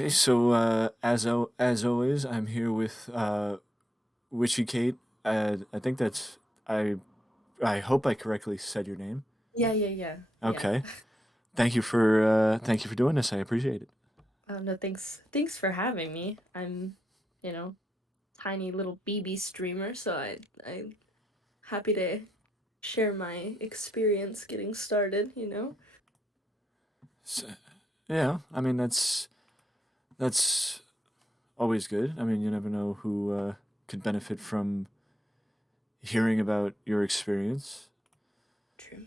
Okay, so as always, I'm here with Witchy Kate. I think that's I hope I correctly said your name. Yeah, yeah, yeah, yeah. Okay, thank you for doing this. I appreciate it. No, thanks for having me. I'm, you know, tiny little BB streamer, so I'm happy to share my experience getting started. So, yeah, I mean that's always good. I mean, you never know who could benefit from hearing about your experience. True.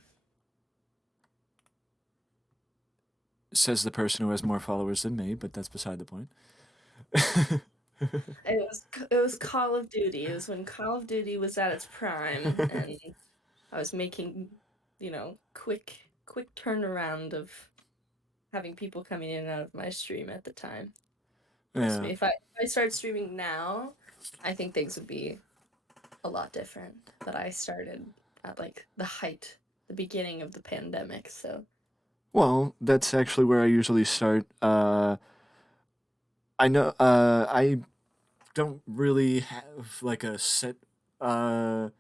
Says the person who has more followers than me, but that's beside the point. It was Call of Duty. It was when Call of Duty was at its prime, and I was making, quick turnaround of having people coming in and out of my stream at the time. Trust Yeah. me, if I start streaming now, I think things would be a lot different. But I started at like the beginning of the pandemic. So Well, that's actually where I usually start. I know. I don't really have like a set uh,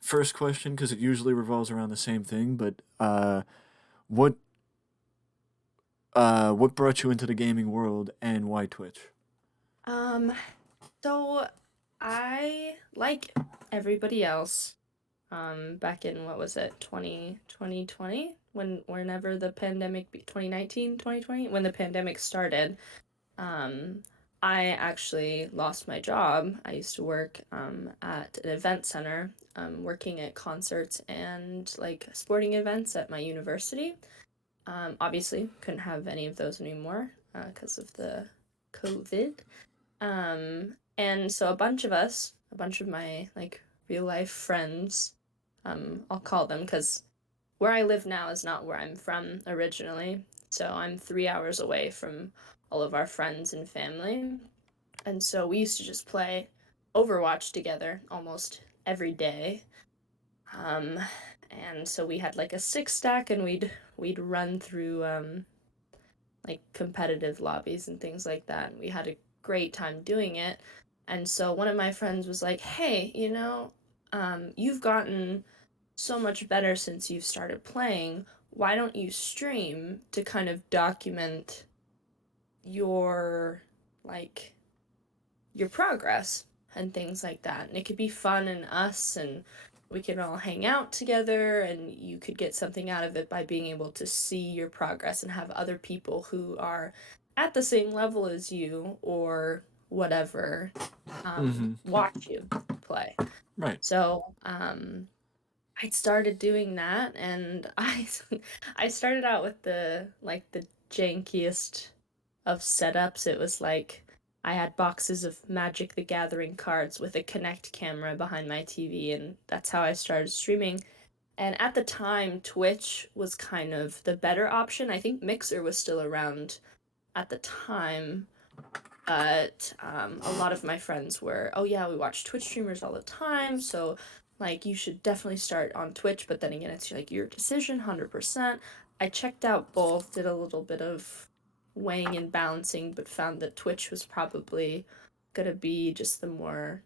first question because it usually revolves around the same thing. But what what brought you into the gaming world and why Twitch? um so I like everybody else back in what was it 2020 whenever the pandemic 2019 2020 when the pandemic started. um I actually lost my job. I used to work at an event center, working at concerts and like sporting events at my university. Obviously, couldn't have any of those anymore because of the COVID. And so a bunch of my like real life friends, I'll call them because where I live now is not where I'm from originally. So I'm 3 hours away from all of our friends and family. And so we used to just play Overwatch together almost every day. Um, and so we had like a six stack, and we'd run through like competitive lobbies and things like that. And we had a great time doing it. And so one of my friends was like, "Hey, you've gotten so much better since you've started playing. Why don't you stream to kind of document your like your progress and things like that. And it could be fun and us, and we can all hang out together, and you could get something out of it by being able to see your progress and have other people who are at the same level as you or whatever Mm-hmm. watch you play." Right. So I started doing that, and I started out with the jankiest of setups. It was like I had boxes of Magic the Gathering cards with a Kinect camera behind my TV, and that's how I started streaming. And at the time, Twitch was kind of the better option. I think Mixer was still around at the time, but a lot of my friends were, "Oh yeah, we watch Twitch streamers all the time, so like you should definitely start on Twitch." But then again, it's like your decision, 100%. I checked out both, did a little bit of weighing and balancing, but found that Twitch was probably gonna be just the more,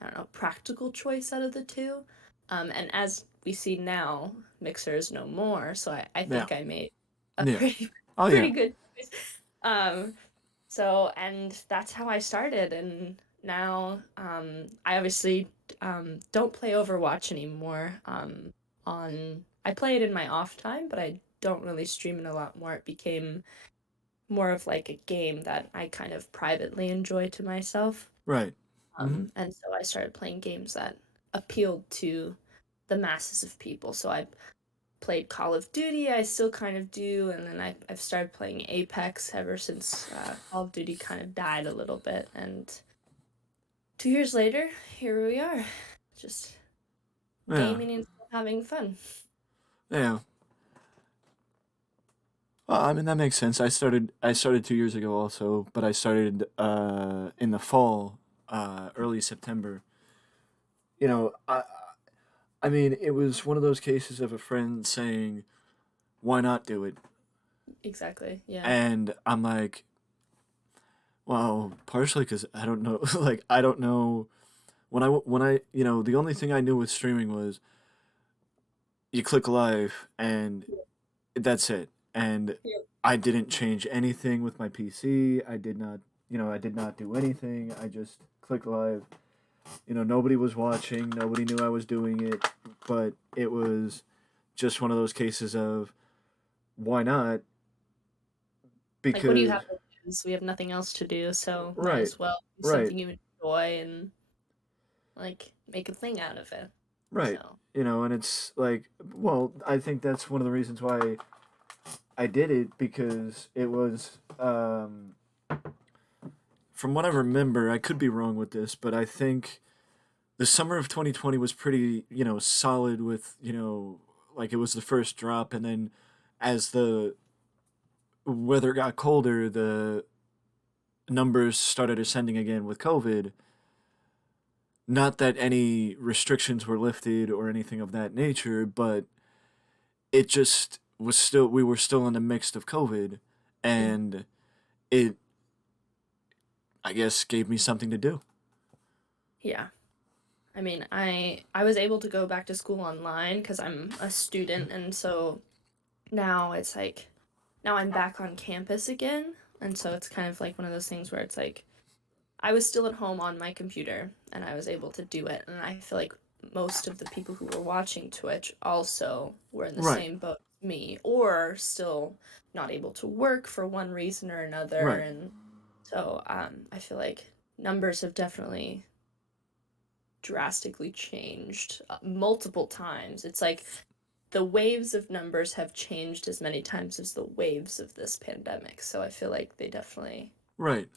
I don't know, practical choice out of the two. And as we see now, Mixer is no more, so I Yeah. think I made a Yeah. pretty Oh pretty yeah. good choice. Um, and that's how I started. And now I obviously don't play Overwatch anymore. I play it in my off time, but I don't really stream it a lot more. It became more of like a game that I kind of privately enjoy to myself. Right. Mm-hmm. And so I started playing games that appealed to the masses of people. So I played Call of Duty. I still kind of do, and then I've started playing Apex ever since Call of Duty kind of died a little bit. And 2 years later, here we are, just Yeah. gaming and still having fun. Yeah. Well, I mean that makes sense. I started 2 years ago also, but I started in the fall, early September. You know, I mean it was one of those cases of a friend saying, "Why not do it?" Exactly. Yeah. And I'm like, Well, partially because I don't know. Like I don't know when I the only thing I knew with streaming was you click live and that's it. And Yeah. I didn't change anything with my PC. I did not do anything. I just click live. Nobody was watching. Nobody knew I was doing it. But it was just one of those cases of why not? Like, what do you Because have to lose? We have nothing else to do, so might right, as well do right, something you enjoy and like make a thing out of it. right. So, And it's like, well, I think that's one of the reasons why I did it because it was from what I remember, I could be wrong with this, but I think the summer of 2020 was pretty, solid with, like it was the first drop, and then as the weather got colder, the numbers started ascending again with COVID. Not that any restrictions were lifted or anything of that nature, but it just was still, we were still in the midst of COVID, mhm. and it, I guess, gave me something to do. Yeah. I mean, I was able to go back to school online because I'm a student, and so now it's like now I'm back on campus again, and so it's kind of like one of those things where it's like I was still at home on my computer and I was able to do it, and I feel like most of the people who were watching Twitch also were in the Right, same boat as me, or still not able to work for one reason or another, right, and so I feel like numbers have definitely drastically changed multiple times. It's like the waves of numbers have changed as many times as the waves of this pandemic. So I feel like they definitely right.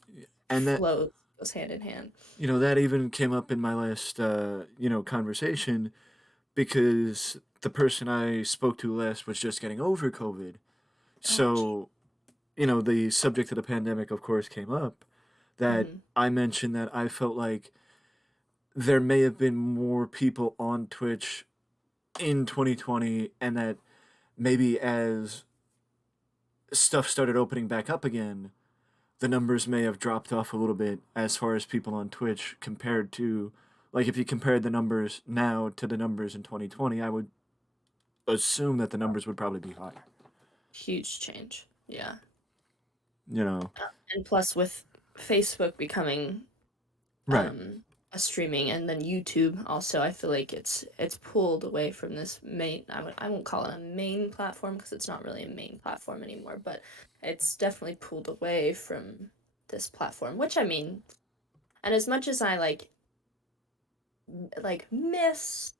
And that, flow goes hand in hand. that even came up in my last, conversation because the person I spoke to last was just getting over COVID. Oh, gee. So, the subject of the pandemic, of course, came up that Mm-hmm. I mentioned that I felt like there may have been more people on Twitch in 2020, and that maybe as stuff started opening back up again, the numbers may have dropped off a little bit as far as people on Twitch compared to, like, if you compared the numbers now to the numbers in 2020, I would assume that the numbers would probably be higher. Huge change. Yeah. You know, And plus with Facebook becoming right, um a streaming and then YouTube also, I feel like it's pulled away from this main I won't call it a main platform because it's not really a main platform anymore, but it's definitely pulled away from this platform, which I mean, and as much as I miss,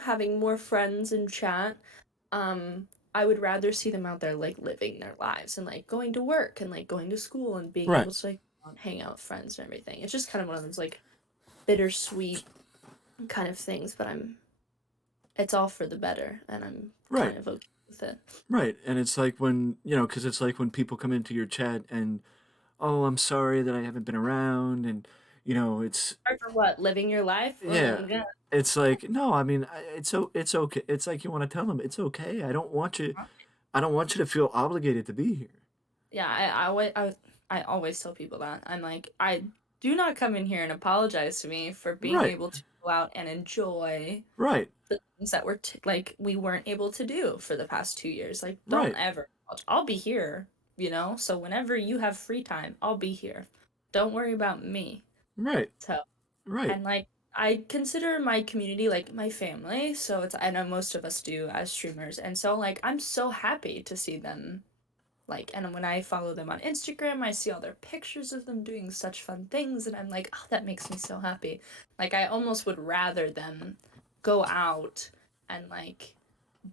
having more friends in chat, I would rather see them out there like living their lives and like going to work and like going to school and being right, able to like hang out with friends and everything. It's just kind of one of those like bittersweet kind of things, but it's all for the better and I'm right, kind of okay with it. right. And it's like when, because it's like when people come into your chat and, oh, I'm sorry that I haven't been around. And, it's, Or for what? Living your life? yeah, Yeah. it's like, no, I mean, it's okay. It's like you want to tell them it's okay. I don't want you to feel obligated to be here. Yeah, I always tell people that. I'm like, I do not come in here and apologize to me for being Right, able to go out and enjoy right, the things that like we weren't able to do for the past 2 years. Like, don't right, ever. I'll be here, So whenever you have free time, I'll be here. Don't worry about me. right, So, right. and like I consider my community like my family. So it's I know most of us do as streamers, and so like I'm so happy to see them and when I follow them on Instagram, I see all their pictures of them doing such fun things, and I'm like, oh, that makes me so happy. Like, I almost would rather them go out and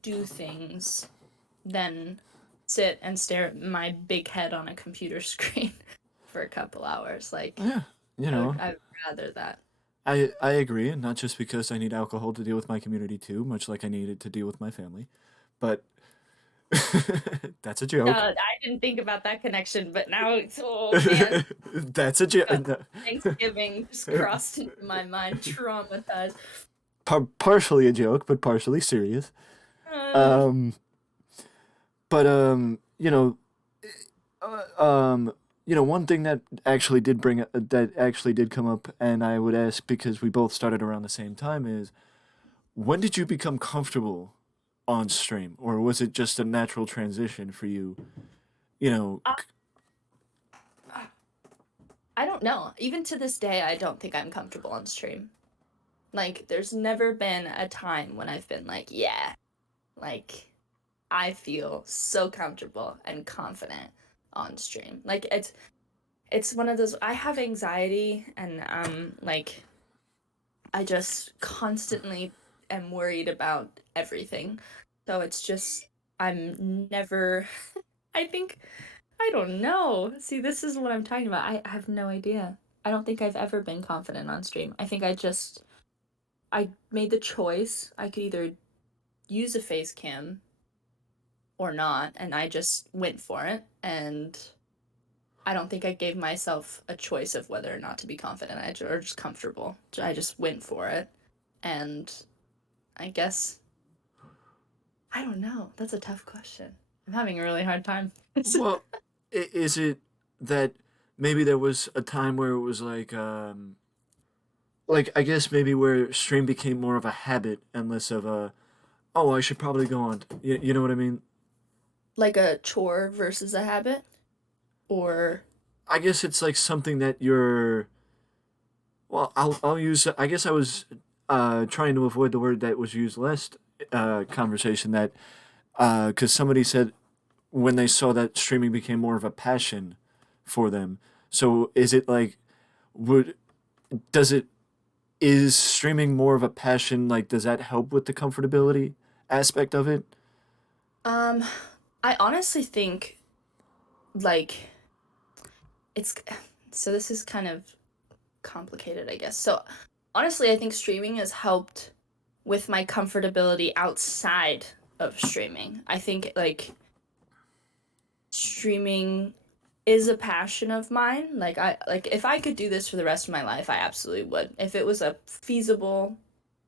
do things than sit and stare at my big head on a computer screen for a couple hours. Like, Yeah, you know, I would rather that. I agree, and not just because I need alcohol to deal with my community too, much like I needed to deal with my family, but that's a joke. I didn't think about that connection, but now it's, oh man, That's a joke. No. Thanksgiving just crossed into my mind, traumatized. Partially a joke, but partially serious. Uh, Um, but uh, um, one thing that actually did come up, and I would ask because we both started around the same time, is when did you become comfortable on stream, or was it just a natural transition for you? You know, Uh, I don't know. Even to this day, I don't think I'm comfortable on stream. Like, there's never been a time when I've been like, yeah, like, I feel so comfortable and confident on stream. Like, it's one of those, I have anxiety and like I just constantly am worried about everything. So it's just I'm never I think I don't know. See, this is what I'm talking about. I have no idea. I don't think I've ever been confident on stream. I think I made the choice. I could either use a face cam or not, and I just went for it. And I don't think I gave myself a choice of whether or not to be confident or just comfortable. I just went for it. And I guess I don't know. That's a tough question. I'm having a really hard time. well, is it that maybe there was a time where it was like I guess maybe where stream became more of a habit and less of a oh I should probably go on. You know what I mean? Like a chore versus a habit? Or I guess it's like something that you're. Well, I'll use. I guess I was trying to avoid the word that was used last conversation. That because somebody said when they saw that streaming became more of a passion for them. So is it like would does it is streaming more of a passion? Like does that help with the comfortability aspect of it? um I honestly think like it's so this is kind of complicated, I guess. So honestly, I think streaming has helped with my comfortability outside of streaming. I think like streaming is a passion of mine. Like if I could do this for the rest of my life, I absolutely would. If it was a feasible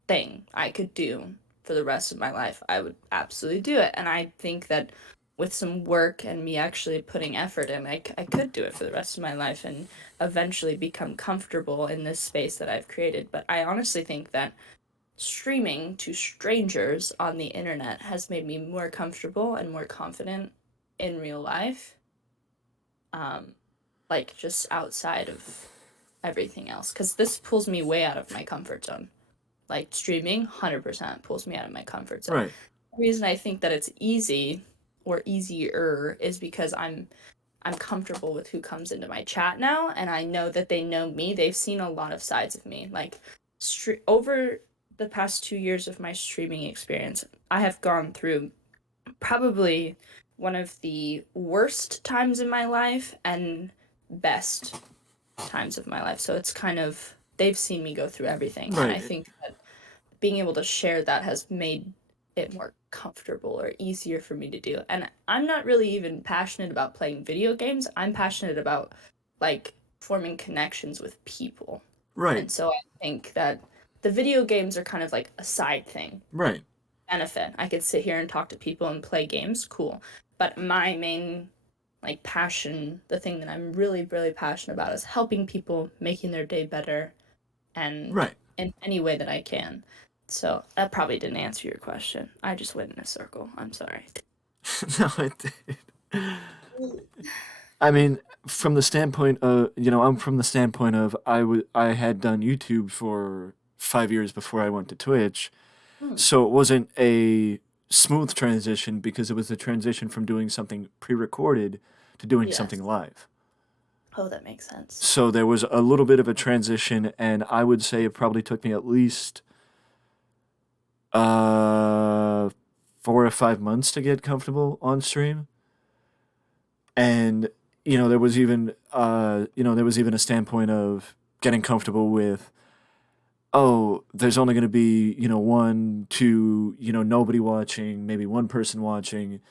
thing I could do for the rest of my life, I would absolutely do it. And I think that with some work and me actually putting effort in, I could do it for the rest of my life and eventually become comfortable in this space that I've created. But I honestly think that streaming to strangers on the internet has made me more comfortable and more confident in real life. Um, like just outside of everything else, because this pulls me way out of my comfort zone. Like streaming 100% pulls me out of my comfort zone. Right, The reason I think that it's easy or easier is because I'm comfortable with who comes into my chat now, and I know that they know me. They've seen a lot of sides of me. Like over the past 2 years of my streaming experience, I have gone through probably one of the worst times in my life and best times of my life. So it's kind of they've seen me go through everything, and I right, think being able to share that has made it more comfortable or easier for me to do. And I'm not really even passionate about playing video games. I'm passionate about like forming connections with people. right, And so I think that the video games are kind of like a side thing, right, benefit. I could sit here and talk to people and play games, cool. But my main like passion, the thing that I'm really, really passionate about is helping people, making their day better, and right. in any way that I can. So that probably didn't answer your question. I just went in a circle. I'm sorry. No, it did. I mean, from the standpoint of, I'm from the standpoint of I had done YouTube for 5 years before I went to Twitch, Hmm. so it wasn't a smooth transition because it was a transition from doing something pre-recorded to doing something Yes. live. Oh, that makes sense. So there was a little bit of a transition, and I would say it probably took me at least uh 4 or 5 months to get comfortable on stream. And there was even a standpoint of getting comfortable with oh there's only going to be one two nobody watching, maybe one person watching,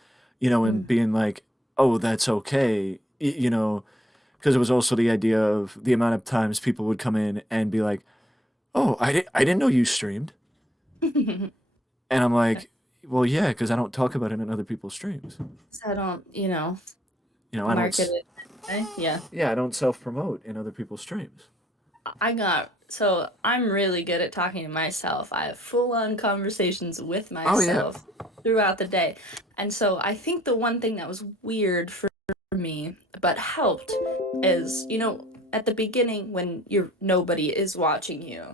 and Mm. being like oh that's okay, because it was also the idea of the amount of times people would come in and be like oh I didn't know you streamed, and I'm like well yeah because I don't talk about it in other people's streams. So I don't, you know. I don't. Marketed. Yeah. Yeah, I don't self promote in other people's streams. I'm really good at talking to myself. I have full on conversations with Oh yeah. myself throughout the day. And so I think the one thing that was weird for me, but helped, is, at the beginning when nobody is watching you,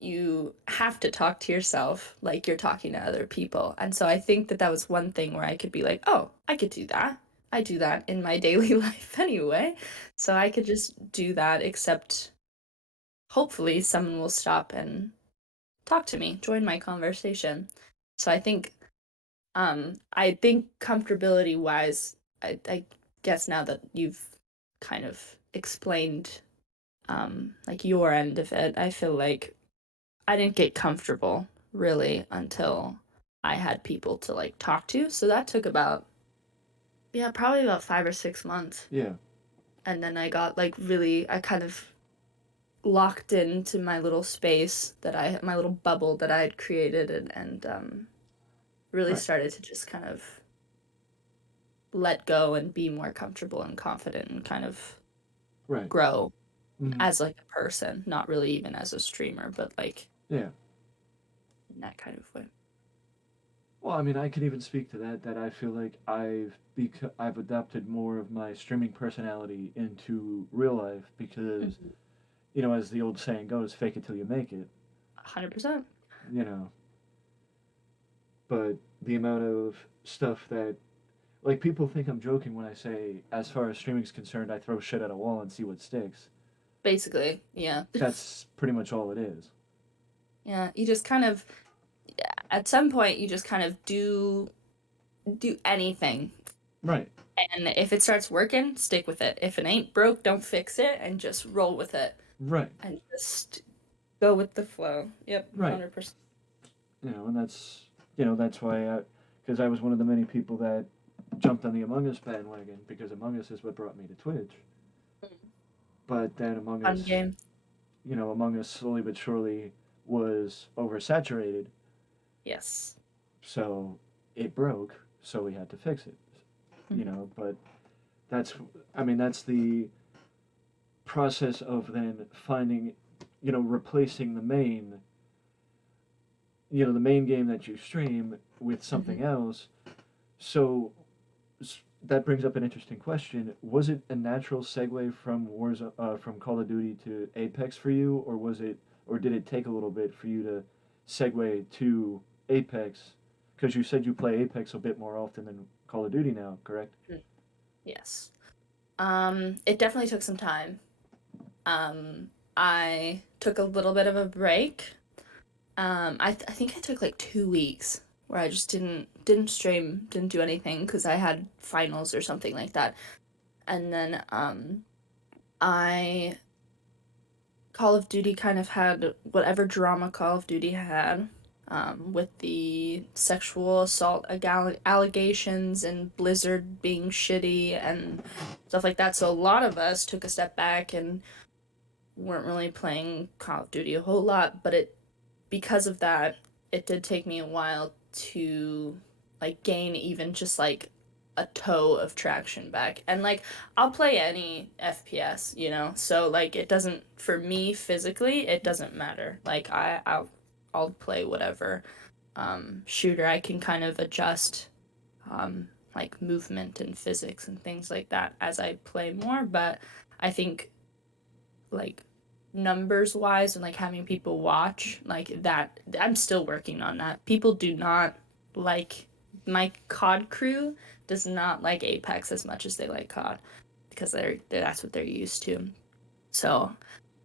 you have to talk to yourself like you're talking to other people. And so I think that that was one thing where I could be like, oh, I could do that. I do that in my daily life anyway. So I could just do that, except hopefully someone will stop and talk to me, join my conversation. So I think comfortability wise, I guess now that you've kind of explained like your end of it, I feel like I didn't get comfortable really until I had people to like talk to. So that took about, yeah, probably about 5 or 6 months. Yeah. And then I got like really, I kind of locked into my little space my little bubble that I had created, and really Right. started to just kind of let go and be more comfortable and confident and kind of Right. grow Mm, as like a person, not really even as a streamer, but like yeah. in that kind of way. Well, I mean, I could even speak to that. That I feel like I've adapted more of my streaming personality into real life because Mhm. as the old saying goes, "Fake it till you make it." 100%. You know, but the amount of stuff that like people think I'm joking when I say, as far as streaming's concerned, I throw shit at a wall and see what sticks. Basically, yeah. That's pretty much all it is. Yeah, you just kind of at some point you just kind of do anything. Right. And if it starts working, stick with it. If it ain't broke, don't fix it and just roll with it Right. and just go with the flow. Yep, Right. 100%. And that's why because I was one of the many people that jumped on the Among Us bandwagon because Among Us is what brought me to Twitch. But then Fun game. Among Us slowly but surely was oversaturated, Yes. so it broke, so we had to fix it. Mhm. But that's, I mean, that's the process of then finding, replacing the main game that you stream with something Mhm. else. So that brings up an interesting question. Was it a natural segue from from Call of Duty to Apex for you, or did it take a little bit for you to segue to Apex? Because you said you play Apex a bit more often than Call of Duty now, correct? Mm. Yes. It definitely took some time. I took a little bit of a break. I think I took like 2 weeks where I just didn't stream, didn't do anything because I had finals or something like that. And then I Call of Duty kind of had whatever drama Call of Duty had, with the sexual assault allegations and Blizzard being shitty and stuff like that. So a lot of us took a step back and weren't really playing Call of Duty a whole lot, but it because of that, it did take me a while to like gain even just like a toe of traction back. And like I'll play any FPS, So like it doesn't for me physically, it doesn't matter. Like I'll play whatever shooter. I can kind of adjust like movement and physics and things like that as I play more, but I think like numbers wise and like having people watch like that, I'm still working on that. People do not like my COD crew does not like Apex as much as they like COD because that's what they're used to. So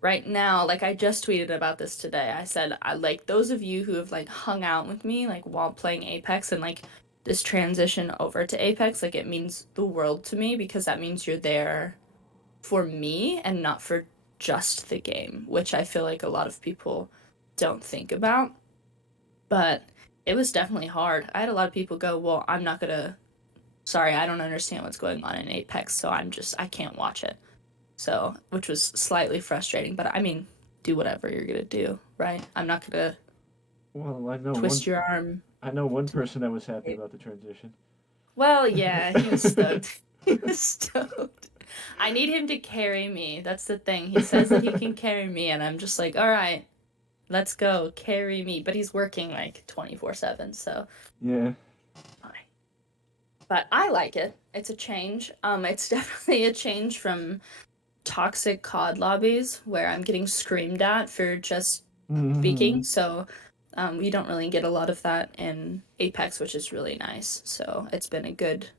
right now, like I just tweeted about this today. I said I like those of you who have like hung out with me like while playing Apex and like this transition over to Apex, like it means the world to me because that means you're there for me and not for just the game, which I feel like a lot of people don't think about. But it was definitely hard. I had a lot of people go, "Well, I'm not gonna, sorry, I don't understand what's going on in Apex, so I can't watch it." So, which was slightly frustrating, but I mean, do whatever you're gonna do, right? I'm not gonna Well, twist your arm I know one to make person that was happy it. about the transition. Well, yeah, he was stoked. Stoked. I need him to carry me. That's the thing. He says that he can carry me, and I'm just like, all right, let's go, carry me. But he's working like 24/7, so Yeah. fine. But I like it. It's a change. It's definitely a change from toxic COD lobbies where I'm getting screamed at for just Hmm. speaking. So we don't really get a lot of that in Apex, which is really nice. So it's been a good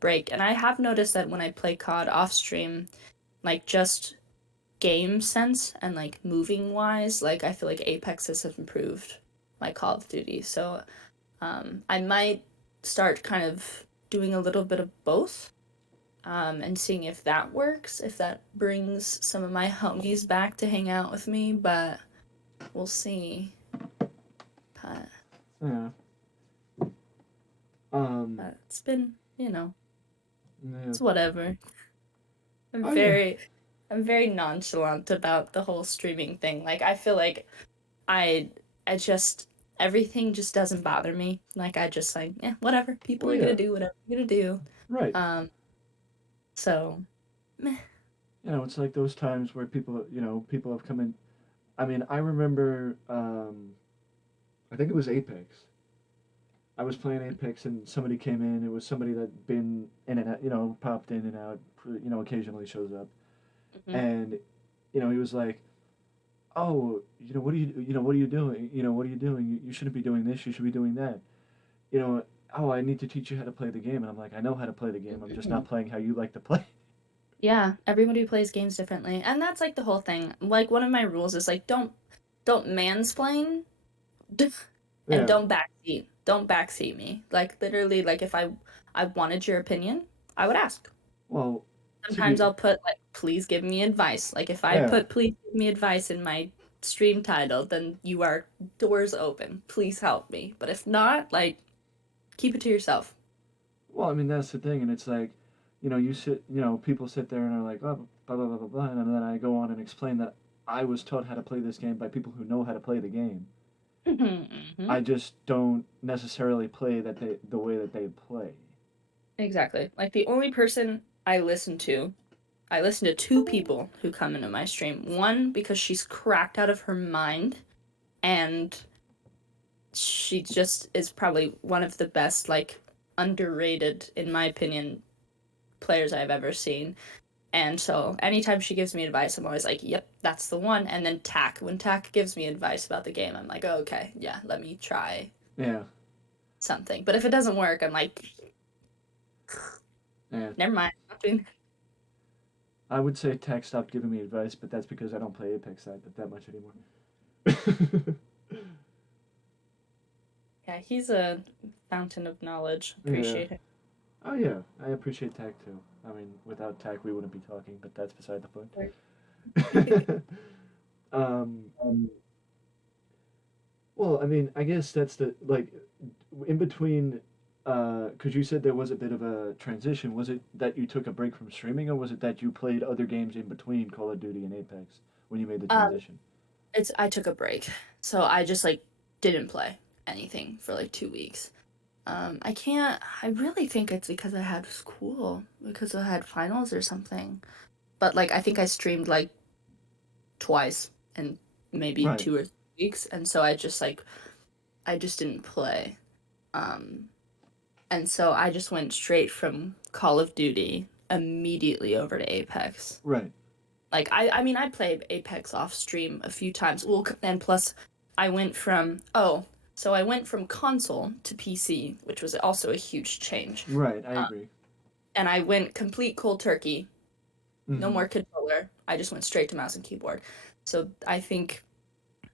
break. And I have noticed that when I play COD off stream, like just game sense and like moving wise, like I feel like Apex has improved my Call of Duty. So I might start kind of doing a little bit of both, and seeing if that works, if that brings some of my homies back to hang out with me, but we'll see. But, Yeah. Um. but it's been, Yeah. it's whatever. I'm Oh yeah. very I'm very nonchalant about the whole streaming thing. Like I feel like I I just everything just doesn't bother me. Like I just like, yeah, whatever. People Well are gonna yeah. do whatever they're gonna do. Right. Um, so meh. It's like those times where people have come in. I mean, I remember. I think it was Apex. I was playing Apex and somebody came in. It was somebody that been in and out, popped in and out, occasionally shows up. Mhm. And, he was like, "Oh, what are you doing? What are you doing? You shouldn't be doing this. You should be doing that. You know, oh, I need to teach you how to play the game." And I'm like, "I know how to play the game. I'm just not playing how you like to play." Yeah, everybody plays games differently. And that's like the whole thing. Like one of my rules is like don't mansplain and Yeah. Don't backseat me. Like literally like if I wanted your opinion, I would ask. Well, to Sometimes be, I'll put like please give me advice. Like if I yeah. put please give me advice in my stream title, then you are doors open. Please help me. But if not, like keep it to yourself. Well, I mean, that's the thing, and it's like, people sit there and are like, oh, blah blah blah blah blah, and then I go on and explain that I was taught how to play this game by people who know how to play the game. Hmm. I just don't necessarily play the way that they play. Exactly. Like the only person I listen to two people who come into my stream. One because she's cracked out of her mind and she just is probably one of the best, like underrated, in my opinion, players I've ever seen. And so anytime she gives me advice, I'm always like, yep, that's the one. And then when Tack gives me advice about the game, I'm like, oh, okay, yeah, let me try Yeah, something. But if it doesn't work, I'm like, yeah. never mind. I'm not doing I would say Tech stopped giving me advice, but that's because I don't play Apex that much anymore. Yeah, he's a fountain of knowledge. Yeah. Appreciate him. Oh yeah, I appreciate Tech too. I mean, without Tech, we wouldn't be talking, but that's beside the point. um, well, I mean, I guess that's the like in between. Because you said there was a bit of a transition. Was it that you took a break from streaming, or was it that you played other games in between Call of Duty and Apex when you made the Um, transition? I took a break, so I just like didn't play anything for like 2 weeks. I can't. I really think it's because I had school, because I had finals or something. But like, I think I streamed like twice in maybe Right, 2 or 3 weeks, and so I just didn't play. Um, and so I just went straight from Call of Duty immediately over to Apex. right, Like I mean I played Apex off stream a few times. Well, and plus I went from so I went from console to PC, which was also a huge change. right. I Uh, agree. and I went complete cold turkey. No Hmm. more controller. I just went straight to mouse and keyboard. So I think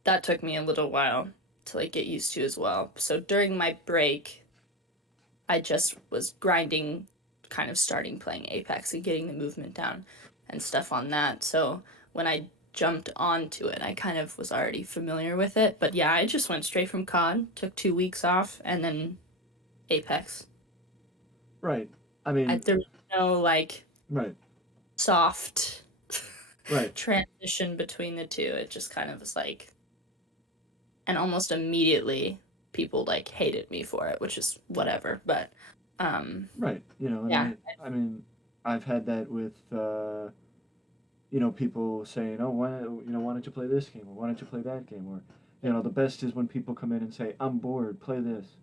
that took me a little while to like get used to as well. So during my break, I just was grinding, kind of starting playing Apex and getting the movement down and stuff on that. So when I jumped onto it, I kind of was already familiar with it. But yeah, I just went straight from COD, took 2 weeks off, and then Apex. Right. I mean, There was no like right, soft right. transition between the two. It just kind of was like, and almost immediately people like hated me for it, which is whatever. But Right. Yeah, I mean, I've had that with people saying, "Oh, why don't you play this game or why don't you play that game?" Or, the best is when people come in and say, "I'm bored, play this."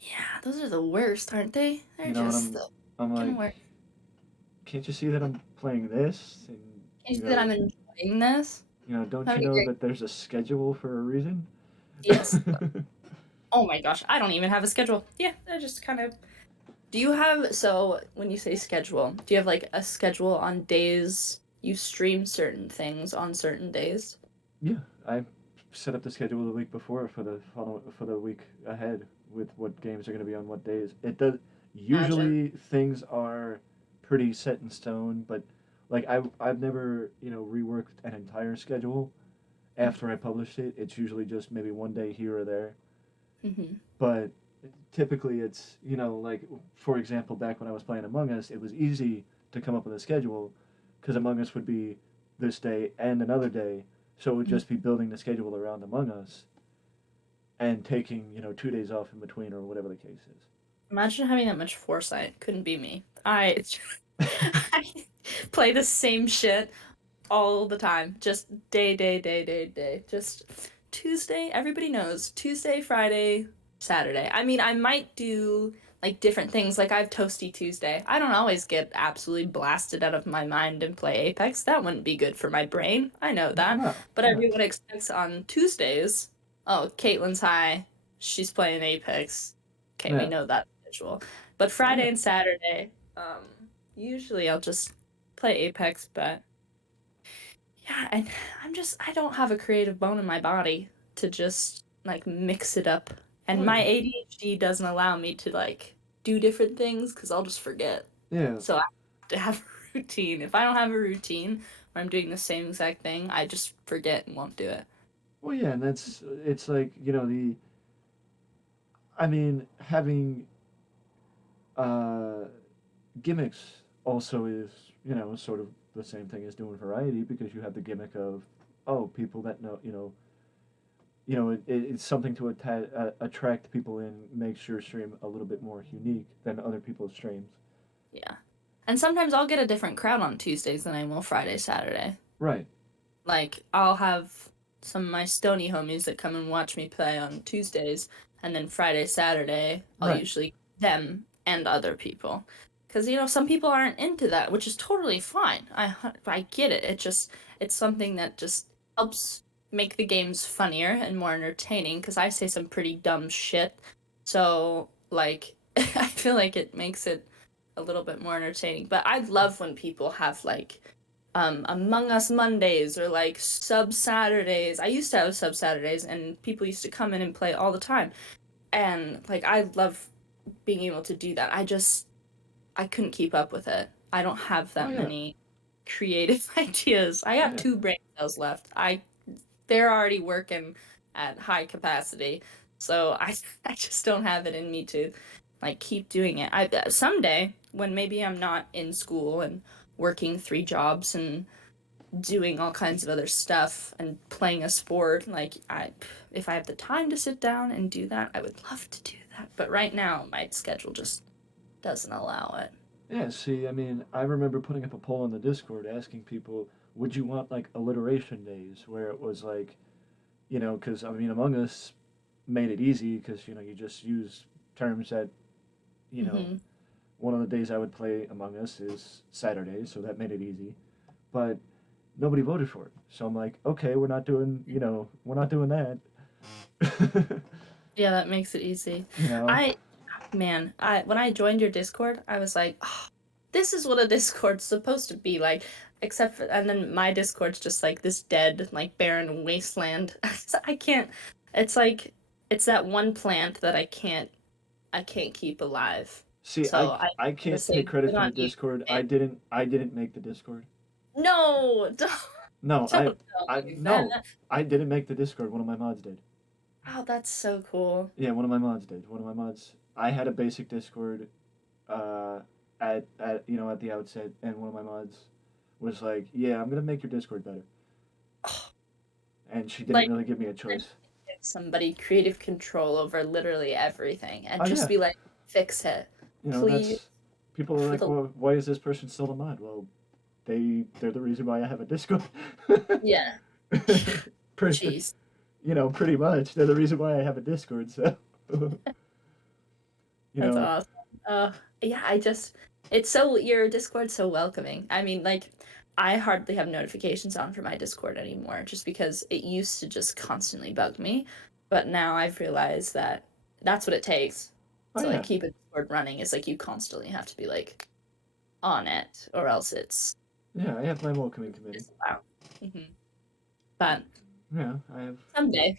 yeah, those are the worst, aren't they? They're And just the I'm fucking like, worst. can't you see that I'm playing this? And Can you you see that I'm know, enjoying this? don't you Having a know great. that there's a schedule for a reason? Yes. Oh my gosh, I don't even have a schedule. Yeah, I just kind of. Do you have, so when you say schedule, do you have like a schedule on days you stream certain things on certain days? Yeah, I set up the schedule the week before for the week ahead with what games are going to be on what days. It does Imagine. usually things are pretty set in stone, but like I've never reworked an entire schedule after I published it. It's usually just maybe one day here or there, Mm-hmm. but typically it's like for example back when I was playing Among Us, it was easy to come up with a schedule because Among Us would be this day and another day, so it would Hmm. just be building the schedule around Among Us and taking 2 days off in between or whatever the case Imagine having that much foresight. Couldn't be me. I play the same shit all the time. Just day, day, day, day, day. Just Tuesday, everybody knows. Tuesday, Friday, Saturday. I mean, I might do like different things. Like I have Toasty Tuesday. I don't always get absolutely blasted out of my mind and play Apex. That wouldn't be good for my brain. I know is. that. No, But no, everyone expects on Tuesdays, oh, Caitlin's high. She's playing Apex. Okay, we no. know that schedule. But Oh Friday yeah. and Saturday, usually I'll just play Apex, but yeah, and I don't have a creative bone in my body to just like mix it up. Oh And my yeah. ADHD doesn't allow me to like do different things because I'll just forget. Yeah. So I have to have a routine. If I don't have a routine where I'm doing the same exact thing, I just forget and won't do it. Well, yeah, and it's like the I mean having uh gimmicks also is sort of the same thing as doing variety because you have the gimmick of people that know it's something to attract people in, makes your stream a little bit more unique than other people's streams. Yeah. And sometimes I'll get a different crowd on Tuesdays than I will Friday, Saturday. Right. Like I'll have some of my Stony homies that come and watch me play on Tuesdays, and then Friday, Saturday, I'll Right. usually them and other people. Because some people aren't into that, which is totally fine. I get it. It's something that just helps make the games funnier and more entertaining because I say some pretty dumb shit. So like I feel like it makes it a little bit more entertaining. But I love when people have like Among Us Mondays or like Sub Saturdays. I used to have Sub Saturdays and people used to come in and play all the time. And like I love being able to do that. I couldn't keep up with it. I don't have Oh that yeah. many creative ideas. I Oh have yeah. two brain cells left. They're already working at high capacity. So I just don't have it in me to like keep doing it. I someday when maybe I'm not in school and working three jobs and doing all kinds of other stuff and playing a sport, like I if I have the time to sit down and do that, I would love to do that. But right now my schedule just doesn't allow it. Yeah, see, I mean, I remember putting up a poll on the Discord asking people, would you want like alliteration days where it was like, because I mean, Among Us made it easy because, you just use terms that, you know, Mm-hmm. one of the days I would play Among Us is Saturday, so that made it easy. But nobody voted for it. So I'm like, okay, we're not doing that. Yeah, that makes it easy. you know? I Man, I when I joined your Discord, I was like, oh, this is what a Discord's supposed to be like. Except for, and then my Discord's just like this dead, like barren wasteland. I can't. It's like it's that one plant that I can't keep alive. See, So I I gotta can't take say, credit good for the on you. Discord. Man. I didn't make the Discord. No, No, don't tell me that. no, I didn't make the Discord. One of my mods did. Oh, that's so cool. Yeah, one of my mods did. One of my mods. I had a basic Discord, uh, at the outset, and one of my mods was like, "Yeah, I'm gonna make your Discord better," and she didn't Like, really give me a choice. give somebody creative control over literally everything and Oh just yeah, be like, fix it. You know, Please, that's people are for like, the well, why is this person still a mod? Well, they're the reason why I have a Discord. yeah. pretty, Jeez. pretty much they're the reason why I have a Discord. So, you That's know, awesome. Uh, yeah, it's so your Discord's so welcoming. I mean, like, I hardly have notifications on for my Discord anymore, just because it used to just constantly bug me. But now I've realized that that's what it takes oh to like yeah, keep a Discord running is like you constantly have to be like on it, or else yeah, I have my welcoming committee. it's wow. But Yeah, I have someday,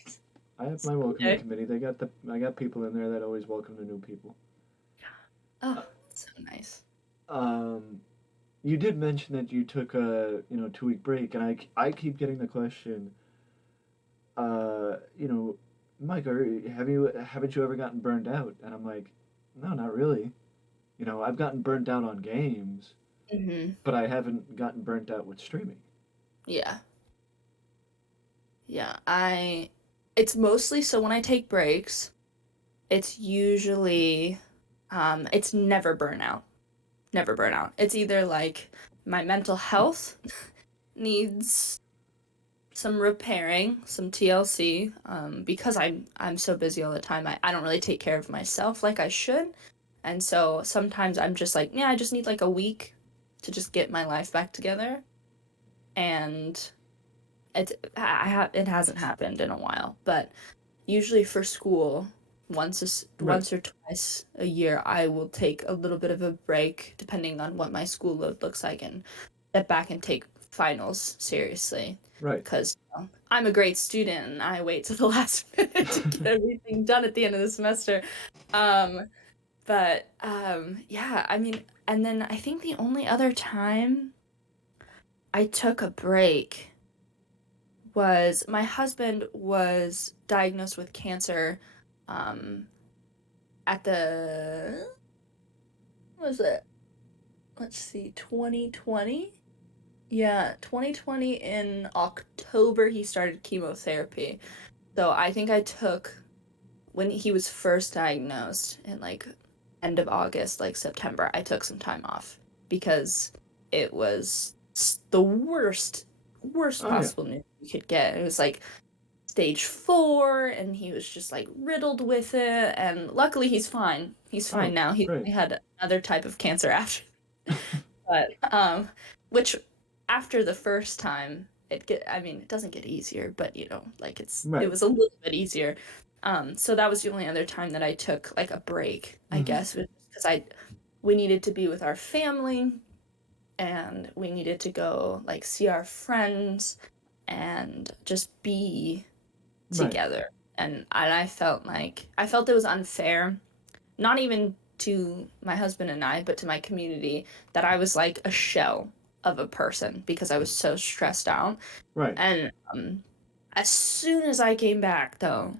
I have my welcoming someday. committee. I got people in there that always welcome the new people. Oh, Uh, so nice. Um, you did mention that you took a 2 week break, and I keep getting the question, you know, Mike, haven't you ever gotten burned out? And I'm like, no, not really. I've gotten burnt out on games, Hmm. but I haven't gotten burnt out with streaming. Yeah. Yeah. It's mostly so when I take breaks, it's usually, it's never burnout. Never burnout. It's either like my mental health needs some repairing, some TLC, because I'm so busy all the time. I don't really take care of myself like I should. And so sometimes I'm just like, yeah, I just need like a week to just get my life back together. And it hasn't happened in a while, but usually for school, Right, once or twice a year, I will take a little bit of a break depending on what my school load looks like and step back and take finals seriously right. because I'm a great student and I wait to the last minute to get everything done at the end of the semester. Um, yeah, I mean, and then I think the only other time I took a break was my husband was diagnosed with cancer um at the what was it? Let's see, 2020? Yeah, 2020 in October he started chemotherapy. So I think I took when he was first diagnosed in like end of August, like September, I took some time off because it was the worst Oh yeah, possible news you could get. It was like stage 4 and he was just like riddled with it and luckily he's fine oh now. great. He had another type of cancer after but which after the first time I mean it doesn't get easier but like it Right. was a little bit easier. So that was the only other time that I took like a break, I Hmm. guess, because I we needed to be with our family and we needed to go like see our friends and just be Right. together. And I felt it was unfair, not even to my husband and I, but to my community, that I was like a shell of a person because I was so stressed out. Right. And as soon as I came back, though,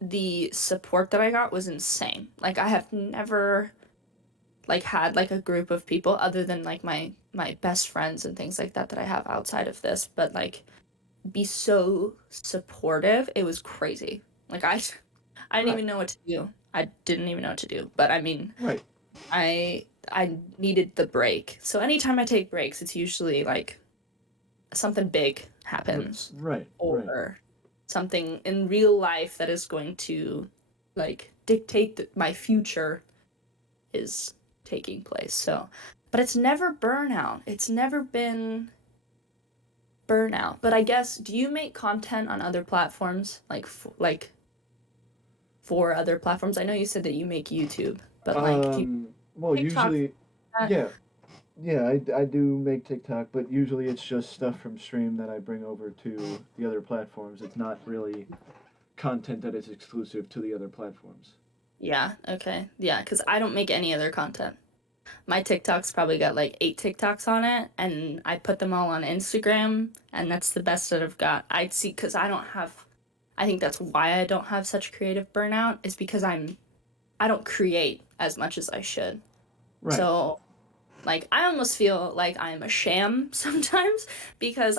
the support that I got was insane. Like I have never like had like a group of people other than like my best friends and things like that I have outside of this, but like be so supportive. It was crazy. Like I didn't Right. even know what to do. I didn't even know what to do. But I mean, Right. I needed the break. So anytime I take breaks, it's usually like something big happens Right. Right. or something in real life that is going to like dictate that my future is taking place. So, but it's never burnout. It's never been burnout. But I guess do you make content on other platforms like for other platforms? I know you said that you make YouTube, but like do you Well, TikTok? usually, yeah, yeah, I do make TikTok, but usually it's just stuff from stream that I bring over to the other platforms. It's not really content that is exclusive to the other platforms. Yeah, okay. Yeah, because I don't make any other content. My TikTok's probably got like 8 TikToks on it, and I put them all on Instagram, and that's the best that I've got. I'd see because I think that's why I don't have such creative burnout, is because I don't create as much as I should. Right, So, like, I almost feel like I'm a sham sometimes because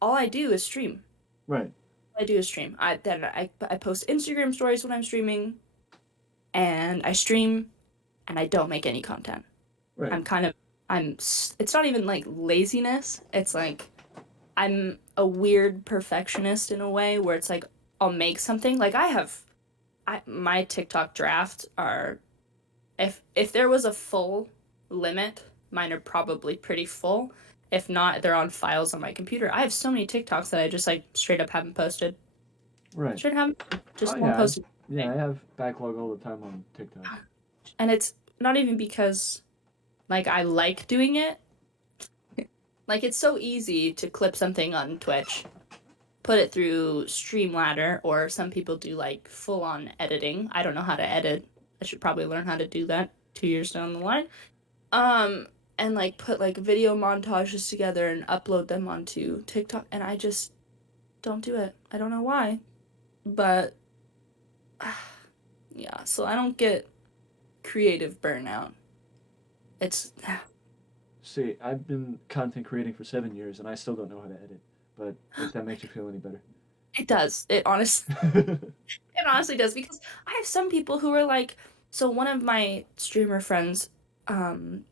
all I do is stream. right, All I do is stream. I post Instagram stories when I'm streaming, and I stream and I don't make any content. Right. I'm kind of it's not even like laziness. It's like I'm a weird perfectionist in a way where it's like I'll make something. Like my TikTok drafts are, if there was a full limit, mine are probably pretty full. If not, they're on files on my computer. I have so many TikToks that I just like straight up haven't posted. Right. Straight haven't, Oh just won't yeah, post yeah, I anything. have backlog all the time on TikTok. And it's not even because like I like doing it. Like it's so easy to clip something on Twitch, put it through Streamladder, or some people do like full on editing. I don't know how to edit. I should probably learn how to do that 2 years down the line. Um, and like put like video montages together and upload them onto TikTok, and I just don't do it. I don't know why, but yeah, so I don't get creative burnout. It's See, I've been content creating for 7 years and I still don't know how to edit. But if that makes you feel any better. it does. It honestly does because I have some people who are like, so one of my streamer friends, um,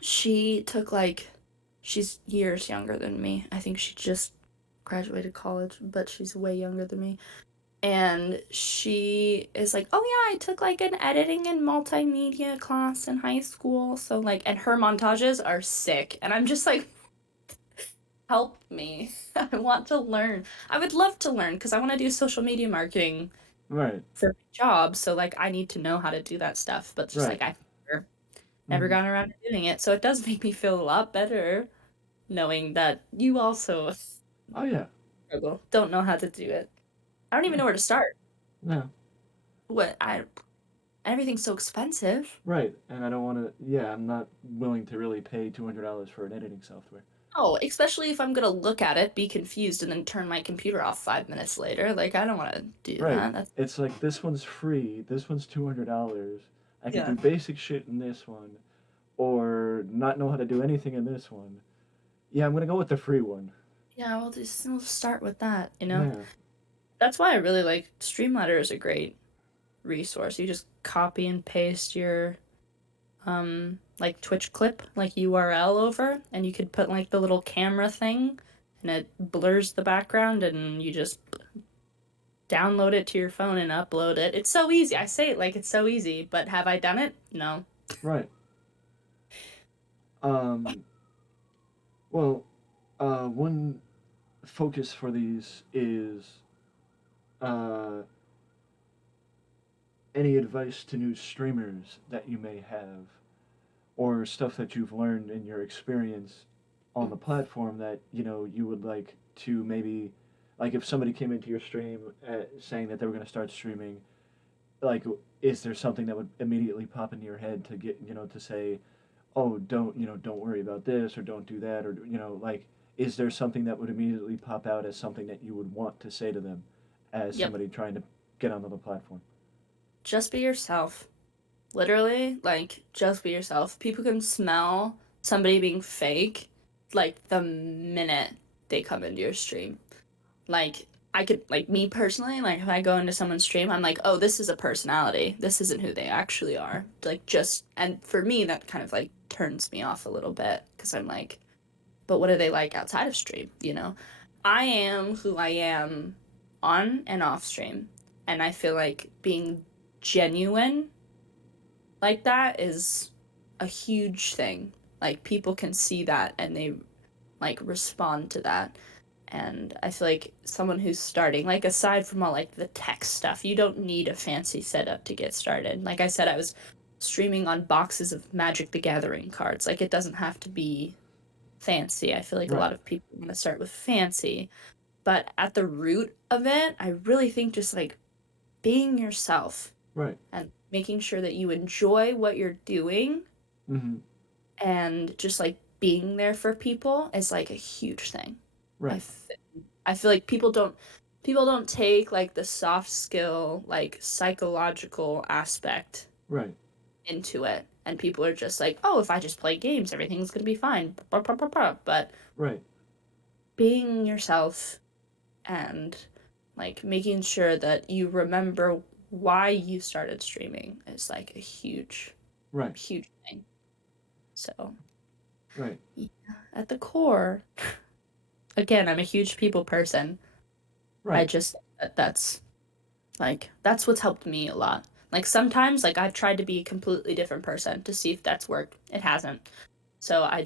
she took like, she's years younger than me. I think she just graduated college, but she's way younger than me. And she is like, oh yeah, I took like an editing and multimedia class in high school. So like, and her montages are sick. And I'm just like, help me. I want to learn. I would love to learn because I want to do social media marketing Right. for my job. So like I need to know how to do that stuff. But just Right. like I've never Hmm. gotten around to doing it. So it does make me feel a lot better knowing that you also Oh yeah. struggle, don't know how to do it. I don't even Yeah. know where to start. No. What I Everything's so expensive. Right. And I don't want to. Yeah, I'm not willing to really pay $200 for an editing software. Oh, especially if I'm gonna look at it, be confused, and then turn my computer off 5 minutes later. Like I don't want to do Right. that. That's It's like this one's free. This one's $200. I could yeah. do basic shit in this one, or not know how to do anything in this one. Yeah, I'm gonna go with the free one. Yeah, we'll start with that, you know? Yeah. That's why I really like Streamladder is a great resource. You just copy and paste your like Twitch clip like URL over and you could put like the little camera thing and it blurs the background and you just download it to your phone and upload it. It's so easy. I say it like it's so easy, but have I done it? No. Right. Um. Well, one focus for these is uh, any advice to new streamers that you may have, or stuff that you've learned in your experience on the platform that you would like to maybe, like if somebody came into your stream saying that they were going to start streaming, like is there something that would immediately pop into your head to get to say, oh, don't worry about this or don't do that, or like is there something that would immediately pop out as something that you would want to say to them as Yep. somebody trying to get onto the platform? Just be yourself. Literally, like just be yourself. People can smell somebody being fake like the minute they come into your stream. Like I could like me personally, like if I go into someone's stream, I'm like, oh, this is a personality. This isn't who they actually are. Like just and for me that kind of like turns me off a little bit because I'm like, but what are they like outside of stream, you know? I am who I am on and off stream. And I feel like being genuine like that is a huge thing. Like people can see that and they like respond to that. And I feel like someone who's starting, like aside from all like the tech stuff, you don't need a fancy setup to get started. Like I said, I was streaming on boxes of Magic the Gathering cards. Like it doesn't have to be fancy. I feel like a Right. lot of people want to start with fancy. But at the root of it, I really think just like being yourself Right. and making sure that you enjoy what you're doing Mm-hmm. and just like being there for people is like a huge thing. I Right. f- I feel like people don't take like the soft skill like psychological aspect Right. into it and people are just like, "Oh, if I just play games, everything's going to be fine." But Right. being yourself and like making sure that you remember why you started streaming is like a huge, Right. huge thing. So, Right. yeah, at the core, again, I'm a huge people person. I Right. just that's like that's what's helped me a lot. Like sometimes like I've tried to be a completely different person to see if that's worked. It hasn't. So I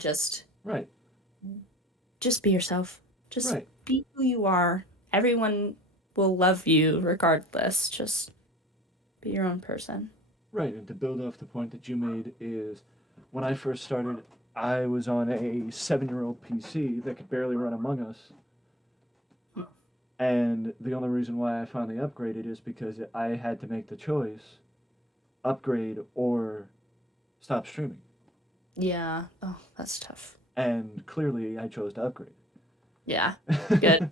Right. just be yourself. Just Right. be who you are. Everyone will love you regardless. Just be your own person. Right. And to build off the point that you made is when I first started, I was on a 7-year-old PC that could barely run Among Us. And the only reason why I finally upgraded is because I had to make the choice upgrade or stop streaming. Yeah. Oh, that's tough. And clearly I chose to upgrade. Yeah. Good.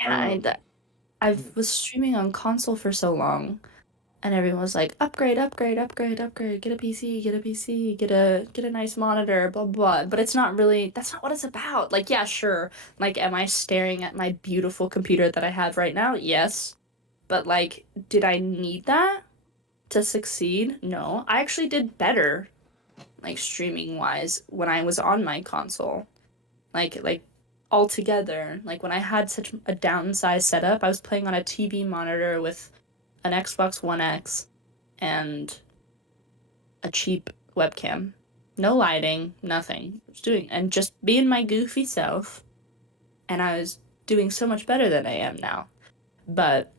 Yeah, um, I was streaming on console for so long, and everyone was like, upgrade, upgrade, upgrade, upgrade, get a PC, get a PC, get a nice monitor, blah blah. But it's not really that's not what it's about. Like, yeah, sure. Like, am I staring at my beautiful computer that I have right now? Yes. But like, did I need that to succeed? No. I actually did better, like streaming wise, when I was on my console. Like altogether, like when I had such a downsized setup, I was playing on a TV monitor with an Xbox One X and a cheap webcam. No lighting, nothing. I was doing and just being my goofy self, and I was doing so much better than I am now. But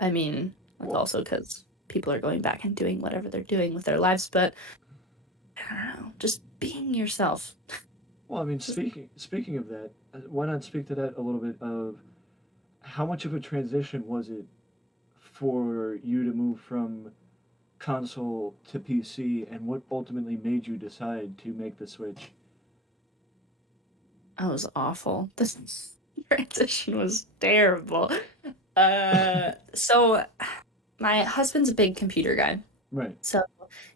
I mean, that's well, also because people are going back and doing whatever they're doing with their lives. But I don't know, just being yourself. well, I mean, Just speaking of that, why not speak to that a little bit of how much of a transition was it for you to move from console to PC, and what ultimately made you decide to make the switch? I was awful. This transition was terrible. So my husband's a big computer guy. Right. So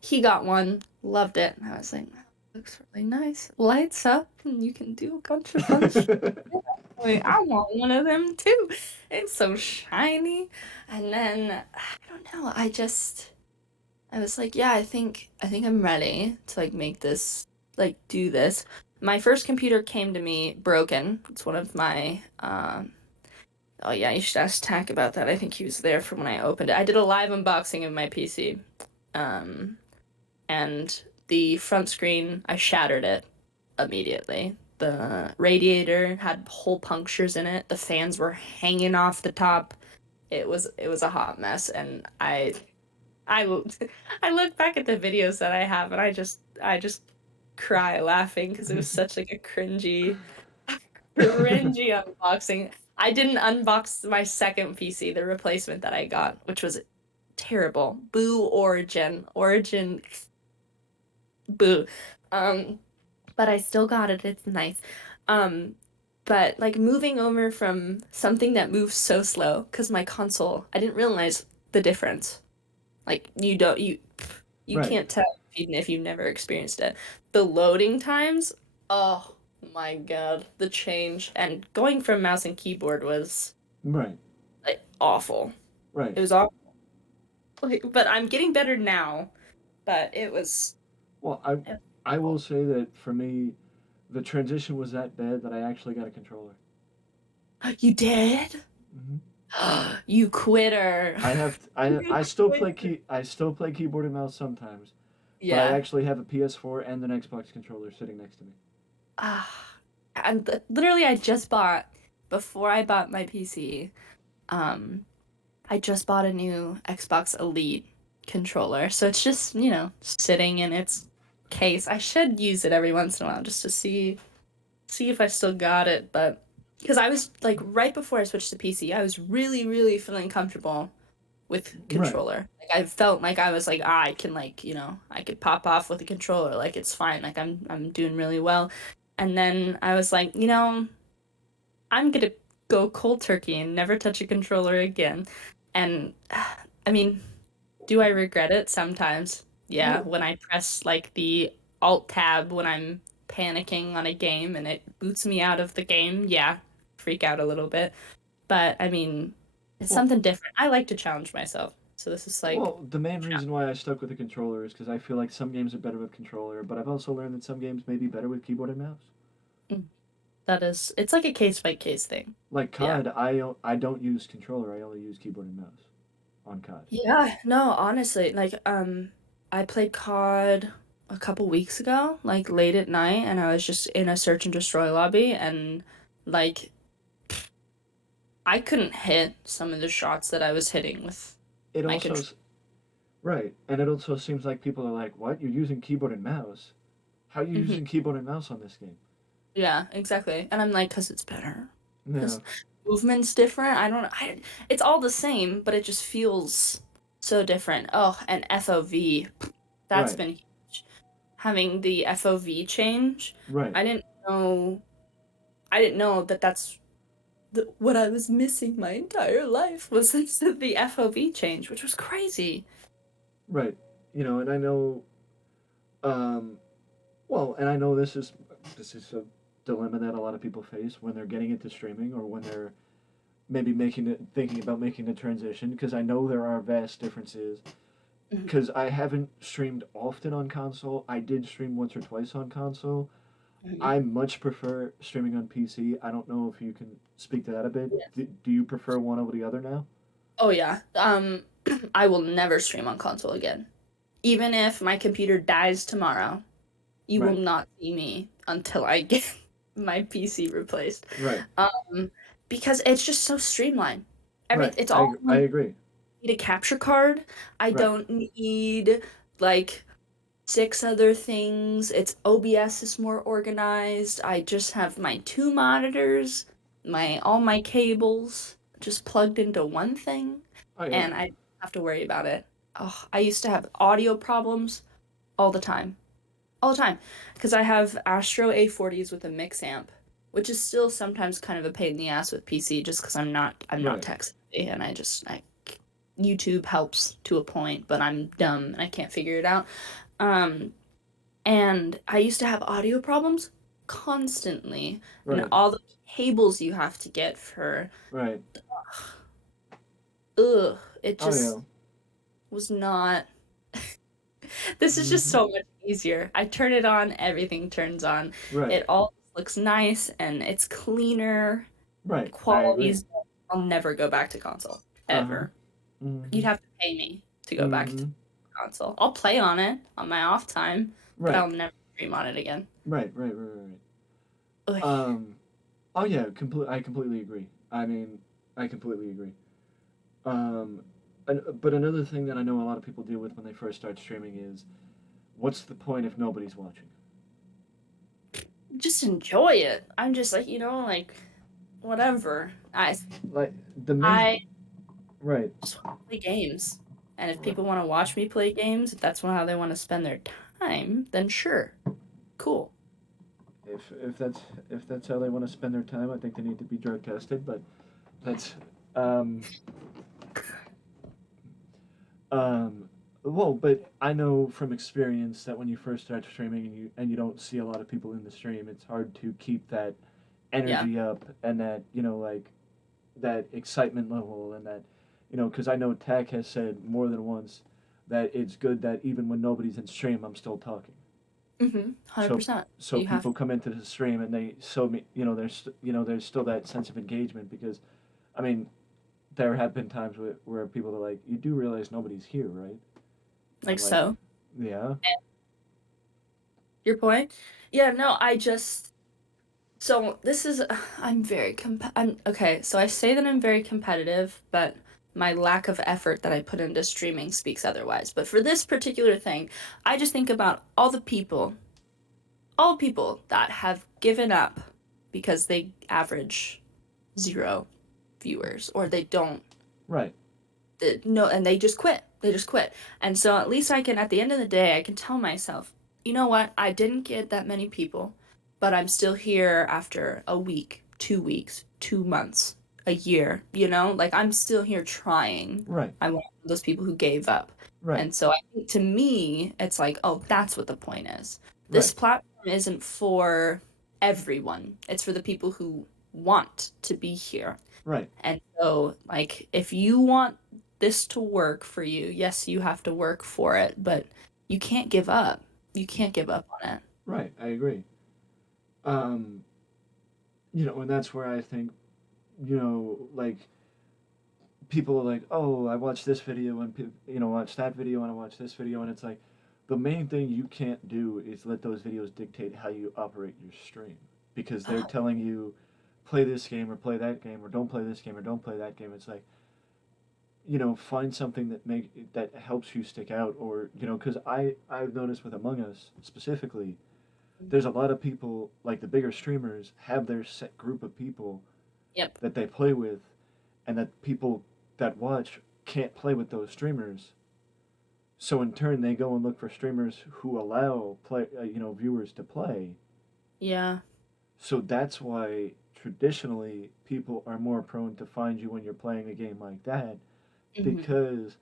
he got one, loved it. And I was like, that looks really nice. Lights up, and you can do a bunch of fun shit. Like, I want one of them too. It's so shiny. And then I don't know, I was like, yeah, I think I'm ready to like make this like do this. My first computer came to me broken. It's one of my oh yeah, you should ask Tack about that. I think he was there for when I opened it. I did a live unboxing of my PC. Um, and the front screen, I shattered it immediately. The radiator had hole punctures in it. The fans were hanging off the top. It was a hot mess, and I I look back at the videos that I have, and I just cry laughing because it was such like a cringy unboxing. I didn't unbox my second PC, the replacement that I got, which was terrible. Boo Origin. Origin boo. Um, but I still got it. It's nice. Um, but like moving over from something that moves so slow, because my console, I didn't realize the difference. Like you Right. can't tell even if you've never experienced it. The loading times, oh my God, the change and going from mouse and keyboard was Right. like awful. Right. It was awful. Like, but I'm getting better now. But Well, I it was I will awful. say that for me, the transition was that bad that I actually got a controller. You did? Hmm. You quitter. You quitter. I still play keyboard and mouse sometimes, but I Yeah. actually have a PS4 and an Xbox controller sitting next to me. Ah, and literally, I just bought before I bought my PC. Um, I just bought a new Xbox Elite controller, so it's just sitting in its case. I should use it every once in a while just to see if I still got it, but because I was like right before I switched to PC, I was really, really feeling comfortable with Right. controller. Like I felt like I was like, I can like, I could pop off with a controller. Like it's fine. Like I'm doing really well. And then I was like, I'm gonna go cold turkey and never touch a controller again. And I mean, do I regret it? Sometimes. Yeah, Well, when I press like the alt tab when I'm panicking on a game and it boots me out of the game, yeah, freak out a little bit. But I mean, It's Well, something different. I like to challenge myself. So this is like, well, the main reason why I stuck with the controller is because I feel like some games are better with controller, but I've also learned that some games may be better with keyboard and mouse. mm, that is, it's like a case by case thing. Like Yeah. COD, I don't use controller. I only use keyboard and mouse on COD. Yeah, no, honestly, like I played COD a couple weeks ago, like late at night, and I was just in a search and destroy lobby and like I couldn't hit some of the shots that I was hitting with It my also control. s- right, and it also seems like people are like, "What? You're using keyboard and mouse? How are you Hmm. using keyboard and mouse on this game?" Yeah, exactly. And I'm like, because it's better. Yeah, Because movement's different. It's all the same, but it just feels so different. Oh, and FOV, that's right, been huge. Having the FOV change, right, I didn't know I didn't know that that's what I was missing my entire life was the FOV change, which was crazy. right. And I know, um, well, and I know this is a dilemma that a lot of people face when they're getting into streaming or when they're maybe thinking about making the transition because I know there are vast differences Mhm. because I haven't streamed often on console. I did stream once or twice on console. Mhm. I much prefer streaming on PC. I don't know if you can speak to that a bit. Yeah. Do you prefer one over the other now? Oh yeah. I will never stream on console again. Even if my computer dies tomorrow, you will Right, not see me until I get my PC replaced. right, Um, because it's just so streamlined. right. It's I all I like agree. need a capture card. I Right, don't need like six other things. Its OBS is more organized. I just have my two monitors, my all my cables just plugged into one thing, oh yeah, and I don't have to worry about it. Oh, I used to have audio problems all the time. All the time. Because I have Astro A40s with a mix amp, which is still sometimes kind of a pain in the ass with PC just because I'm not right, tech savvy and I YouTube helps to a point, but I'm dumb and I can't figure it out. Um, and I used to have audio problems constantly, and right, all the cables you have to get for, right. ugh, it Oh yeah. just was not. This is just Hmm. so much easier. I turn it on, everything turns on. Right, It all looks nice and it's cleaner. right. I agree. Quality's. I'll never go back to console Uh huh. ever. You'd Hmm. have to pay me to go back to Hmm. console. I'll play on it on my off time, but Right, I'll never stream on it again. right, right, right, right. Ugh. Um. Oh yeah. I completely agree. I mean, I completely agree. Um. But another thing that I know a lot of people deal with when they first start streaming is, what's the point if nobody's watching? Just enjoy it. I'm just like, like whatever. Like the main. I Right. just want to play games. And if Right. people want to watch me play games, if that's how they want to spend their time, then sure. Cool. If that's how they want to spend their time, I think they need to be drug tested. But that's um um well, but I know from experience that when you first start streaming and you don't see a lot of people in the stream, it's hard to keep that Yeah. energy up and that like that excitement level and that because I know Tech has said more than once that it's good that even when nobody's in stream, I'm still talking. Mm-hmm. So 100%. so You have people come into the stream and they so me there's still that sense of engagement because I mean there have been times where people are like, you do realize nobody's here, right? And like I'm like, so. yeah, Your point? Yeah, no, so this is I'm okay, so I say that I'm very competitive, but my lack of effort that I put into streaming speaks otherwise. But for this particular thing, I just think about all people that have given up because they average zero viewers or they don't right, no, and they just quit. They just quit. And so at least I can, at the end of the day, I can tell myself, you know what? I didn't get that many people, but I'm still here after a week, 2 weeks, 2 months, a year, Like I'm still here trying. right, I'm one of those people who gave up. right, And so I think to me, it's like, oh, that's what the point is. This right, platform isn't for everyone. It's for the people who want to be here. Right. And so, like, if you want this to work for you, yes, you have to work for it, but you can't give up. You can't give up on it. Right. I agree. Um, and that's where I think, like people are like, oh, I watched this video and watch that video and I watch this video, and it's like, the main thing you can't do is let those videos dictate how you operate your stream, because they're Oh, telling you, play this game or play that game or don't play this game or don't play that game. It's like, find something that helps you stick out, or because I've noticed with Among Us specifically, there's a lot of people, like the bigger streamers have their set group of people yep. that they play with, and that people that watch can't play with those streamers. So in turn, they go and look for streamers who allow viewers to play. Yeah. So that's why traditionally people are more prone to find you when you're playing a game like that, Hmm. because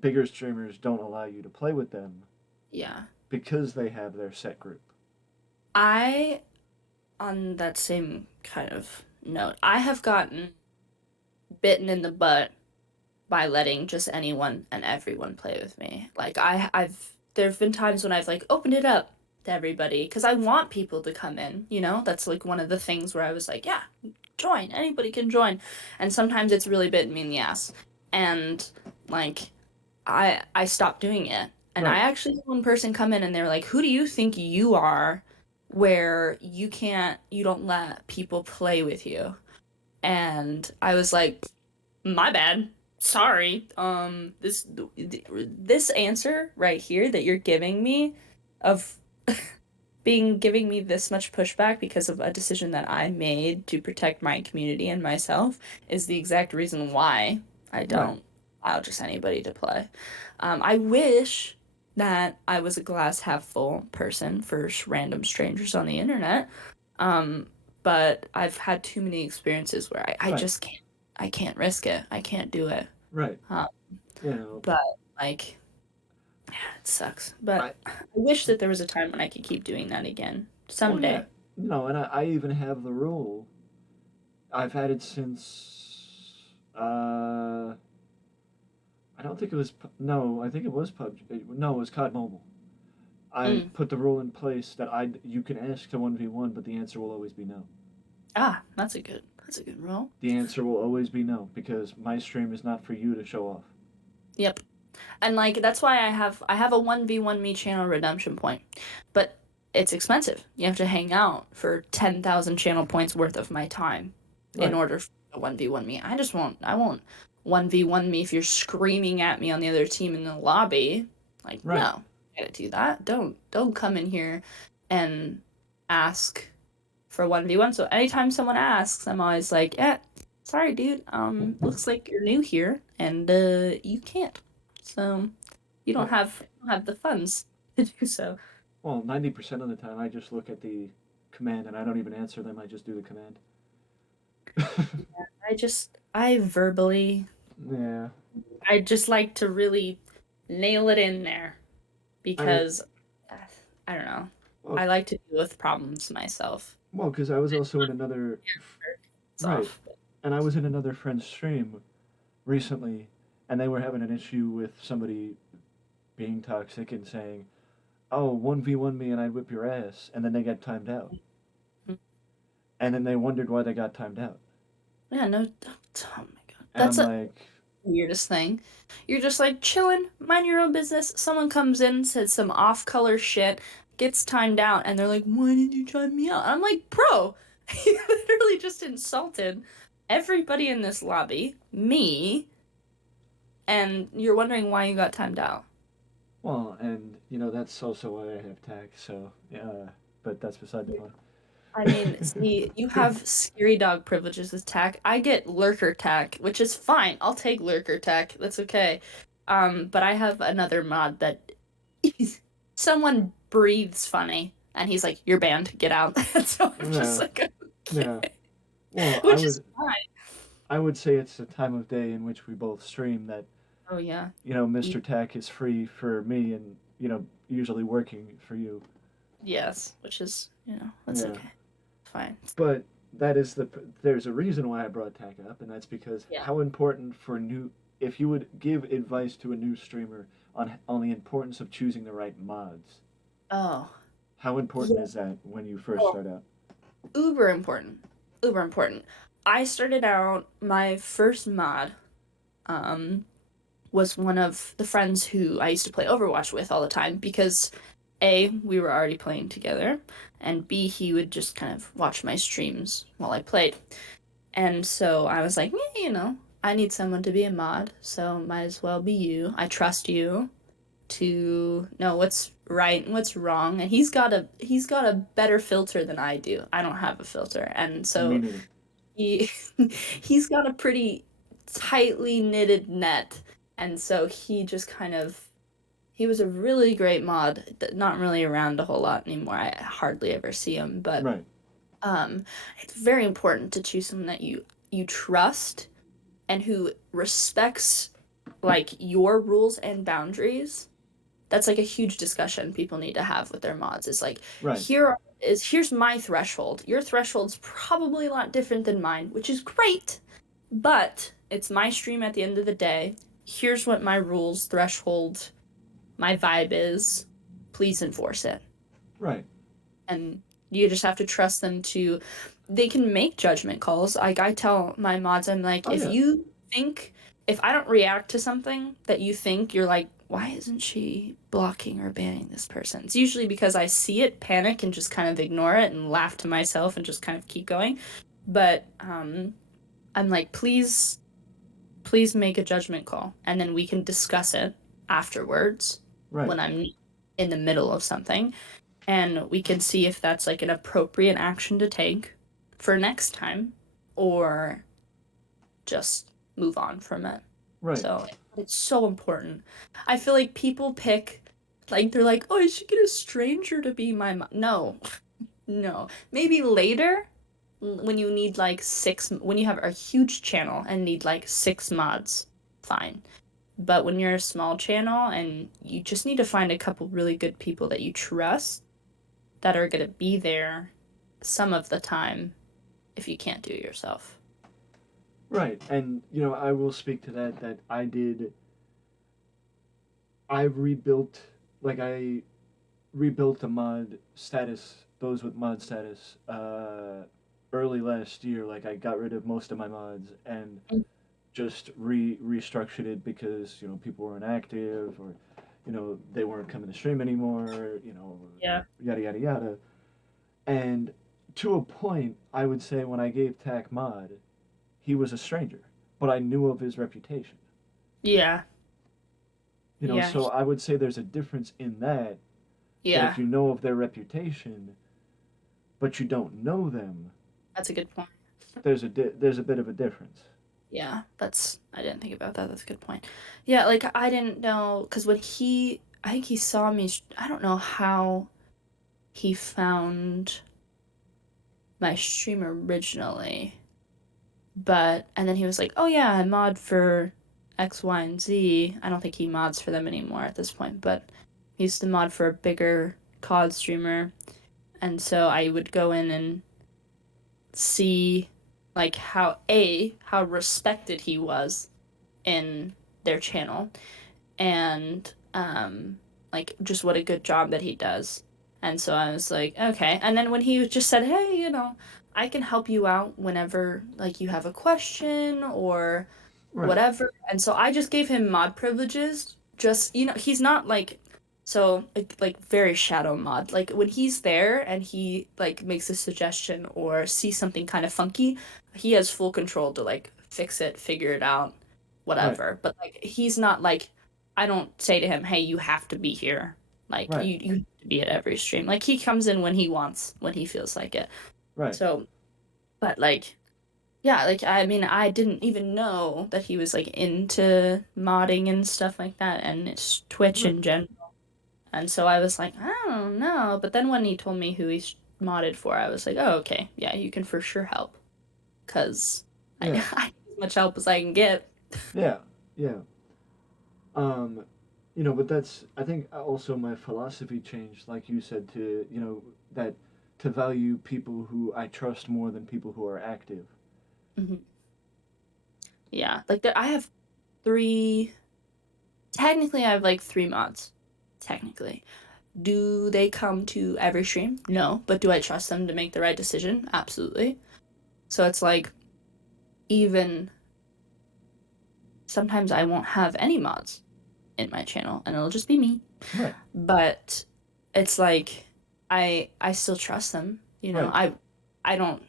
bigger streamers don't allow you to play with them Yeah. because they have their set group. I, on that same kind of note, I have gotten bitten in the butt by letting just anyone and everyone play with me. Like there've been times when I've like opened it up to everybody because I want people to come in, you know? That's like one of the things where I was like, yeah, join. Anybody can join. And sometimes it's really bitten me in the ass. And like I stopped doing it. And I Right, actually had one person come in and they're like, "Who do you think you are where you don't let people play with you?" And I was like, my bad. Sorry. This answer right here that you're giving me of being giving me this much pushback because of a decision that I made to protect my community and myself is the exact reason why I right, don't allow just anybody to play. I wish that I was a glass half full person for random strangers on the internet. Um, but I've had too many experiences where I right, just can't. I can't risk it. I can't do it. right. Uh, You know, but like, yeah, it sucks. But I I wish that there was a time when I could keep doing that again well, yeah, someday. and I even have the rule. I've had it since I don't think it was no, I think it was PUBG. No, it was COD Mobile. I Mm. put the rule in place that I you can ask to 1v1, but the answer will always be no. Ah, that's a good rule. The answer will always be no, because my stream is not for you to show off. Yep. And like that's why I have a 1v1 me channel redemption point. But it's expensive. You have to hang out for 10,000 channel points worth of my time in Right, order for a 1v1 me. I won't 1v1 me if you're screaming at me on the other team in the lobby. Like, right. no. I gotta do that. Don't come in here and ask for 1v1. So anytime someone asks, I'm always like, "Yeah, sorry dude. Looks like you're new here and you can't." So Well, you don't have the funds to do so. 90% of the time I just look at the command and I don't even answer them. I just do the command. I verbally Yeah, I just like to really nail it in there I because uh, I don't know. well, I like to deal with problems myself. because I was also in another It's right, off. and I was in another friend's stream recently, and they were having an issue with somebody being toxic and saying, "Oh, 1v1 me and I'd whip your ass," and then they got timed out, and then they wondered why they got timed out, Yeah, no. Oh my God. and That's I'm a like, weirdest thing. You're just like chilling, mind your own business. Someone comes in, says some off color shit, gets timed out, and they're like, "Why did you time me out?" I'm like, "Bro, you literally just insulted everybody in this lobby, me, and you're wondering why you got timed out." well, and that's also why I have tags, so yeah, but that's beside the point. I mean, see, you have scary dog privileges with tack. I get lurker tack, which is fine. I'll take lurker tack. That's okay. But I have another mod that someone breathes funny, and he's like, "You're banned. Get out." And so I'm just Yeah, like, yeah. okay, Well, which is fine. I would say it's the time of day in which we both stream that Oh yeah. Mr. Tack is free for me and usually working for you. Yes, which is, that's Yeah, okay. Fine. but that is there's a reason why I brought tech up, and that's because Yeah. how important for new if you would give advice to a new streamer on the importance of choosing the right mods, Oh. how important Yeah. is that when you first Oh, start out? uber important. Uber important. I started out my first mod um was one of the friends who I used to play Overwatch with all the time because A, we were already playing together, and B, he would just kind of watch my streams while I played. And so I was like, yeah, I need someone to be a mod, so might as well be you. I trust you to know what's right and what's wrong. And he's got a better filter than I do. I don't have a filter. And Me so neither. he he's got a pretty tightly knitted net. And so he was a really great mod, not really around a whole lot anymore. I hardly ever see him, but Right. um it's very important to choose someone that you trust and who respects like your rules and boundaries. That's like a huge discussion people need to have with their mods is like Right. here's my threshold. Your threshold's probably a lot different than mine, which is great, but it's my stream at the end of the day. Here's what my rules, threshold, my vibe is. Please enforce it. Right. And you just have to trust them to they can make judgment calls. Like I tell my mods, I'm like, Oh if yeah. you think if I don't react to something that you think you're like, why isn't she blocking or banning this person? It's usually because I see it, panic, and just kind of ignore it and laugh to myself and just kind of keep going. But I'm like, please make a judgment call, and then we can discuss it afterwards Right. when I'm in the middle of something and we can see if that's like an appropriate action to take for next time or just move on from it. Right. So it's so important. I feel like people pick like they're like, "Oh, I should get a stranger to be my mom." No. No. Maybe later when you need like when you have a huge channel and need like 6 mods. Fine. But when you're a small channel and you just need to find a couple really good people that you trust that are going to be there some of the time if you can't do it yourself. Right. And I will speak to that. That I rebuilt, like I rebuilt the mod status, those with mod status, early last year. Like I got rid of most of my mods and just restructured it because people weren't active, or they weren't coming to stream anymore. Yeah. Yada yada yada. And to a point, I would say when I gave Tac mod, he was a stranger, but I knew of his reputation. Yeah. Yeah. So I would say there's a difference in that. That if Yeah. you know of their reputation, but you don't know them, That's a good point. there's a bit of a difference. Yeah. I didn't think about that. That's a good point. Yeah. Like, I didn't know, because I think he saw me, I don't know how he found my stream originally, and then he was like, oh, yeah, I mod for X, Y, and Z. I don't think he mods for them anymore at this point, but he used to mod for a bigger COD streamer. And so I would go in and see like how respected he was in their channel and like just what a good job that he does. And so I was like, okay. And then when he just said, "Hey, I can help you out whenever like you have a question or Right, whatever." And so I just gave him mod privileges. Just, he's not like so like very shadow mod. Like when he's there and he like makes a suggestion or sees something kind of funky, he has full control to like fix it, figure it out, right, whatever. But like he's not like I don't say to him, "Hey, you have to be here." Like right, you have to be at every stream. Like he comes in when he wants, when he feels like it. right. So, but like yeah, like I mean, I didn't even know that he was like into modding and stuff like that, and it's Twitch Right. in general. And so I was like, I don't know. But then when he told me who he's modded for, I was like, oh, okay, yeah, you can for sure help, cause I, Yeah, I need as much help as I can get. yeah, yeah. Um, but that's I think also my philosophy changed, like you said, to that to value people who I trust more than people who are active. Mhm. Yeah, like I have three. Technically, I have like three mods. Technically, do they come to every stream? No, but do I trust them to make the right decision? Absolutely. So it's like even sometimes I won't have any mods in my channel, and it'll just be me. Right, But it's like I still trust them. You know, right, I don't.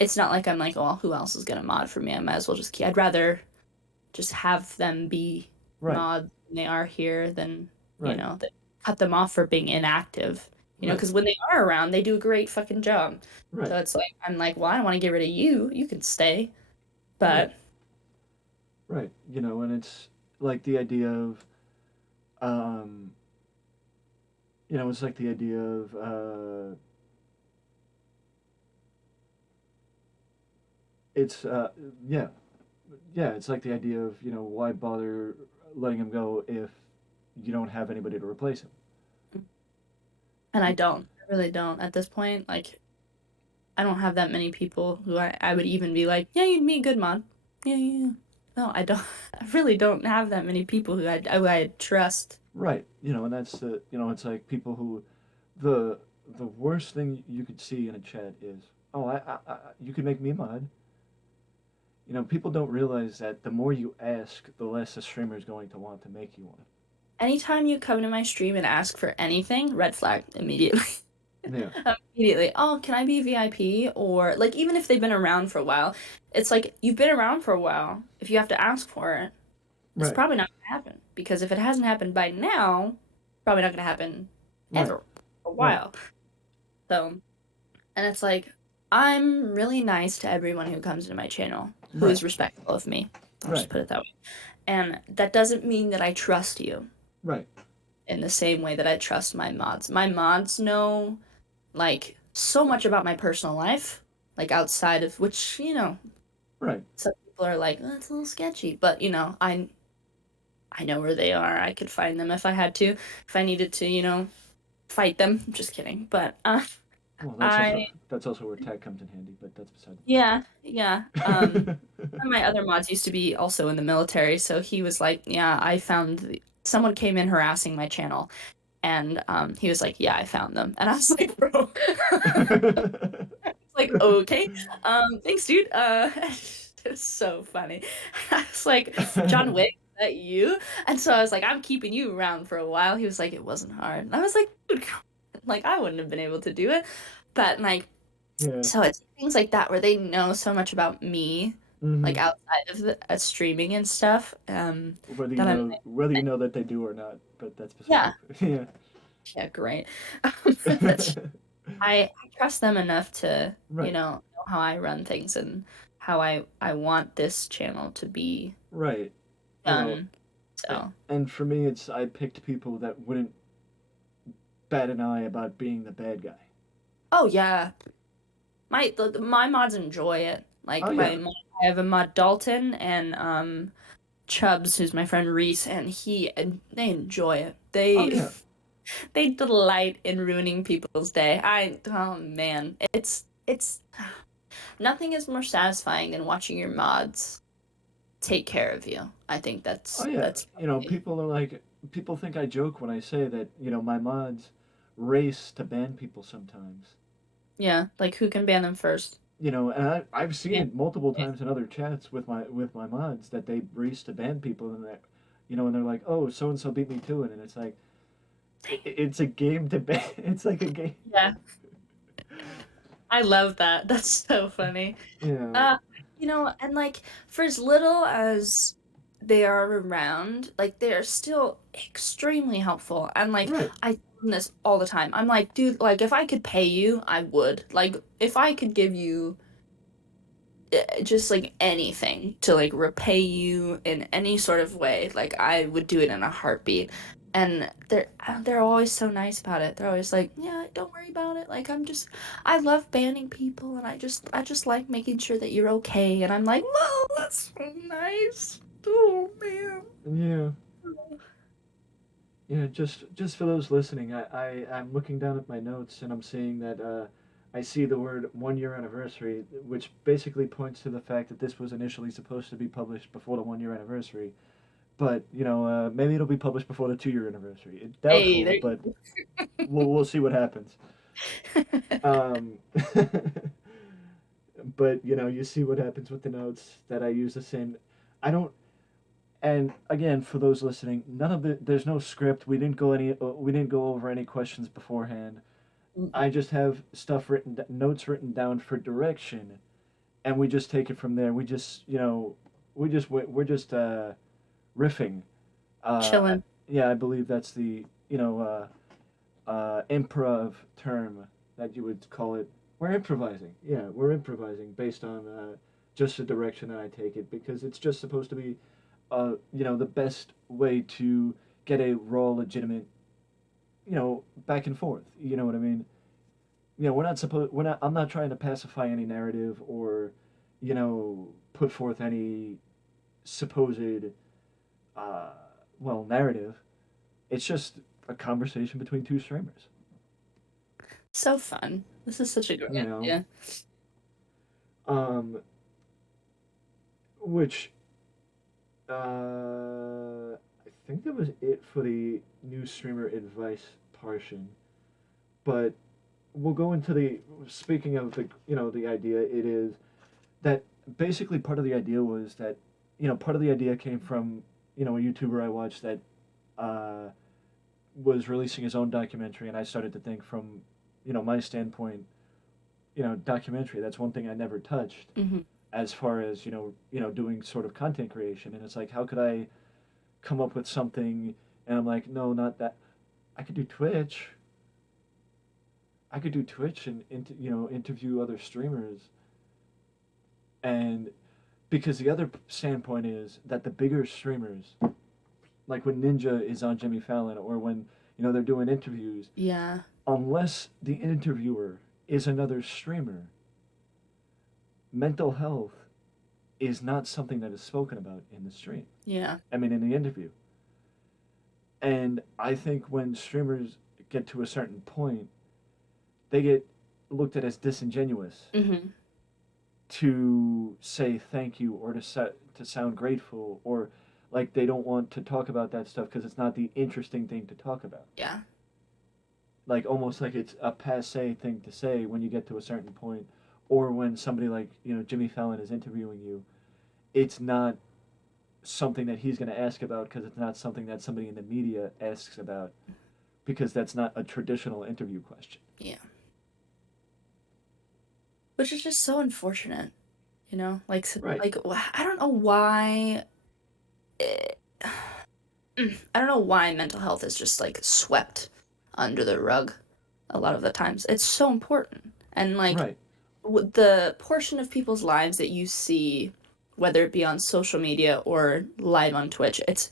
It's not like I'm like, oh, who else is gonna mod for me? I might as well just keep. I'd rather just have them be right, mods when they are here than, right, that cut them off for being inactive. right, Because when they are around, they do a great fucking job. right, So it's like I'm like, well, I don't want to get rid of you. You can stay. right, But right. And it's like the idea of, um, it's like the idea of, it's, yeah, yeah, it's like the idea of, why bother letting him go if you don't have anybody to replace him? and I don't. I really don't at this point. Like I don't have that many people who I would even be like, yeah, you'd be a good mod. Yeah, yeah, yeah. No, I don't. I really don't have that many people who I trust. Right. And that's it's like people who, the the worst thing you could see in a chat is, oh, you can make me mod. People don't realize that the more you ask, the less a streamer is going to want to make you one. Anytime you come to my stream and ask for anything, red flag immediately. Yeah. Immediately. Oh, can I be VIP? Or like even if they've been around for a while, it's like you've been around for a while. If you have to ask for it, it's Right. probably not gonna happen. Because if it hasn't happened by now, probably not gonna happen Right. ever for a Right. while. So, and it's like I'm really nice to everyone who comes to my channel who Right. is respectful of me. I'll just Right. put it that way. And that doesn't mean that I trust you Right. in the same way that I trust my mods. My mods know like so much about my personal life, like outside of which, Right. some people are like, oh, it's a little sketchy, but I know where they are. I could find them if I had to, if I needed to, fight them. I'm just kidding. But Well, I that's also where tag comes in handy, but that's beside yeah, yeah. the One of my other mods used to be also in the military, so he was like, yeah, I found someone came in harassing my channel. And he was like, "Yeah, I found them." And I was like, "Bro." It's like, "Okay. Thanks, dude." It's so funny. I was like, "John Wick, is that you?" And so I was like, "I'm keeping you around for a while." He was like, "It wasn't hard." And I was like, "Dude, come on." Like I wouldn't have been able to do it. But like Yeah. so it's things like that where they know so much about me, like Hmm. outside of the streaming and stuff, that I'm Whether that they do or not, but that's beside yeah, the yeah. yeah, great. That's I trust them enough to, Right. know how I run things and how I want this channel to be Right. You know, done. So, and for me, it's I picked people that wouldn't bat an eye about being the bad guy. oh yeah, my mods enjoy it. Oh Like yeah. I have a mod Dalton and Chubbs, who's my friend Reese, and they enjoy it. Oh They yeah. they delight in ruining people's day. Oh man, it's nothing is more satisfying than watching your mods take care of you. I think Oh that's yeah. that's probably People think I joke when I say that, my mods race to ban people sometimes. yeah, like who can ban them first? And I've seen Yeah. it multiple times in other chats with my mods that they race to ban people and and they're like, "Oh, so and so beat me to it." And it's like it's a game to ban. It's like a game. Yeah, I love that. That's so funny. Yeah. Uh, and like for as little as they are around, like they are still extremely helpful. And like Right. I tell them this all the time. I'm like, dude, like if I could pay you, I would. Like if I could give you just like anything to like repay you in any sort of way, like I would do it in a heartbeat. And they're always so nice about it. They're always like, "Yeah, don't worry about it." Like I love banning people, and I just like making sure that you're okay. And I'm like, "Well, that's so nice." Oh man. Yeah. Yeah. Just for those listening, I'm looking down at my notes and I'm seeing that I see the word 1 year anniversary, which basically points to the fact that this was initially supposed to be published before the 1 year anniversary. But maybe it'll be published before the 2 year anniversary. It's Hey, doubtful, there but you we'll see what happens. go. Um, but you see what happens with the notes that I use the same. I don't. And again, for those listening, none of it. There's no script. We didn't go any. We didn't go over any questions beforehand. I just have stuff written, notes written down for direction, and we just take it from there. We just, we're just riffing. Uh, Chilling. yeah, I believe that's the improv term that you would call it. We're improvising. Yeah, we're improvising based on just the direction that I take it because it's just supposed to be, the best way to get a raw, legitimate, back and forth. You know what I mean? We're not supposed. We're not. I'm not trying to pacify any narrative or, put forth any supposed, uh, narrative. It's just a conversation between two streamers. So fun. This is such a great You know, idea. um, which I think that was it for the new streamer advice portion. But we'll go into the speaking of the idea. It is that basically part of the idea was that part of the idea came from a YouTuber I watched that uh, was releasing his own documentary, and I started to think from my standpoint, documentary. That's one thing I never touched Hmm. as far as doing sort of content creation, and it's like how could I come up with something, and I'm like no, not that. I could do Twitch. I could do Twitch and interview other streamers, and because the other standpoint is that the bigger streamers, like when Ninja is on Jimmy Fallon or when they're doing interviews, Yeah. unless the interviewer is another streamer, mental health is not something that is spoken about in the stream. Yeah. I mean, in the interview. And I think when streamers get to a certain point, they get looked at as disingenuous Hmm. to say thank you or to sound grateful or like they don't want to talk about that stuff because it's not the interesting thing to talk about. Yeah. Like almost like it's a passe thing to say when you get to a certain point, or when somebody like Jimmy Fallon is interviewing you, it's not something that he's going to ask about because it's not something that somebody in the media asks about because that's not a traditional interview question. Yeah. Which is just so unfortunate, Like, Right. like I don't know why. It, I don't know why mental health is just like swept under the rug a lot of the times. It's so important. And like Right. the portion of people's lives that you see, whether it be on social media or live on Twitch, it's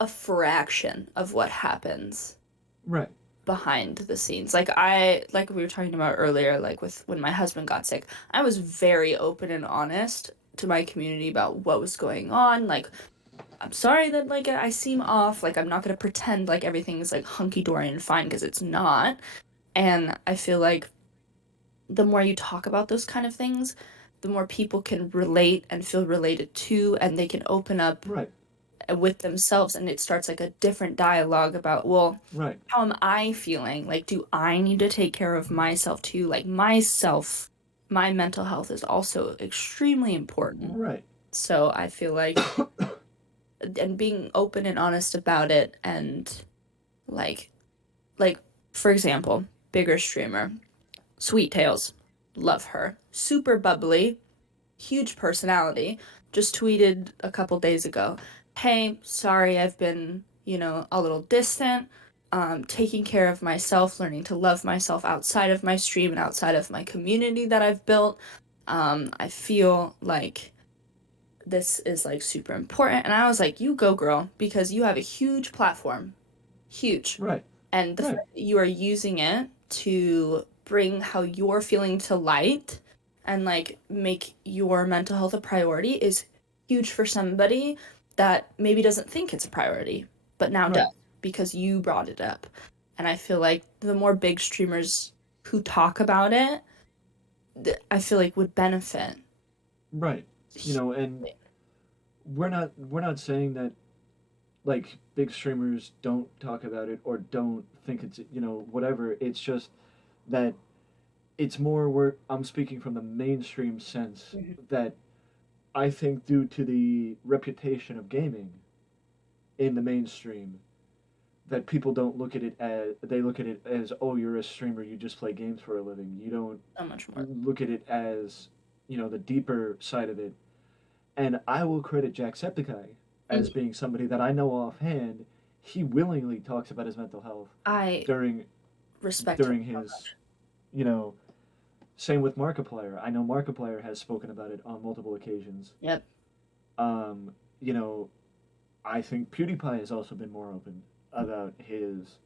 a fraction of what happens Right. behind the scenes. Like we were talking about earlier, like with when my husband got sick, I was very open and honest to my community about what was going on. Like, I'm sorry that like I seem off. Like, I'm not gonna pretend like everything's like hunky dory and fine because it's not. And I feel like the more you talk about those kind of things, the more people can relate and feel related to, and they can open up Right. with themselves, and it starts like a different dialogue about, well, Right. how am I feeling? Like, do I need to take care of myself too? Like, myself, my mental health is also extremely important. Right. So I feel like, and being open and honest about it, and like, like for example, bigger streamer, Sweet Tails, love her, super bubbly, huge personality, just tweeted a couple days ago, "Hey, sorry I've been, a little distant. Taking care of myself, learning to love myself outside of my stream and outside of my community that I've built. I feel like this is like super important." And I was like, "You go, girl, because you have a huge platform, huge. Right. And the Right. fact that you are using it to bring how you're feeling to light and like make your mental health a priority is huge for somebody that maybe doesn't think it's a priority, but now does Right. because you brought it up." And I feel like the more big streamers who talk about it, I feel like would benefit. Right. And we're not saying that like big streamers don't talk about it or don't think it's whatever. It's just that it's more where I'm speaking from the mainstream sense Mhm. that I think due to the reputation of gaming in the mainstream that people don't look at it as they look at it as, oh, you're a streamer, you just play games for a living. You don't So much more. look at it as the deeper side of it. And I will credit Jacksepticeye as Mhm. being somebody that I know offhand. He willingly talks about his mental health I during respect him during so his, much. you know, same with Markiplier. I know Markiplier has spoken about it on multiple occasions. Yep. Um, you know, I think PewDiePie has also been more open about his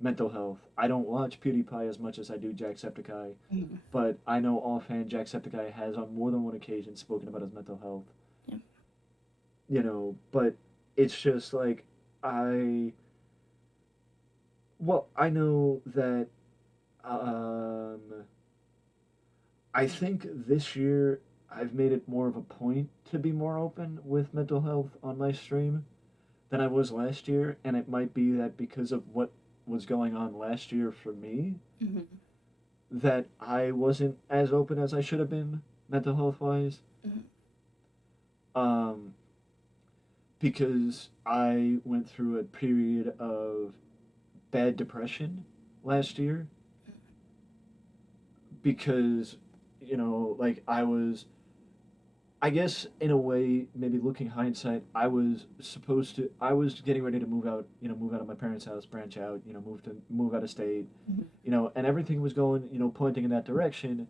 mental health. I don't watch PewDiePie as much as I do Jacksepticeye, Mhm. but I know offhand Jacksepticeye has on more than one occasion spoken about his mental health. Yep. But it's just like I I know that um I think this year I've made it more of a point to be more open with mental health on my stream than I was last year, and it might be that because of what was going on last year for me, Mhm. that I wasn't as open as I should have been mental health wise. Mhm. Um, because I went through a period of bad depression last year because like I guess in a way, maybe looking hindsight, I was getting ready to move out, move out of my parents' house, branch out, move out of state, Mhm. and everything was going, pointing in that direction.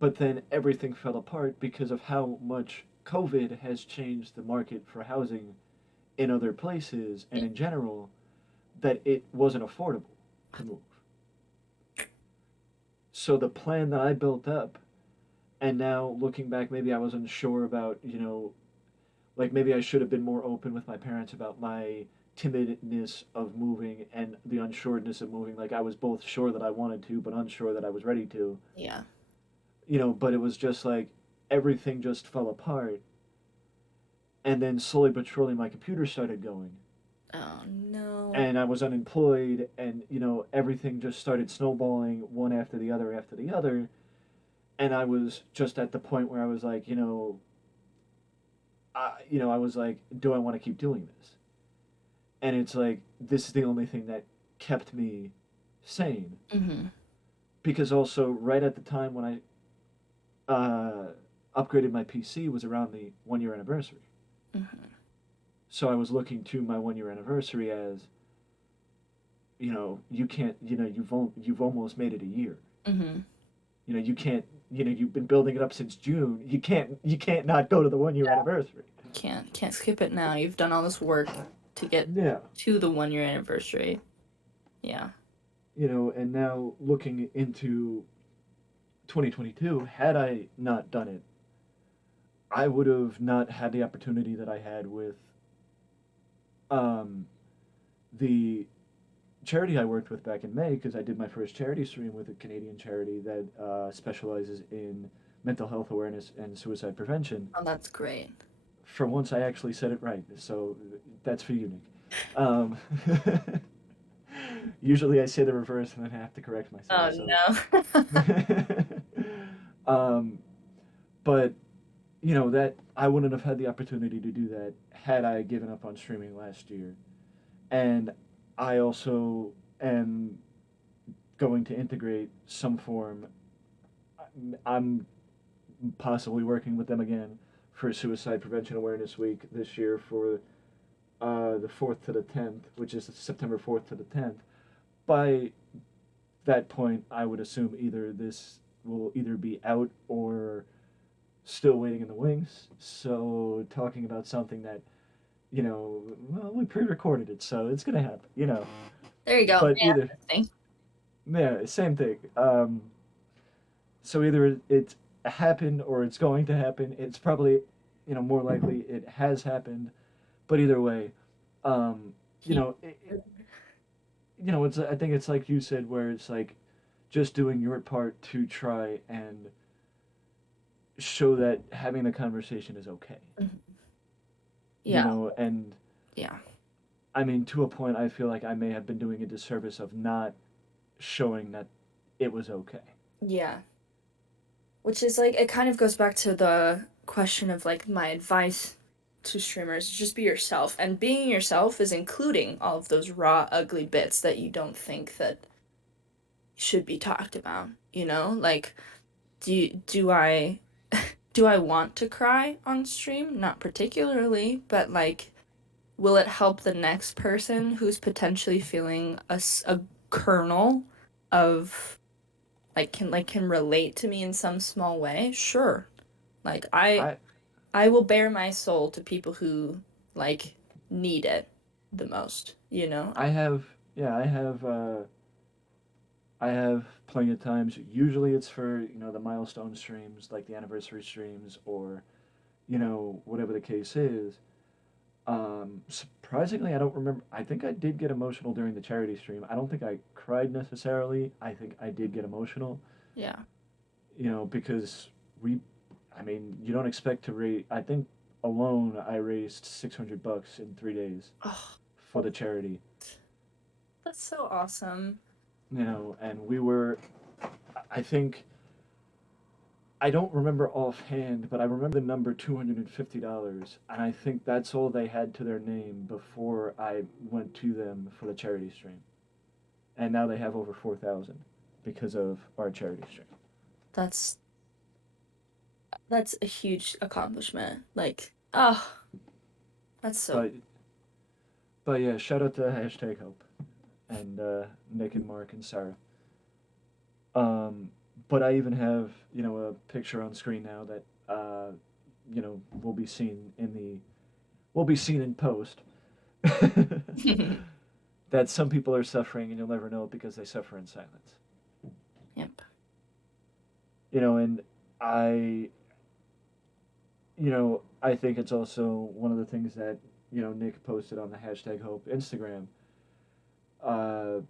But then everything fell apart because of how much COVID has changed the market for housing in other places and Yeah. in general, that it wasn't affordable to move. So the plan that I built up, and now looking back, maybe I was unsure about, like maybe I should have been more open with my parents about my timidness of moving and the unsureness of moving. Like I was both sure that I wanted to, but unsure that I was ready to. Yeah. But it was just like everything just fell apart, and then slowly but surely my computer started going, Oh no. and I was unemployed, and everything just started snowballing one after the other, and I was just at the point where I was like, I was like, do I want to keep doing this? And it's like this is the only thing that kept me sane Mhm. because also right at the time when I upgraded my PC was around the 1 year anniversary. Mhm. So I was looking to my 1 year anniversary as you can't you've almost made it a year. Mhm. You can't you've been building it up since June. You can't not go to the 1 year anniversary. Can't skip it now. You've done all this work to get Yeah, to the 1 year anniversary. Yeah. and now looking into 2022, had I not done it, I would have not had the opportunity that I had with um, the charity I worked with back in May because I did my first charity stream with a Canadian charity that specializes in mental health awareness and suicide prevention. Oh, that's great. For once, I actually said it right, so that's for you, Nick. Um, usually, I say the reverse and then I have to correct myself. Oh So, no. um, but that I wouldn't have had the opportunity to do that had I given up on streaming last year. And I also am going to integrate some form. I'm possibly working with them again for Suicide Prevention Awareness Week this year for the 4th to the 10th, which is September 4th to the 10th. By that point, I would assume either this will either be out or still waiting in the wings. So talking about something that well, we pre-recorded it, so it's gonna happen. There you go. But either, Manifesting. yeah, same thing. So either it happened or it's going to happen. It's probably, more likely it has happened. But either way, um, you Keep. know, it, it's I think it's like you said, where it's like just doing your part to try and show that having the conversation is okay. Mhm. You Yeah. know, and Yeah. I mean, to a point, I feel like I may have been doing a disservice of not showing that it was okay. Yeah. Which is like it kind of goes back to the question of like my advice to streamers, just be yourself. And being yourself is including all of those raw, ugly bits that you don't think that should be talked about, you know? Like do I do I want to cry on stream? Not particularly, but like will it help the next person who's potentially feeling a kernel of can relate to me in some small way? Sure. Like I I will bare my soul to people who like need it the most, you know? I have yeah I have plenty of times. Usually it's for the milestone streams, like the anniversary streams, or whatever the case is. Surprisingly, I don't remember. I think I did get emotional during the charity stream. I don't think I cried necessarily. I think I did get emotional. Yeah. Because we, I mean, you don't expect to raise. I think alone I raised $600 in 3 days Oh, for the charity. that's so awesome. And we were. I think I don't remember offhand, but I remember the number $250, and I think that's all they had to their name before I went to them for the charity stream. And now they have over 4,000 because of our charity stream. That's that's a huge accomplishment. Like, oh, that's so But but yeah, shout out to hashtag Hope and Nick and Mark and Sarah. Um, but I even have a picture on screen now that will be seen in post. That some people are suffering and you'll never know it because they suffer in silence. Yep. And I I think it's also one of the things that Nick posted on the hashtag Hope Instagram. Uh,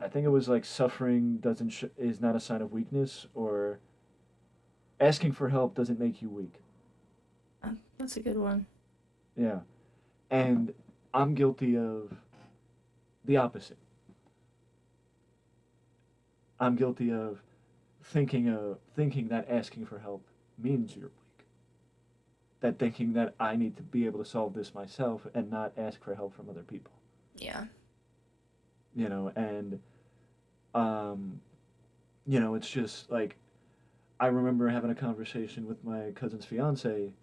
I think it was like suffering doesn't is not a sign of weakness, or asking for help doesn't make you weak. That's a good one. Yeah, and I'm guilty of the opposite. I'm guilty of thinking that asking for help means you're weak. That thinking that I need to be able to solve this myself and not ask for help from other people. Yeah. And um, it's just like I remember having a conversation with my cousin's fiance,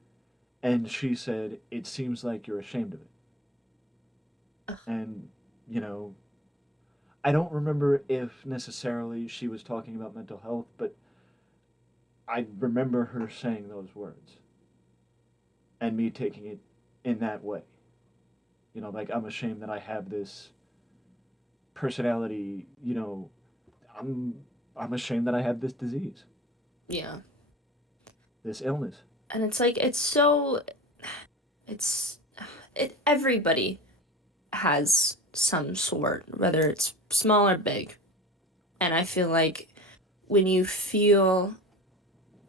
and she said, "It seems like you're ashamed of it." Ugh. And you know, I don't remember if necessarily she was talking about mental health, but I remember her saying those words and me taking it in that way. Like I'm ashamed that I have this personality. I'm I'm ashamed that I have this disease, Yeah. this illness. And it's like it's everybody has some sort, whether it's small or big. And I feel like when you feel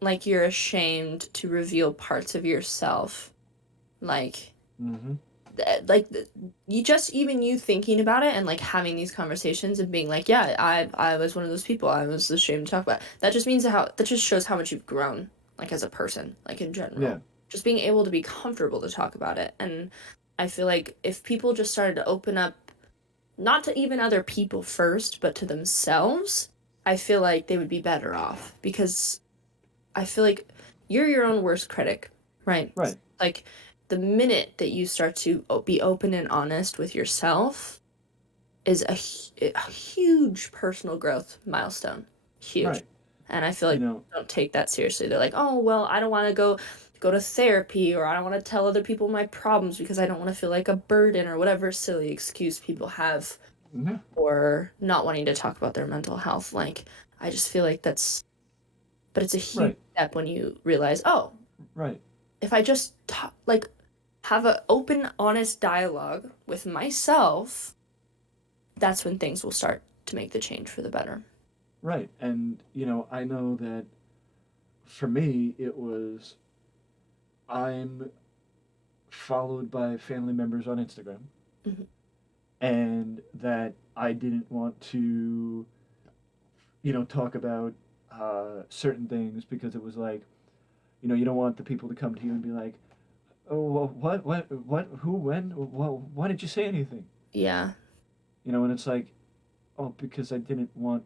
like you're ashamed to reveal parts of yourself, like Mm-hmm. like you just even you thinking about it and like having these conversations and being like, yeah, I was one of those people. I was ashamed to talk about. That just means that just shows how much you've grown, like as a person, like in Yeah. general. Just being able to be comfortable to talk about it. And I feel like if people just started to open up, not to even other people first, but to themselves, I feel like they would be better off because I feel like you're your own worst critic, right? Right. Like the minute that you start to be open and honest with yourself is a huge personal growth milestone. Huge. Right. And I feel You like know. people don't take that seriously. They're like, "Oh, well, I don't want to go to therapy or I don't want to tell other people my problems because I don't want to feel like a burden or whatever silly excuse people have Yeah. or not wanting to talk about their mental health." Like, I just feel like but it's a huge Right. step when you realize, oh, Right. if I just like have an open, honest dialogue with myself, that's when things will start to make the change for the better. right. And I know that for me, it was I'm followed by family members on Instagram, Mhm. and that I didn't want to, talk about certain things because it was like, you don't want the people to come to you and be like, oh, well, who, when, well, why did you say anything? Yeah. And it's like, oh, because I didn't want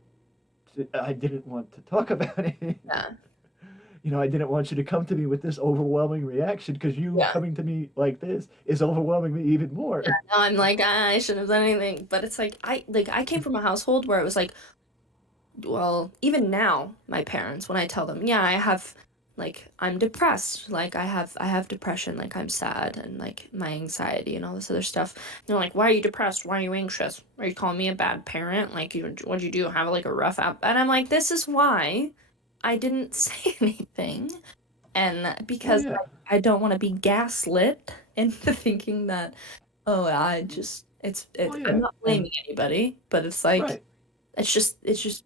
to talk about it. Yeah. I didn't want you to come to me with this overwhelming reaction because you Yeah. coming to me like this is overwhelming me even more. Now I'm like, "Ah, I shouldn't have done anything." But it's like I came from a household where it was like, well, even now, my parents, when I tell them, yeah, I have like I'm depressed, like I have depression, like I'm sad and like my anxiety and all this other stuff. They're like, why are you depressed? Why are you anxious? Are you calling me a bad parent? Like what'd you do? Have like a rough app? And I'm like, this is why I didn't say anything. And Well, because yeah. I don't want to be gaslit into thinking that, oh, Well, I'm yeah. not And blaming anybody, but it's like right, it's just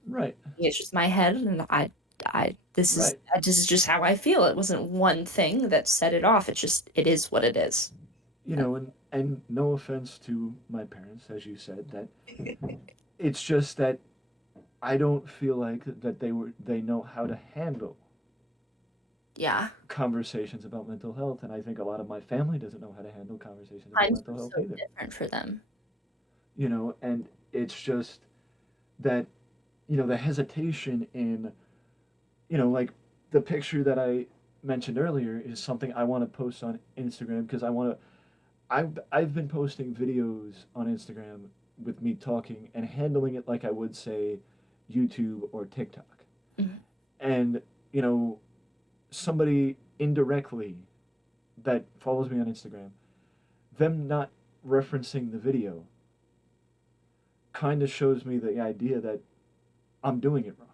right, it's just my head, and right. this is just how I feel. It wasn't one thing that set it off. It is what it is. And no offense to my parents, as you said, that it's just that I don't feel like that they know how to handle Yeah, conversations about mental health, and I think a lot of my family doesn't know how to handle conversations about times mental were so health either. different for them. And it's just that the hesitation in like the picture that I mentioned earlier is something I want to post on Instagram because I've been posting videos on Instagram with me talking and handling it like I would say YouTube or TikTok. Mhm. And you know, somebody indirectly that follows me on Instagram, them not referencing the video kind of shows me the idea that I'm doing it wrong.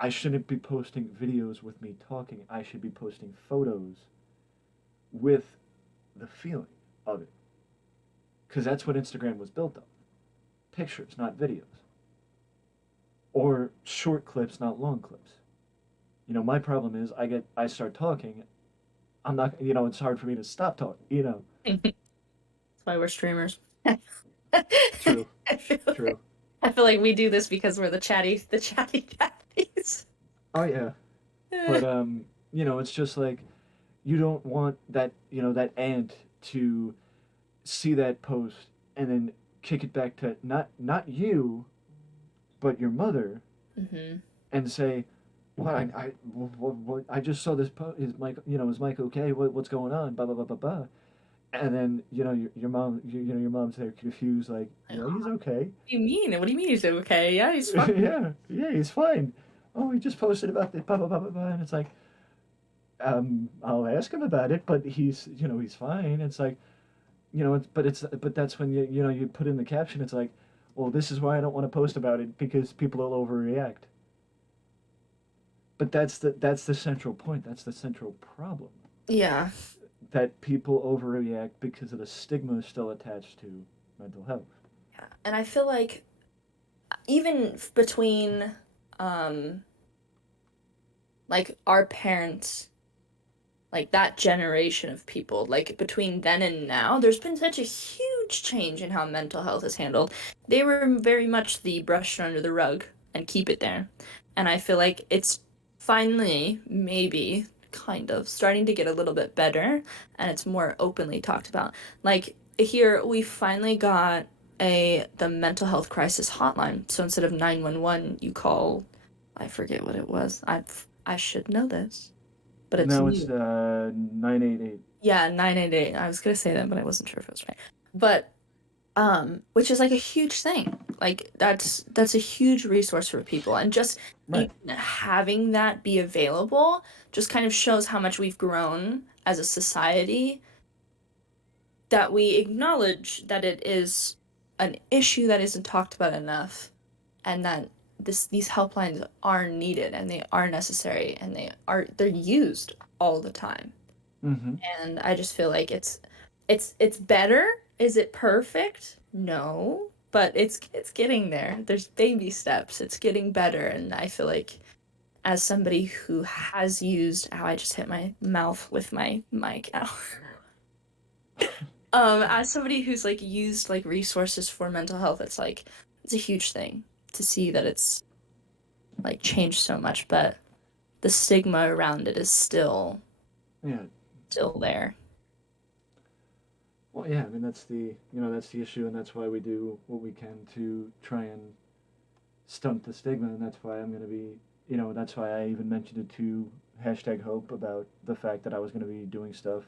I shouldn't be posting videos with me talking. I should be posting photos with the feeling of it. Because that's what Instagram was built on, pictures, not videos. Or short clips, not long clips. My problem is I start talking, I'm not it's hard for me to stop talking. That's why we're streamers. True, I feel true. I feel like we do this because we're the chatty chatties. Oh yeah. But it's just like you don't want that aunt to see that post and then kick it back to not you, but your mother Hmm. and say, "What I just saw this post. Is Mike okay? What's going on? Blah blah blah blah blah." And then your mom your mom's there confused like, Like, "Yeah, what he's okay. do you mean? What do you mean he's okay? Yeah, he's fine. Yeah, he's fine. Oh, he just posted about the blah blah blah blah blah." And it's like, I'll ask him about it, but he's fine. It's like, but that's when you put in the caption. It's like, well, this is why I don't want to post about it because people will overreact. But that's the central point. That's the central problem. Yeah. That people overreact because of the stigma still attached to mental health. Yeah. And I feel like even between um like our parents, like that generation of people, like between then and now, there's been such a huge change in how mental health is handled. They were very much the brush under the rug and keep it there. And I feel like it's finally, maybe, kind of starting to get a little bit better and it's more openly talked about. Like here, we finally got the mental health crisis hotline. So instead of 911, you call, I forget what it was. I should know this, but it's Now it's new. 988. Yeah, 988. I was gonna say that, but I wasn't sure if it was right. But which is like a huge thing. Like that's a huge resource for people. And just Right. even having that be available just kind of shows how much we've grown as a society, that we acknowledge that it is an issue that isn't talked about enough, and that these helplines are needed and they are necessary and they're used all the time. Mm-hmm. And I just feel like it's better. Is it perfect? No. but it's getting there. There's baby steps. It's getting better, and I feel like as somebody who has used, ow, I just hit my mouth with my mic. Ow. As somebody who's like used like resources for mental health, it's like it's a huge thing to see that it's like changed so much, but the stigma around it is Yeah. still there. Well, yeah. I mean, that's the issue, and that's why we do what we can to try and stunt the stigma, and that's why I'm going to be, that's why I even mentioned it to hashtag Hope about the fact that I was going to be doing stuff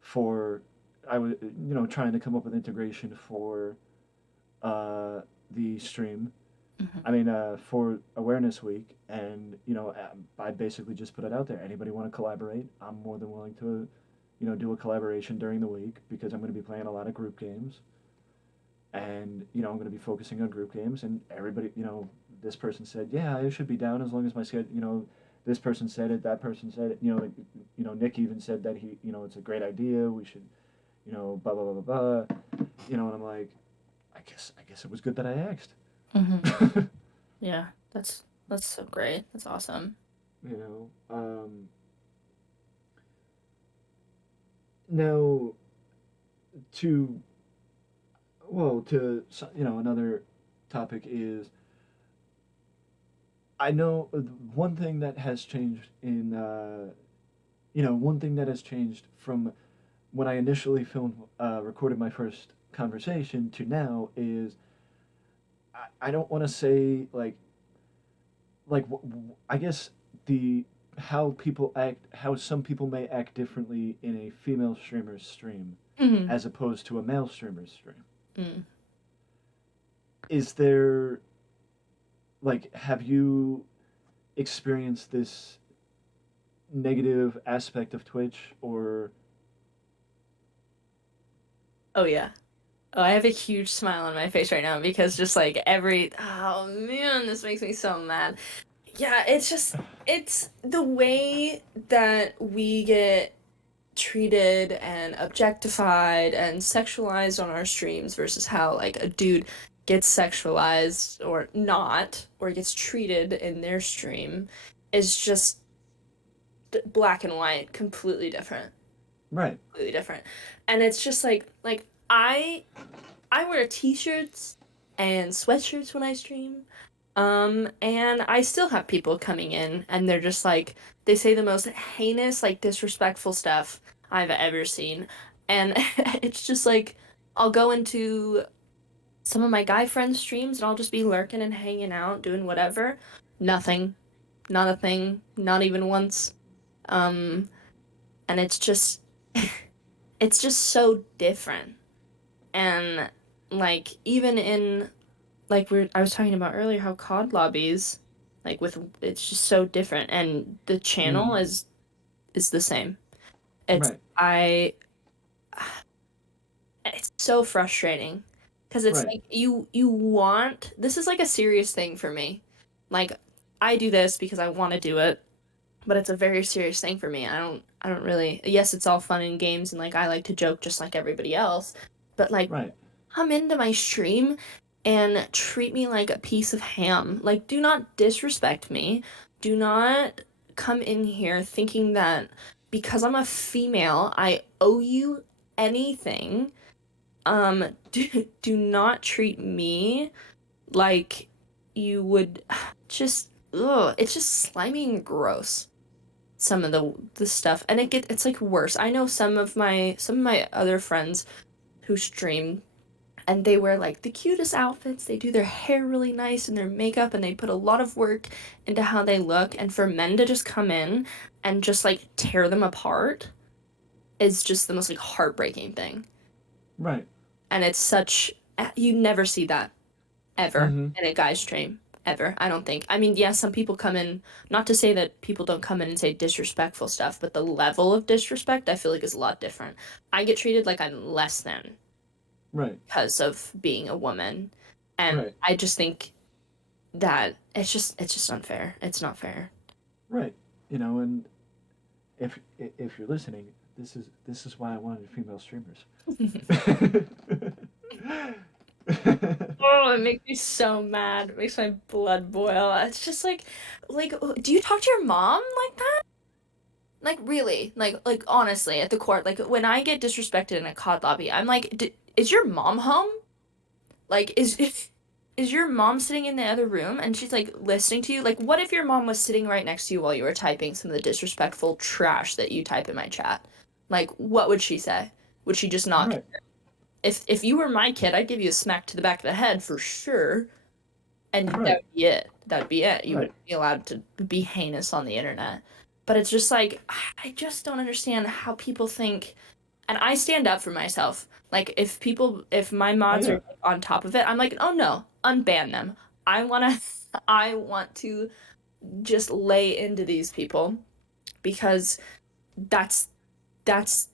for, I was, trying to come up with integration for uh, the stream. Hmm. I mean, for Awareness Week, and I basically just put it out there. Anybody want to collaborate? I'm more than willing to, do a collaboration during the week because I'm going to be playing a lot of group games, and I'm going to be focusing on group games. And everybody, this person said, yeah, I should be down as long as my schedule. This person said it. That person said it. Nick even said that it's a great idea. We should, blah blah blah blah blah. And I'm like, I guess it was good that I asked. Hmm. Yeah, that's so great. That's awesome. you know, now to another topic is I know one thing that has changed in one thing that has changed from when I initially recorded my first conversation to now is I don't want to say I guess the how people act, how some people may act differently in a female streamer's stream Hmm. as opposed to a male streamer's stream. Mm. Is there have you experienced this negative aspect of Twitch or Oh yeah. Oh, I have a huge smile on my face right now because just like oh man, this makes me so mad. Yeah, it's the way that we get treated and objectified and sexualized on our streams versus how like a dude gets sexualized or not or gets treated in their stream is just black and white, completely different. right, Completely different. And it's just like I wear t-shirts and sweatshirts when I stream. And I still have people coming in and they're just like they say the most heinous, like disrespectful stuff I've ever seen. And it's just like I'll go into some of my guy friends' streams and I'll just be lurking and hanging out, doing whatever. Nothing. Not a thing. Not even once. Um, and it's just so different. And like even in like I was talking about earlier how COD lobbies like with it's just so different and the channel mm-hmm. is the same. It's Right, I it's so frustrating because it's right, like you want this is like a serious thing for me. Like I do this because I want to do it, but it's a very serious thing for me. I don't really yes, it's all fun and games and like I like to joke just like everybody else, but like right, come into my stream and treat me like a piece of ham. Like, do not disrespect me. Do not come in here thinking that because I'm a female, I owe you anything. Do not treat me like you would just, ugh, it's just slimy and gross. Some of the stuff, and it's like worse. I know some of my other friends who stream and they wear like the cutest outfits. They do their hair really nice and their makeup, and they put a lot of work into how they look. And for men to just come in and just like tear them apart is just the most like heartbreaking thing. right. And it's such, you never see that ever Mm-hmm. in a guy's stream. Ever, I don't think. I mean, yeah, some people come in, not to say that people don't come in and say disrespectful stuff, but the level of disrespect I feel like is a lot different. I get treated like I'm less than Right, because of being a woman. And right, I just think that it's just unfair. It's not fair. right. And if you're listening, this is why I wanted female streamers. Oh, it makes me so mad. It makes my blood boil. It's just like, do you talk to your mom like that? Like really? Like honestly, at the court, like when I get disrespected in a COD lobby, I'm like, D is your mom home? Like, is your mom sitting in the other room and she's like listening to you? Like, what if your mom was sitting right next to you while you were typing some of the disrespectful trash that you type in my chat? Like, what would she say? Would she just not? Right, If you were my kid, I'd give you a smack to the back of the head for sure, and that right, would be it. That'd be it. You right. wouldn't be allowed to be heinous on the internet. But it's just like I just don't understand how people think. And I stand up for myself. Like if my Oh mods are yeah, like, on top of it, I'm like, oh no, unban them. I wanna, I want to just lay into these people because that's that's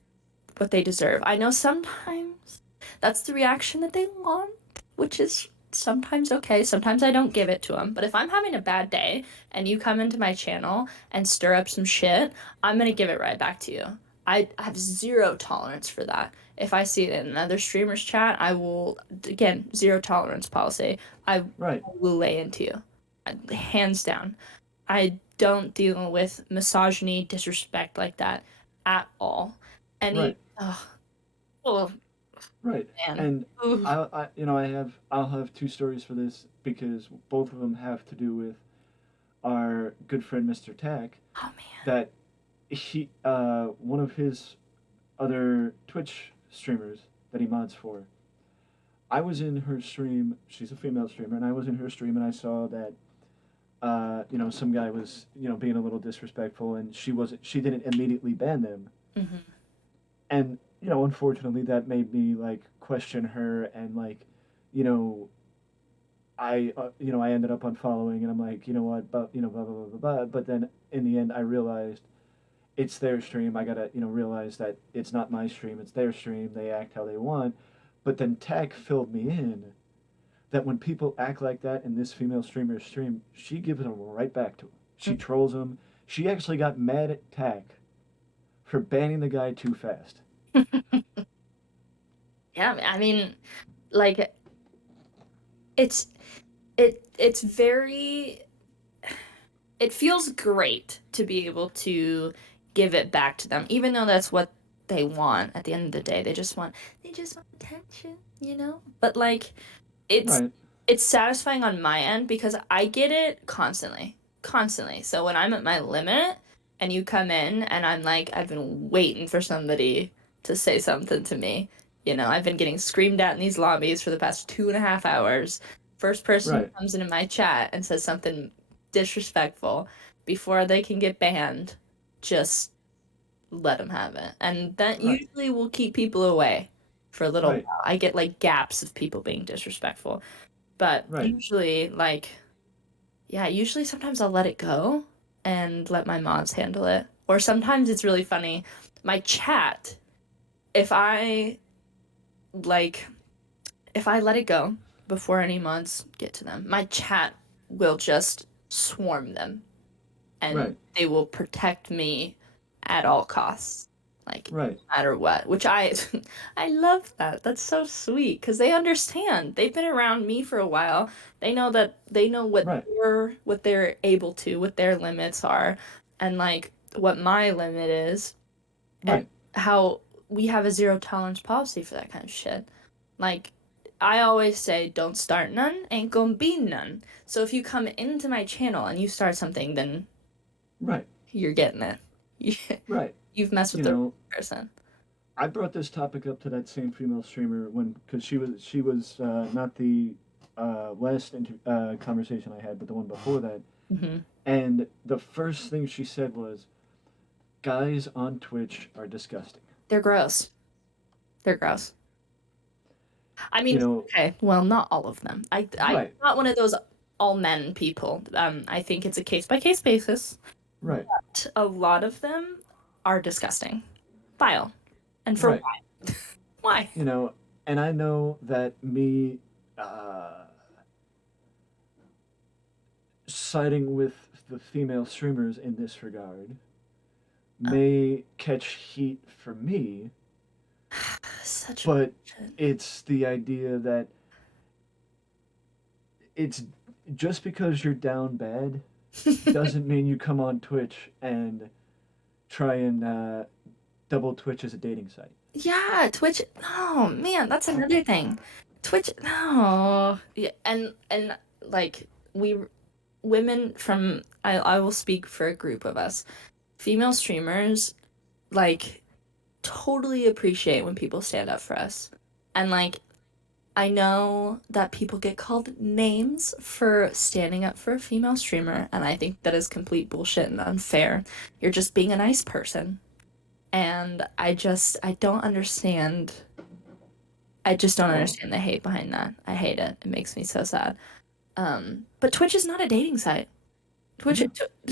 what they deserve. I know sometimes that's the reaction that they want, which is sometimes okay. Sometimes I don't give it to them. But if I'm having a bad day and you come into my channel and stir up some shit, I'm gonna give it right back to you. I have zero tolerance for that. If I see it in another streamer's chat, I will, again, zero tolerance policy. I right, will lay into you. Hands down. I don't deal with misogyny, disrespect like that at all. Any, right, oh, oh right. man. And Ooh. I'll have two stories for this because both of them have to do with our good friend Mr. Tack. Oh man. That one of his other Twitch streamers that he mods for. I was in her stream. She's a female streamer, and I was in her stream, and I saw that some guy was being a little disrespectful, and she didn't immediately ban them, Hmm. and unfortunately that made me like question her, and like you know I ended up unfollowing, and I'm like, what, but blah blah blah blah blah. But then in the end, I realized it's their stream. I gotta realize that it's not my stream, it's their stream. They act how they want. But then Tech filled me in that when people act like that in this female streamer's stream, she gives them right back to him. She trolls him. She actually got mad at Tech for banning the guy too fast. Yeah, I mean, like it's very it feels great to be able to give it back to them, even though that's what they want at the end of the day. They just want attention, you know? But like it's Right, it's satisfying on my end because I get it constantly. Constantly. So when I'm at my limit and you come in and I'm like, I've been waiting for somebody to say something to me. I've been getting screamed at in these lobbies for the past 2.5 hours. First person who right, comes into my chat and says something disrespectful before they can get banned, just let them have it. And that right, usually will keep people away for a little right, while. I get like gaps of people being disrespectful. But right, usually, like, yeah, usually sometimes I'll let it go and let my mods handle it. Or sometimes it's really funny. My chat, if I like, if I let it go before any mods get to them, my chat will just swarm them and right, they will protect me at all costs, like right, no matter what. Which I, I love that. That's so sweet because they understand. They've been around me for a while. They know right, what they're able to, what their limits are, and like what my limit is, and right, how we have a zero tolerance policy for that kind of shit. Like, I always say, don't start none, ain't gonna be none. So if you come into my channel and you start something, then right, you're getting it. right. You've messed with You the know, wrong person. I brought this topic up to that same female streamer when because she was not the last conversation I had, but the one before that. Hmm. And the first thing she said was, "Guys on Twitch are disgusting." They're gross. They're gross. I You mean, know, okay, well, not all of them. I'm right, not one of those all men people. I think it's a case by case basis. right, A lot of them are disgusting. Vile. And for right. why? Why? You know, and I know that me uh, siding with the female streamers in this regard Uh, may catch heat for me, such but bullshit. it's the idea that it's just because you're down bad doesn't mean you come on Twitch and try and double Twitch as a dating site. Yeah, Twitch. Oh man, that's another thing. Twitch. No. Yeah, and like we women from I will speak for a group of us. Female streamers like totally appreciate when people stand up for us. And like I know that people get called names for standing up for a female streamer, and I think that is complete bullshit and unfair. You're just being a nice person. And I don't understand. I just don't Well, understand the hate behind that. I hate it. It makes me so sad. But Twitch is not a dating site. no.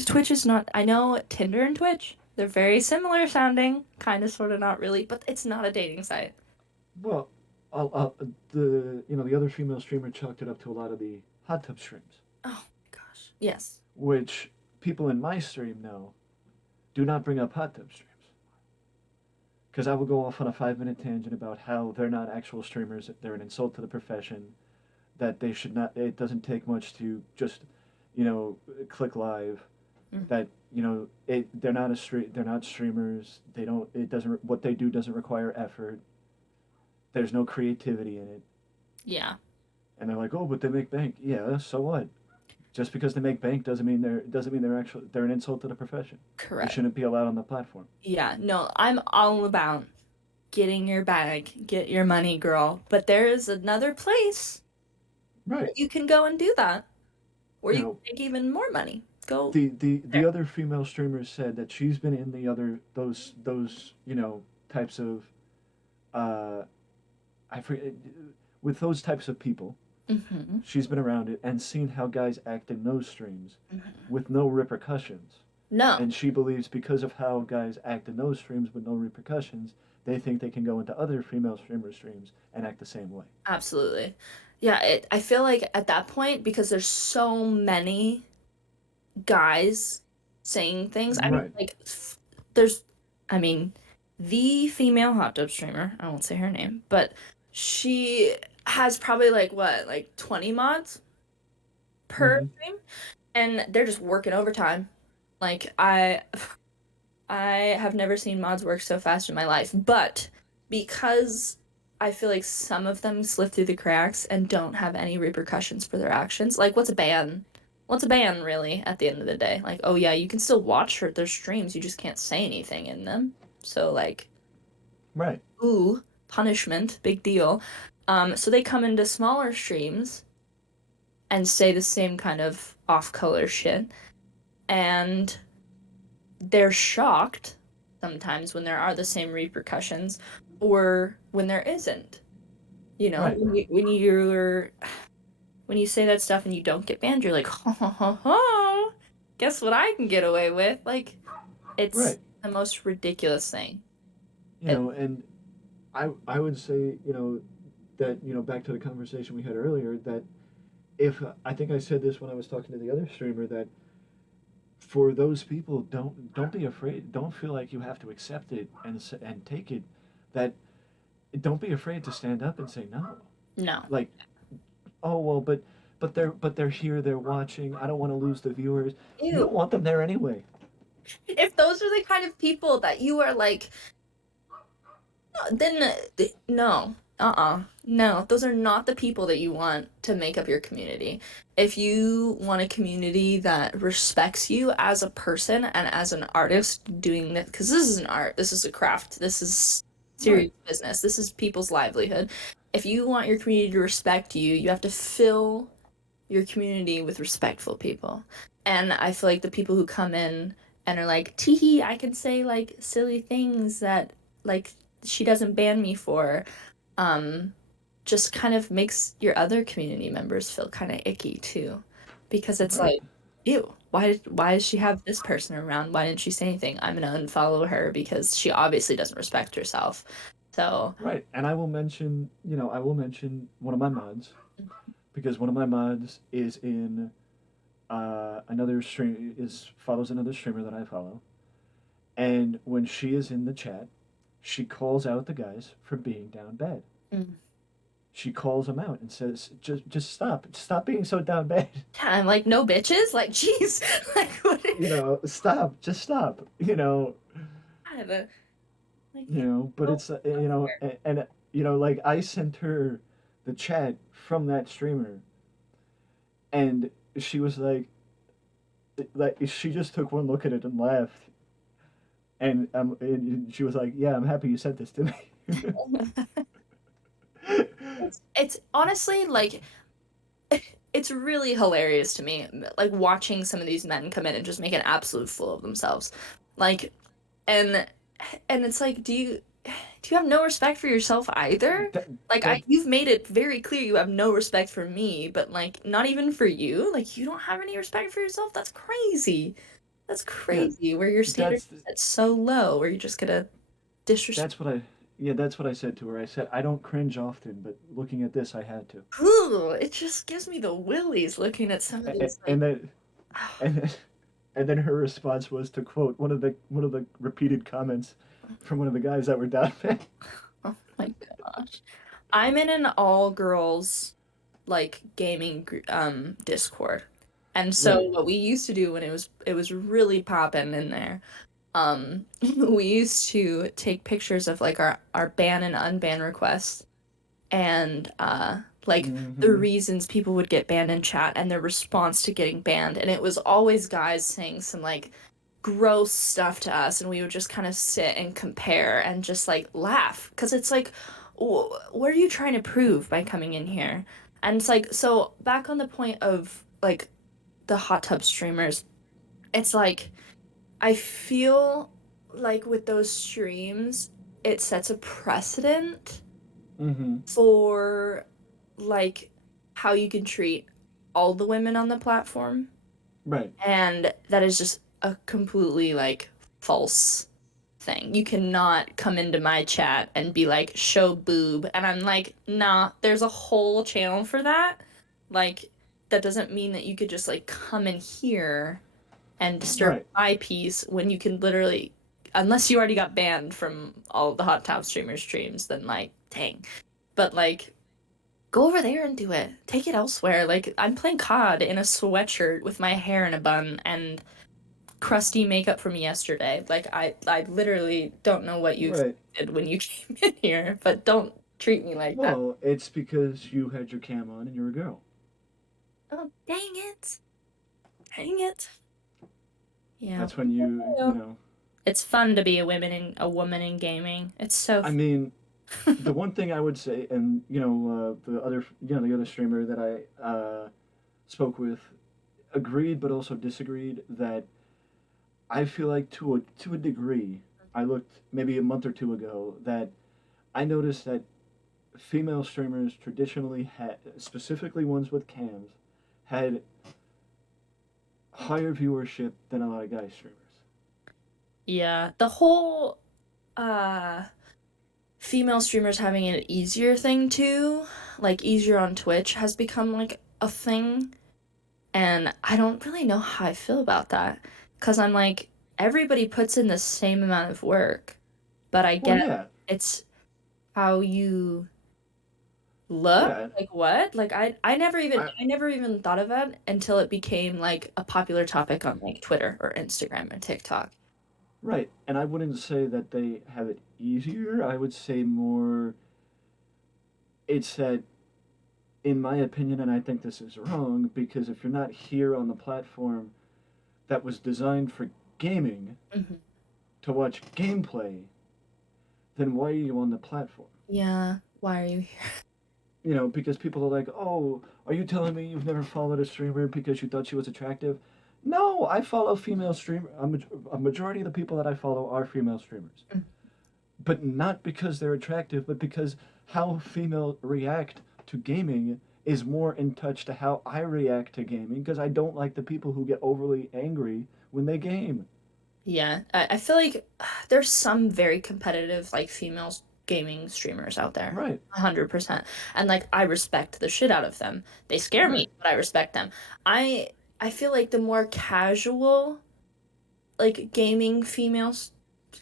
Twitch is not. I know Tinder and Twitch, they're very similar sounding, kind of, sort of, not really, but it's not a dating site. Well, the other female streamer chalked it up to a lot of the hot tub streams, Oh my gosh. Yes. which people in my stream know do not bring up hot tub streams because I will go off on a 5 minute tangent about how they're not actual streamers, they're an insult to the profession, that they should not. It doesn't take much to just, click live. Mm. That they're not they're not streamers. They don't. It doesn't. What they do doesn't require effort. There's no creativity in it. Yeah. And they're like, oh, but they make bank. Yeah, so what? Just because they make bank doesn't mean they're an insult to the profession. They Correct. shouldn't be allowed on the platform. Yeah. No, I'm all about getting your bag, get your money, girl. But there is another place Right. that you can go and do that, where You you can know, make even more money. Go the there. other female streamers said that she's been in the other those types of uh I forget with those types of people. Hmm. She's been around it and seen how guys act in those streams Hmm. with no repercussions. No, And she believes because of how guys act in those streams with no repercussions, they think they can go into other female streamer streams and act the same way. absolutely. Yeah, I feel like at that point, because there's so many guys saying things. I mean, Right. like, there's, I mean, the female hot tub streamer, I won't say her name, but she has probably like what, like 20 mods per Mm-hmm. stream, and they're just working overtime. Like, I have never seen mods work so fast in my life, but because I feel like some of them slip through the cracks and don't have any repercussions for their actions. Like, what's a ban? What's a ban, really, at the end of the day? Like, oh yeah, you can still watch their streams, you just can't say anything in them. So, like, Right. ooh, punishment, big deal. So they come into smaller streams and say the same kind of off-color shit, and they're shocked sometimes when there are the same repercussions or when there isn't. You know, Right. when you say that stuff and you don't get banned, you're like, ho ho ho ho, guess what I can get away with? Like, it's Right. the most ridiculous thing. It, And I would say, that, back to the conversation we had earlier, that if I think I said this when I was talking to the other streamer, that for those people, don't be afraid. Don't feel like you have to accept it and take it. That don't be afraid to stand up and say no. no. Like, oh well, but they're here, they're watching. I don't want to lose the viewers. You Ew. don't want them there anyway. If those are the kind of people that you are like, then no. No, those are not the people that you want to make up your community. If you want a community that respects you as a person and as an artist doing this, because this is an art, this is a craft, this is Right. serious business, this is people's livelihood. If you want your community to respect you, you have to fill your community with respectful people. And I feel like the people who come in and are like, teehee, I can say like silly things that like she doesn't ban me for, um, just kind of makes your other community members feel kind of icky too. Because it's Right. like, ew, why does she have this person around? Why didn't she say anything? I'm gonna unfollow her because she obviously doesn't respect herself. So, Right. And I will mention one of my mods because one of my mods is in another stream is follows another streamer that I follow, and when she is in the chat, she calls out the guys for being down bad. mm, she calls him out and says, just stop being so down bad. Yeah, I'm like, no bitches? Like, jeez. Like, what? Stop, just stop. God, like, But no, it's like I sent her the chat from that streamer, and she was like she just took one look at it and laughed, and she was like, "Yeah, I'm happy you sent this to me." it's honestly like it's really hilarious to me, like watching some of these men come in and just make an absolute fool of themselves. Like, and it's like, do you have no respect for yourself either? that Like that you've made it very clear you have no respect for me, but like not even for you. Like you don't have any respect for yourself. That's crazy. That's yeah, crazy. Where your standard that's is set so low, where you're just gonna disrespect. that's what I yeah, that's what I said to her. I said I don't cringe often, but looking at this, I had to. Ooh, it just gives me the willies looking at some of A- these And like. then and then, and then her response was to quote one of the repeated comments from one of the guys that were down there. Oh my gosh. I'm in an all girls like gaming Discord. And so Right. what we used to do when it was really popping in there, we used to take pictures of like our ban and unban requests and like the Mm-hmm. reasons people would get banned in chat and their response to getting banned. And it was always guys saying some like gross stuff to us, and we would just kind of sit and compare and just like laugh because it's like, what are you trying to prove by coming in here? And it's like, so back on the point of like the hot tub streamers, it's like I feel like with those streams, it sets a precedent Mm-hmm. for like how you can treat all the women on the platform. Right. And that is just a completely like false thing. You cannot come into my chat and be like, show boob. And I'm like, nah, there's a whole channel for that. Like, that doesn't mean that you could just like come in here and disturb Right. my peace when you can literally, unless you already got banned from all of the hot top streamer streams, then like, dang. But like, go over there and do it. Take it elsewhere. Like, I'm playing COD in a sweatshirt with my hair in a bun and crusty makeup from yesterday. Like I literally don't know what you Right. expected when you came in here, but don't treat me like that. Well, it's because you had your cam on and you're a girl. Oh, dang it. Dang it. Yeah. That's when It's fun to be a woman in gaming. It's so I mean, the one thing I would say, and the other streamer that I spoke with agreed, but also disagreed that I feel like to a degree, I looked maybe a month or two ago that I noticed that female streamers traditionally had, specifically ones with cams, had higher viewership than a lot of guy streamers. yeah. The whole uh female streamers having an easier thing too, like easier on Twitch has become like a thing. And I don't really know how I feel about that because I'm like, everybody puts in the same amount of work, but I Well, get yeah, it's how you look. yeah, Like what? Like I never even I I never even thought of that until it became like a popular topic on like Twitter or Instagram and TikTok. right, and I wouldn't say that they have it easier. I would say more. It's that, in my opinion, and I think this is wrong because if you're not here on the platform that was designed for gaming Hmm. to watch gameplay, then why are you on the platform? Yeah, why are you here? Because people are like, oh, are you telling me you've never followed a streamer because you thought she was attractive? No, I follow female streamer. A majority of the people that I follow are female streamers, but not because they're attractive, but because how female react to gaming is more in touch to how I react to gaming because I don't like the people who get overly angry when they game. Yeah, I feel like there's some very competitive like female gaming streamers out there. Right, 100%. And like I respect the shit out of them. They scare right, me, but I respect them. I feel like the more casual like gaming females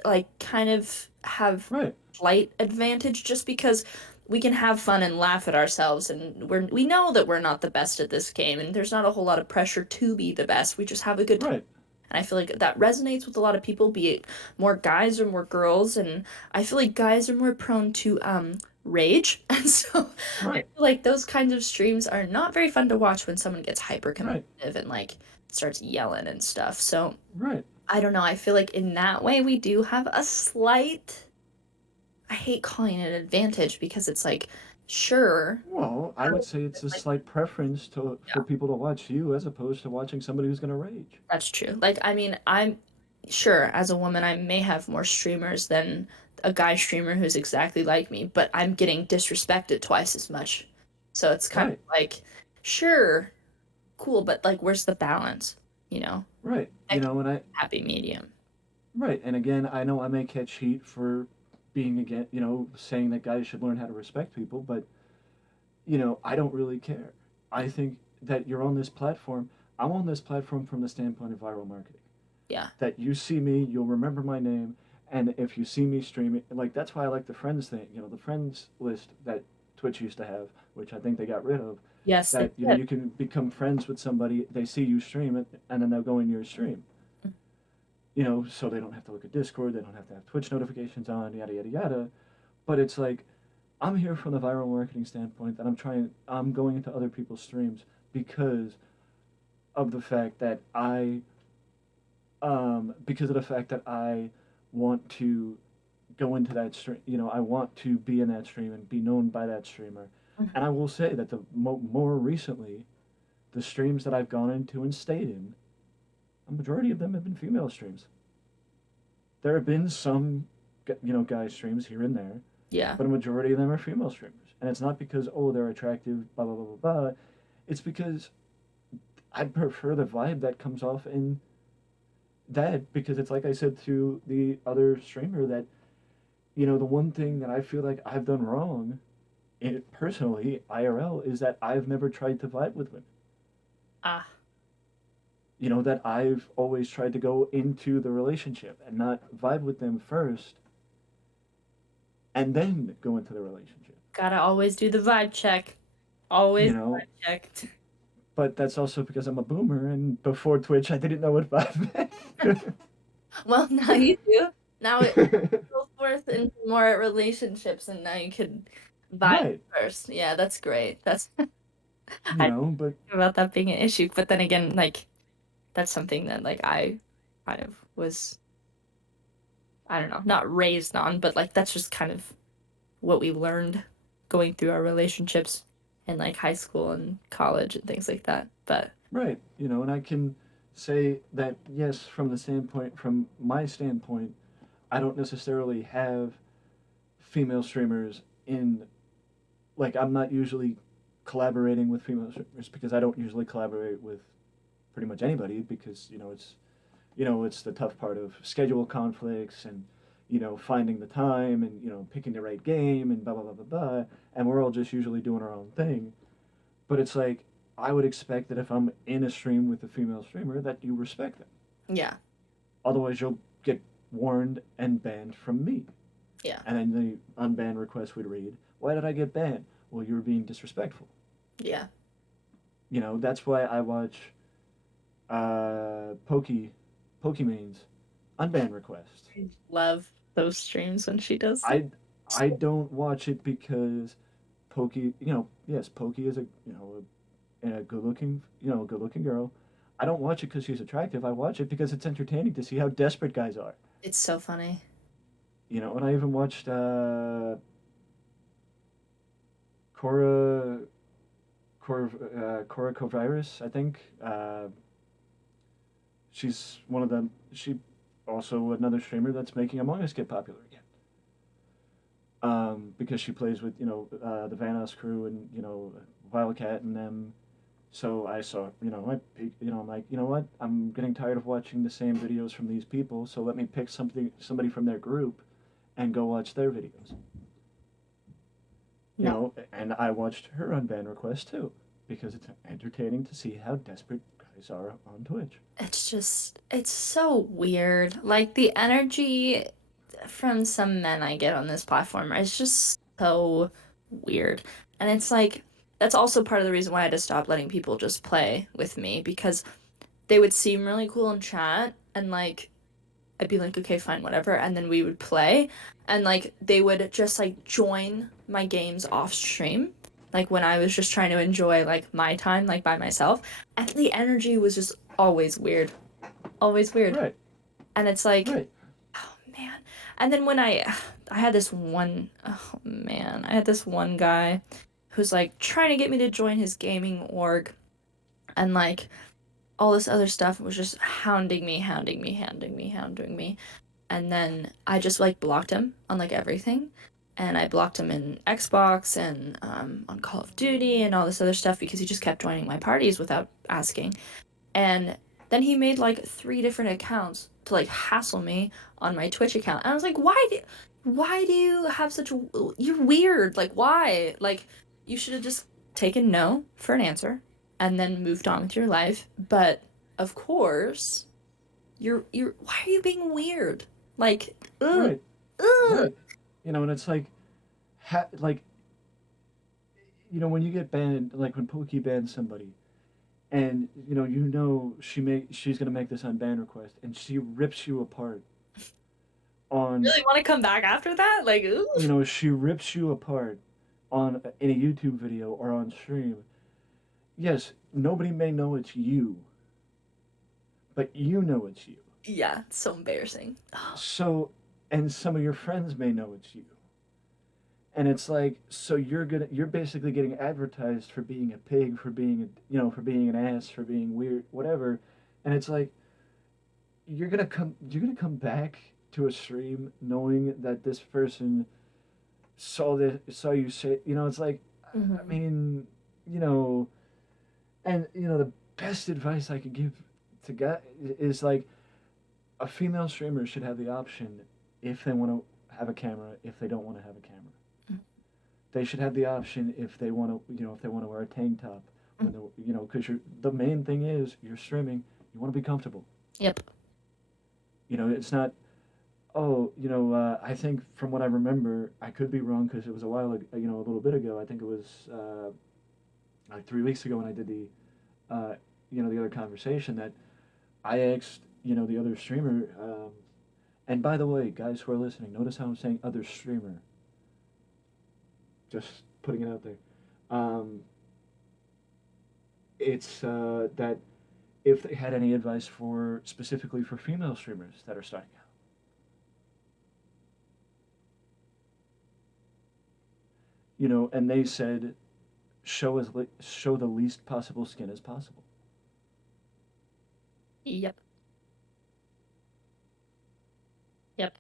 like kind of have right, slight advantage just because we can have fun and laugh at ourselves, and we know that we're not the best at this game, and there's not a whole lot of pressure to be the best. We just have a good time. Right. And I feel like that resonates with a lot of people, be it more guys or more girls. And I feel like guys are more prone to rage. And so I Right. feel like those kinds of streams are not very fun to watch when someone gets hyper Right. competitive and like starts yelling and stuff. So Right. I don't know. I feel like in that way we do have a slight, I hate calling it an advantage because it's like, sure, Well, I would say it's a like, slight preference to for yeah, people to watch you as opposed to watching somebody who's going to rage. that's true. Like, I mean, I'm sure as a woman, I may have more streamers than a guy streamer who's exactly like me, but I'm getting disrespected twice as much. So it's kind of Right. like, sure, cool, but like, where's the balance? You know, Right. like And I happy medium. right. And again, I know I may catch heat for being again, saying that guys should learn how to respect people, but I don't really care. I think that you're on this platform. I'm on this platform from the standpoint of viral marketing. Yeah. That you see me, you'll remember my name, and if you see me streaming, like that's why I like the friends thing. The friends list that Twitch used to have, which I think they got rid of. Yes, they That did. you can become friends with somebody, they see you stream it, and then they'll go in your stream. So they don't have to look at Discord, they don't have to have Twitch notifications on, yada yada yada. But it's like I'm here from the viral marketing standpoint that I'm going into other people's streams because of the fact that I want to go into that stream. I want to be in that stream and be known by that streamer. And I will say that more recently, the streams that I've gone into and stayed in, a majority of them have been female streams. There have been some, guy streams here and there, Yeah. but a majority of them are female streamers. And it's not because, oh, they're attractive, blah, blah, blah, blah, blah. It's because I prefer the vibe that comes off in that because it's like I said to the other streamer that, the one thing that I feel like I've done wrong personally, IRL, is that I've never tried to vibe with women. Ah, That I've always tried to go into the relationship and not vibe with them first and then go into the relationship. gotta always do the vibe check. Always You know, vibe check. but that's also because I'm a boomer and before Twitch I didn't know what vibe meant. Well, now you do. Now it goes forth into more relationships, and now you could vibe Right. first. Yeah, that's great. That's You I didn't know, but think about that being an issue, but then again, like that's something that like I kind of was, I don't know, not raised on, but like that's just kind of what we learned going through our relationships in like high school and college and things like that. But right, and I can say that yes, from my standpoint, I don't necessarily have female streamers in like I'm not usually collaborating with female streamers because I don't usually collaborate with pretty much anybody because it's the tough part of schedule conflicts and finding the time and picking the right game and blah blah blah blah blah and we're all just usually doing our own thing. But it's like I would expect that if I'm in a stream with a female streamer that you respect them. yeah, Otherwise, you'll get warned and banned from me. yeah, And then the unban request would read, "Why did I get banned?" Well, you were being disrespectful. yeah. That's why I watch Pokemane's unban request. I love those streams when she does them. I don't watch it because yes, Pokey is a good looking girl. I don't watch it because she's attractive. I watch it because it's entertaining to see how desperate guys are. It's so funny. And I even watched Cora Cora Covirus, I think. She's one of them. She also another streamer that's making Among Us get popular again. Because she plays with the Vanos crew and Wildcat and them. So I saw I'm like what I'm getting tired of watching the same videos from these people. So let me pick somebody from their group, and go watch their videos. No, And I watched her unban request too because it's entertaining to see how desperate guys are on Twitch. it's so weird. Like the energy from some men I get on this platform is just so weird. And it's like that's also part of the reason why I had to stop letting people just play with me because they would seem really cool in chat and like I'd be like, okay, fine, whatever. And then we would play and like they would just like join my games off stream. Like when I was just trying to enjoy like my time like by myself. And the energy was just always weird. Always weird. Right. And it's like, Right. oh man. And then when I had this one, oh man, I had this one guy who's like trying to get me to join his gaming org and like all this other stuff was just hounding me, hounding me, hounding me, hounding me. And then I just like blocked him on like everything. And I blocked him in Xbox and on Call of Duty and all this other stuff because he just kept joining my parties without asking. And then he made like three different accounts to like hassle me on my Twitch account. And I was like, why do you have such you're weird. Like why? Like you should have just taken no for an answer and then moved on with your life. But of course, you're why are you being weird? Like, ugh, Right. ugh. Right. And it's like, like when you get banned, like when Pokey bans somebody, and she's gonna make this unban request, and she rips you apart on, Really want to come back after that? Like, ugh. she rips you apart on in a YouTube video or on stream. Yes, nobody may know it's you, but you know it's you. Yeah, it's so embarrassing. So, and some of your friends may know it's you. And it's like, so you're basically getting advertised for being a pig, for being for being an ass, for being weird, whatever. And it's like, you're gonna come back to a stream knowing that this person saw you say, it's like, I Hmm. mean, you know and the best advice I could give to guy is like, a female streamer should have the option, if they want to have a camera, if they don't want to have a camera. They should have the option if they want to, if they want to wear a tank top when they're, because the main thing is you're streaming, you want to be comfortable. Yep. It's not, oh, I think from what I remember, I could be wrong because it was a while ago, a little bit ago. I think it was like 3 weeks ago when I did the other conversation, that I asked, the other streamer, and by the way, guys who are listening, notice how I'm saying other streamer, just putting it out there. Um, it's that if they had any advice for specifically for female streamers that are starting out, and they said show the least possible skin as possible. Yep. Yep.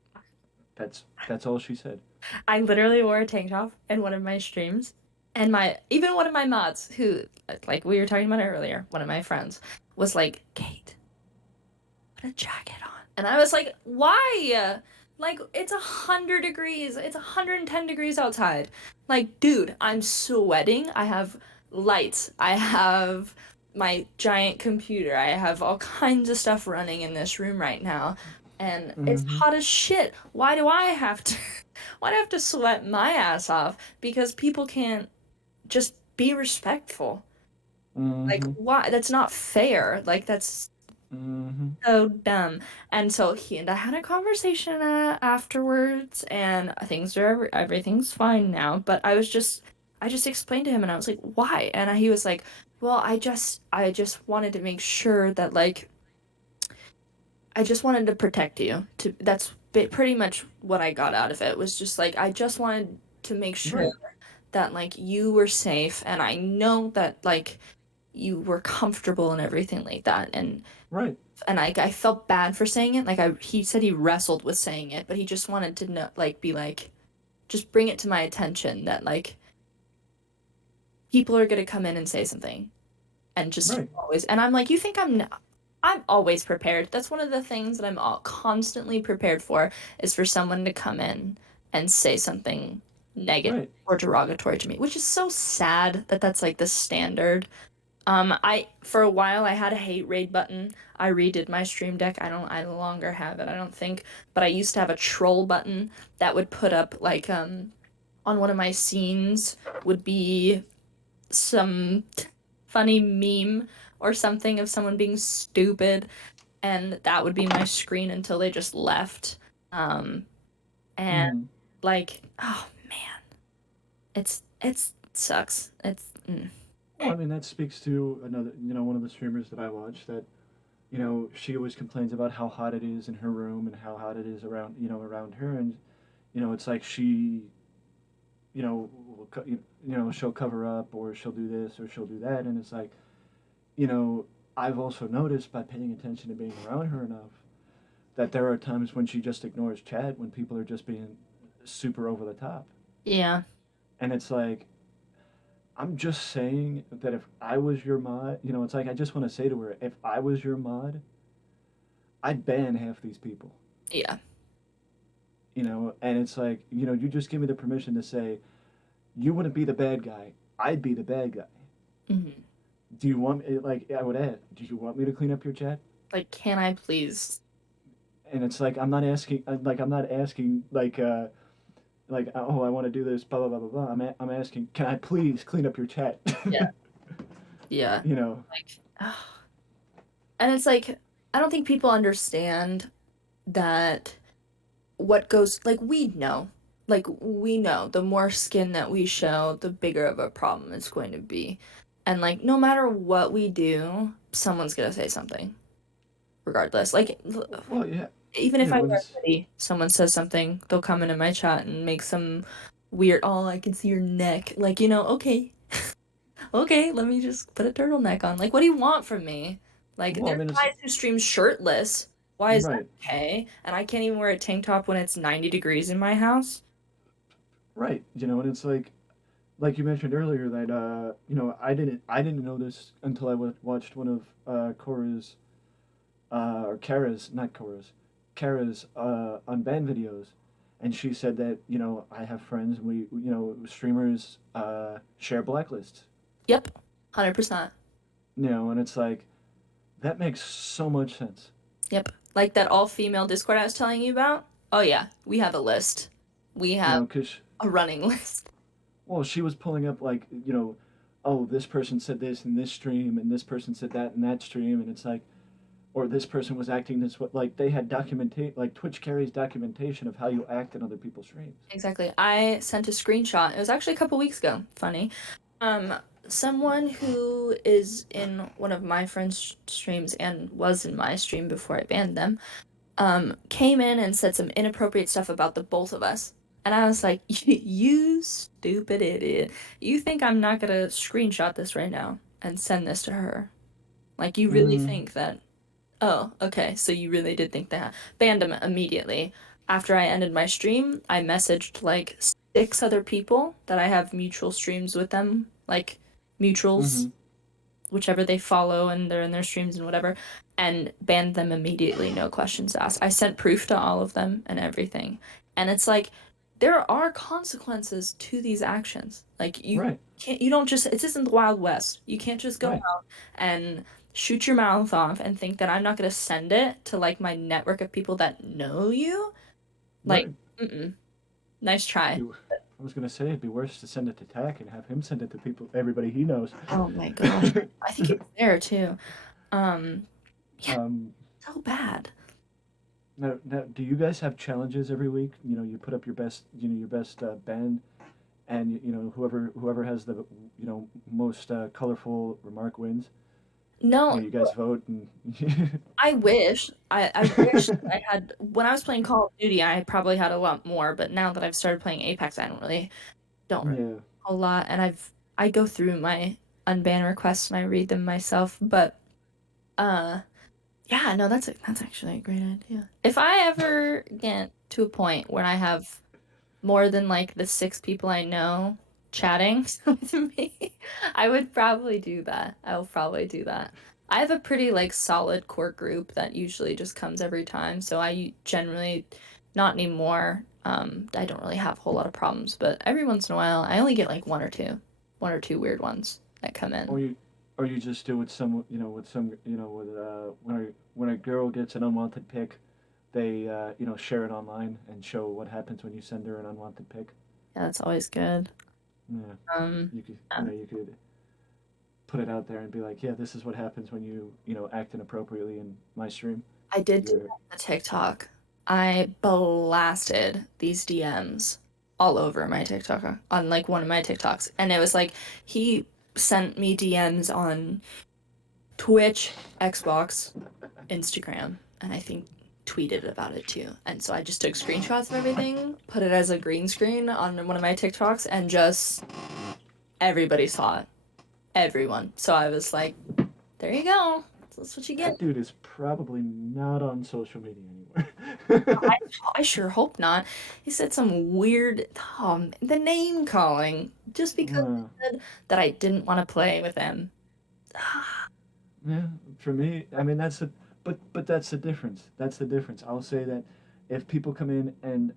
That's all she said. I literally wore a tank top in one of my streams, and my even one of my mods, who like we were talking about earlier, one of my friends was like, "Kate, put a jacket on," and I was like, "Why? Like it's 100 degrees. It's 110 degrees outside. Like, dude, I'm sweating. I have lights. I have." My giant computer. I have all kinds of stuff running in this room right now, and it's Mm-hmm. hot as shit. Why do I have to why do I have to sweat my ass off? Because people can't just be respectful. Like, Mm-hmm. why? That's not fair. Like, that's Mm-hmm. so dumb. And so he and I had a conversation afterwards, and everything's fine now. But I just explained to him, and I was like, why? And he was like, well, I just wanted to make sure that like I just wanted to protect you. That's pretty much what I got out of it. Was just like I just wanted to make sure Right. that like you were safe and I know that like you were comfortable and everything like that Right. and I felt bad for saying it like I he said he wrestled with saying it but he just wanted to know like be like just bring it to my attention that like people are going to come in and say something and just Right. always and I'm like you think I'm always prepared. That's one of the things that I'm all constantly prepared for is for someone to come in and say something negative Right. or derogatory to me, which is so sad that that's like the standard. I for a while I had a hate raid button. I redid my stream deck. I no longer have it, I don't think, but I used to have a troll button that would put up like on one of my scenes would be some funny meme or something of someone being stupid, and that would be my screen until they just left. Um, and Hmm. like, oh man, it's sucks. Well, I mean, that speaks to another, one of the streamers that I watch that, she always complains about how hot it is in her room and how hot it is around, around her. And, it's like she, she'll cover up or she'll do this or she'll do that. And it's like, you know, I've also noticed by paying attention to being around her enough that there are times when she just ignores chat when people are just being super over the top. Yeah, And it's like, I'm just saying that if I was your mod, it's like I just want to say to her, if I was your mod, I'd ban half these people. yeah. And it's like, you just give me the permission to say, you wouldn't be the bad guy, I'd be the bad guy. Hmm. Do you want me, like, I would add, do you want me to clean up your chat? Like, can I please? And it's like, I'm not asking, oh, I want to do this, blah, blah, blah, blah, blah. I'm asking, can I please clean up your chat? Yeah, yeah. you know, Like, and it's like I don't think people understand that what goes like we know the more skin that we show, the bigger of a problem it's going to be. And like no matter what we do, someone's gonna say something regardless. Like well, yeah, even if I wear it's a hoodie, someone says something, they'll come into my chat and make some weird, oh, I can see your neck. Like, okay, okay, let me just put a turtleneck on. Like, what do you want from me? Like, well, I there's mean, it's guys who stream shirtless. Why is that right, okay? And I can't even wear a tank top when it's 90 degrees in my house? right. And it's like you mentioned earlier that I didn't know this until watched one of Cora's or Kara's, not Cora's, Kara's unbanned videos, and she said that I have friends and we streamers share blacklists. Yep, 100%. And it's like that makes so much sense. Yep. Like that all-female Discord I was telling you about? Oh yeah, we have a list. We have Because a running list. well, she was pulling up like oh, this person said this in this stream and this person said that in that stream, and it's like, or this person was acting this way. Like they had documentate, like Twitch carries documentation of how you act in other people's streams. Exactly. I sent a screenshot. It was actually a couple weeks ago. Funny. Um, Someone who is in one of my friends' streams and was in my stream before I banned them, came in and said some inappropriate stuff about the both of us. And I was like, you stupid idiot. You think I'm not gonna screenshot this right now and send this to her? Like, you really Mm, think that Oh, okay. So you really did think that. Banned him immediately. After I ended my stream, I messaged like six other people that I have mutual streams with them, like mutuals, mm-hmm. whichever they follow and they're in their streams and whatever, and banned them immediately, no questions asked. I sent proof to all of them and everything. And it's like there are consequences to these actions. Like Right, you don't just this isn't the Wild West. You can't just go right, out and shoot your mouth off and think that I'm not gonna send it to like my network of people that know you. Like, right. mm-mm. Nice try. I was gonna say it'd be worse to send it to Tack and have him send it to people, everybody he knows. Oh my gosh. I think he was there too. Um, yeah, um, so bad. now, do you guys have challenges every week? You put up your best band, and whoever has the most colorful remark wins. No, You guys vote and I wish. I wish that I had when I was playing Call of Duty, I probably had a lot more, but now that I've started playing Apex, I don't really yeah. a lot and I go through my unban requests and I read them myself, but uh yeah, no, that's actually a great idea. If I ever get to a point where I have more than like the six people I know chatting with me, I would probably do that. I will probably do that. I have a pretty like solid core group that usually just comes every time, so I generally not anymore. I don't really have a whole lot of problems, but every once in a while, I only get like one or two weird ones that come or in. you or you just do with some with some with when a girl gets an unwanted pic, they share it online and show what happens when you send her an unwanted pic. Yeah, that's always good. Yeah, Um, you could, yeah. you could put it out there and be like, yeah, this is what happens when you act inappropriately in my stream. I did do You're that on TikTok. I blasted these DMs all over my TikTok on like one of my TikToks, and it was like he sent me DMs on Twitch, Xbox, Instagram, and I think tweeted about it too. And so I just took screenshots of everything, put it as a green screen on one of my TikToks, and just everybody saw it. Everyone. So I was like, there you go. That's what you get. that dude is probably not on social media I, anymore. I sure hope not. He said some weird, the name calling just because uh, he said that I didn't want to play with him. yeah, for me, I mean but that's the difference. That's the difference. I'll say that if people come in and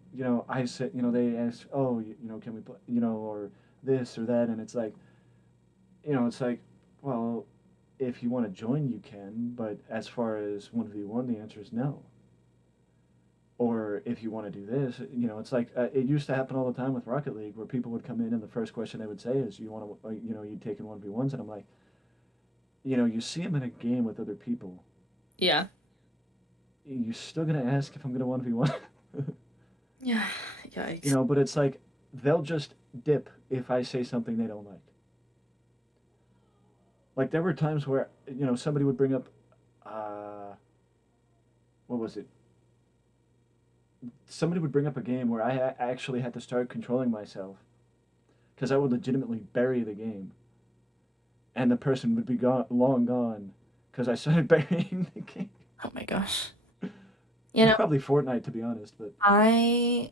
I said they ask, oh, can we play, or this or that, and it's like, it's like, well, if you want to join, you can, but as far as 1v1, the answer is no. Or if you want to do this, it's like it used to happen all the time with Rocket League, where people would come in and the first question they would say is, "You want to, you taking 1v1s?" And I'm like, you see them in a game with other people, Yeah. you're still gonna ask if I'm gonna 1v1. Yeah. Yikes. But it's like they'll just dip if I say something they don't like. Like there were times where somebody would bring up, uh, what was it? Somebody would bring up a game where I actually had to start controlling myself because I would legitimately bury the game, and the person would be gone, long gone, because I started burying the game. Oh my gosh. It You was know, probably Fortnite, to be honest, but I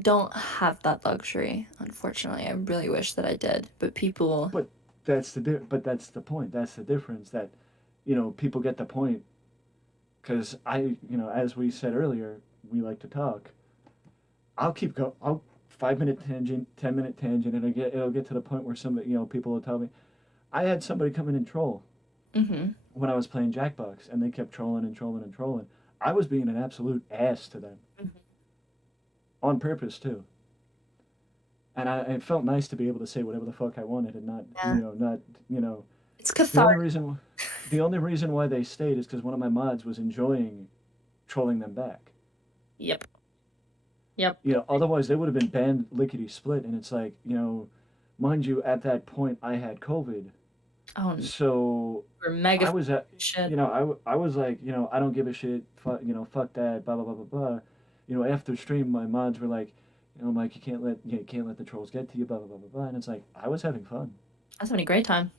don't have that luxury, unfortunately. I really wish that I did, but people, but but that's the point. That's the difference. That people get the point because as we said earlier, we like to talk. I'll keep going. I'll 5 minute tangent, 10 minute tangent, and it'll get to the point where somebody people will tell me. I had somebody come in and troll hmm when I was playing Jackbox, and they kept trolling and trolling and trolling. I was being an absolute ass to them on purpose too, and it felt nice to be able to say whatever the fuck I wanted and not yeah, not you know it's the only cathartic. reason the only reason why they stayed is because one of my mods was enjoying trolling them back. Yep. Yep. Otherwise they would have been banned lickety split, and it's like mind you, at that point I had COVID, Oh, so we're mega I was at shit. I was like I don't give a shit, fuck that, blah blah blah blah blah. After stream my mods were like, Mike, you can't let the trolls get to you, blah blah blah blah blah, and it's like I was having fun. That's having a great time.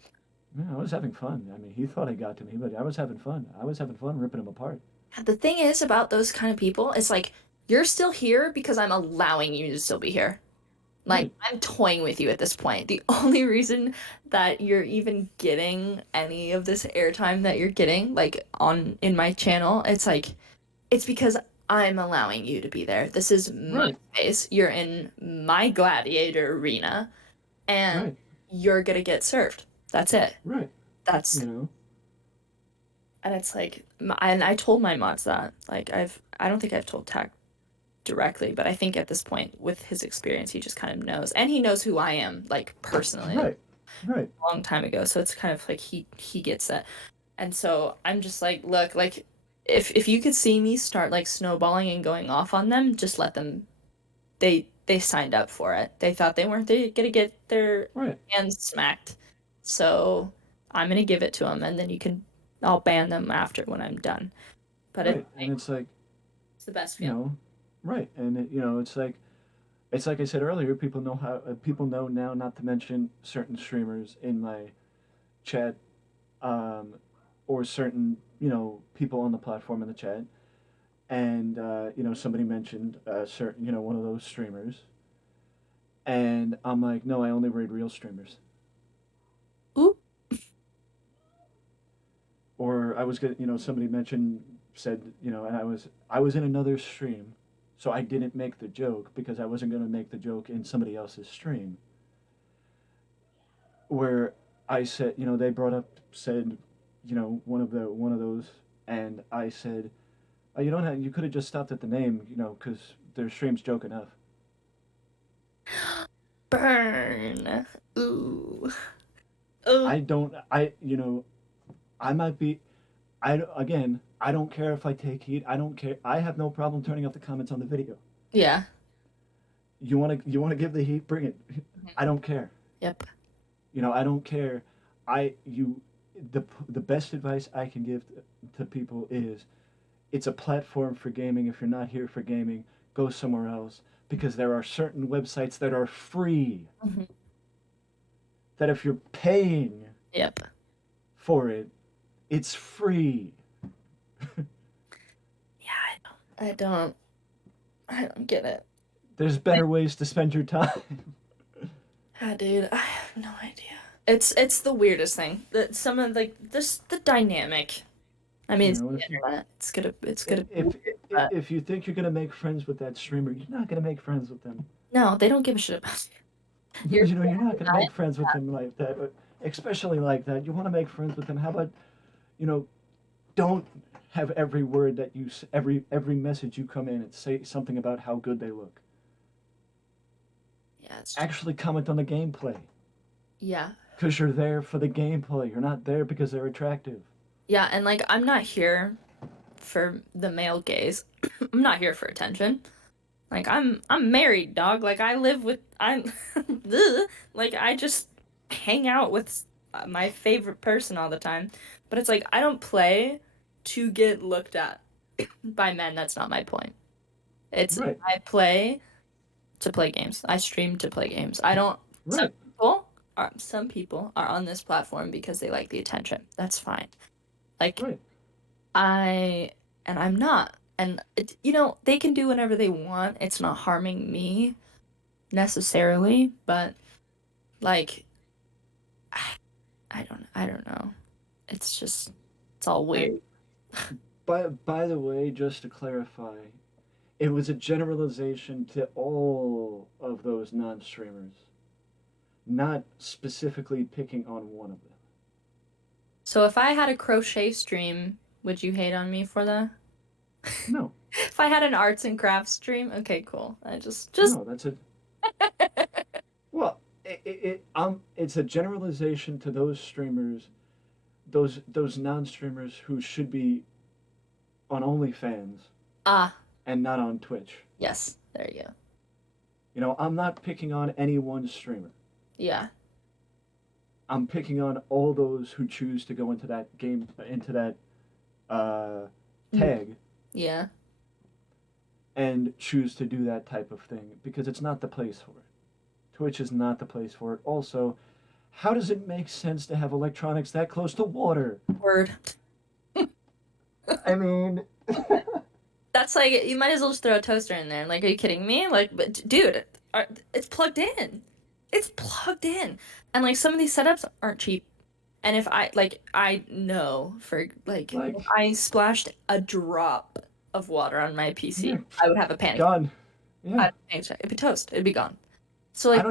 Yeah, I was having fun. I mean, he thought he got to me, but I was having fun. I was having fun ripping him apart. The thing is about those kind of people, it's like you're still here because I'm allowing you to still be here. Like Right, I'm toying with you at this point. The only reason that you're even getting any of this airtime that you're getting, like on in my channel, it's like it's because I'm allowing you to be there. This is my right, space. You're in my gladiator arena, and right, you're gonna get served. That's it. right. That's You know, and it's like, and I told my mods that. Like I don't think I've told Tack directly, but I think at this point, with his experience, he just kind of knows, and he knows who I am, like personally, right, right, a long time ago. So it's kind of like he gets it, and so I'm just like, look, like if you could see me start like snowballing and going off on them, just let them. They signed up for it. They thought they weren't gonna get their right, hands smacked, so I'm gonna give it to them, and then you can. I'll ban them after when I'm done. But it's right. And like it's like, it's the best you feeling. know, right. And it's like I said earlier. People know now not to mention certain streamers in my chat, um, or certain people on the platform in the chat. And somebody mentioned certain one of those streamers, and I'm like, no, I only raid real streamers. Oop. Or I was gonna, somebody mentioned said, and I was in another stream, so I didn't make the joke because I wasn't gonna make the joke in somebody else's stream where I said, they brought up said, one of those, and I said, oh, you could have just stopped at the name, because their stream's joke enough. Burn. Ooh. Oh, I don't. I might be. Again. I don't care if I take heat. I don't care. I have no problem turning off the comments on the video. yeah. You want to give the heat? Bring it. Mhm. I don't care. Yep. I don't care. The best advice I can give to people is it's a platform for gaming. If you're not here for gaming, go somewhere else because there are certain websites that are free Mhm. that if you're paying Yep. for it, it's free. Yeah, I don't. I don't get it. There's I, better ways to spend your time. dude, I have no idea. It's the weirdest thing. That some of like this the dynamic. I mean, you it's know, the if you internet. It's gonna be if weird, but if you think you're gonna make friends with that streamer, you're not gonna make friends with them. no, they don't give a shit about you. You're You're not gonna not. make friends with them like that, especially like that. You want to make friends with them. How about you know don't have every word that every message you come in and say something about how good they look. Yeah, it's true. Actually comment on the gameplay Yeah. because you're there for the gameplay. You're not there because they're attractive. Yeah, and like I'm not here for the male gaze. I'm not here for attention. Like I'm married, dog. Like I live with I'm Ugh. Like I just hang out with my favorite person all the time. But it's like I don't play to get looked at by men. That's not my point. It's Right, I play to play games. I stream to play games. I don't right, some people are on this platform because they like the attention. That's fine. Like right, I and I'm not. And they can do whatever they want. It's not harming me necessarily, but like I don't know. It's just it's all weird. and by the way, just to clarify, it was a generalization to all of those non-streamers, not specifically picking on one of them. So if I had a crochet stream, would you hate on me for that? No, If I had an arts and crafts stream, okay, cool. I just no, that's a well, it's a generalization to those streamers, those non-streamers who should be on OnlyFans ah, and not on Twitch. yes. There you go. I'm not picking on any one streamer. Yeah. I'm picking on all those who choose to go into that uh, Mm. tag, Yeah. and choose to do that type of thing because it's not the place for it. Twitch is not the place for it. Also, how does it make sense to have electronics that close to water? Word. I mean, That's like you might as well just throw a toaster in there. Like, are you kidding me? Like, but dude, it's plugged in. It's plugged in. And like some of these setups aren't cheap. And if I know for like if like, I splashed a drop of water on my yeah, PC, I would have a panic. gone. Yeah, I'd panic attack. It'd be toast. It'd be gone. So like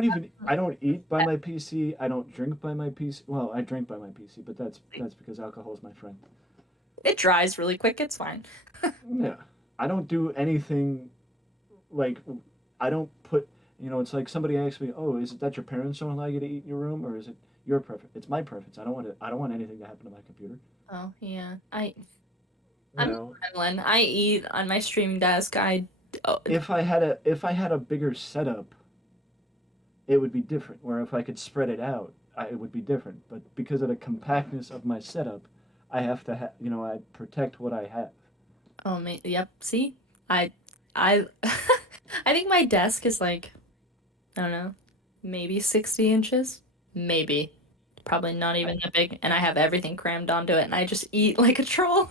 I don't eat by my PC. I don't drink by my PC. Well, I drink by my PC, but that's because alcohol is my friend. it dries really quick. It's fine. Yeah, I don't do anything like I don't put. It's like somebody asked me, "Oh, is it that your parents don't allow you to eat in your room, or is it your preference?" It's my preference. I don't want it. I don't want anything to happen to my computer. Oh yeah. You I'm a know, gremlin. I eat on my streaming desk. Oh, if I had a bigger setup, it would be different. Where if I could spread it out, it would be different. But because of the compactness of my setup, I have to I protect what I have. oh man, yep. See, I I think my desk is like I don't know, maybe 60 inches, maybe, probably not I even that big, and I have everything crammed onto it, and I just eat like a troll.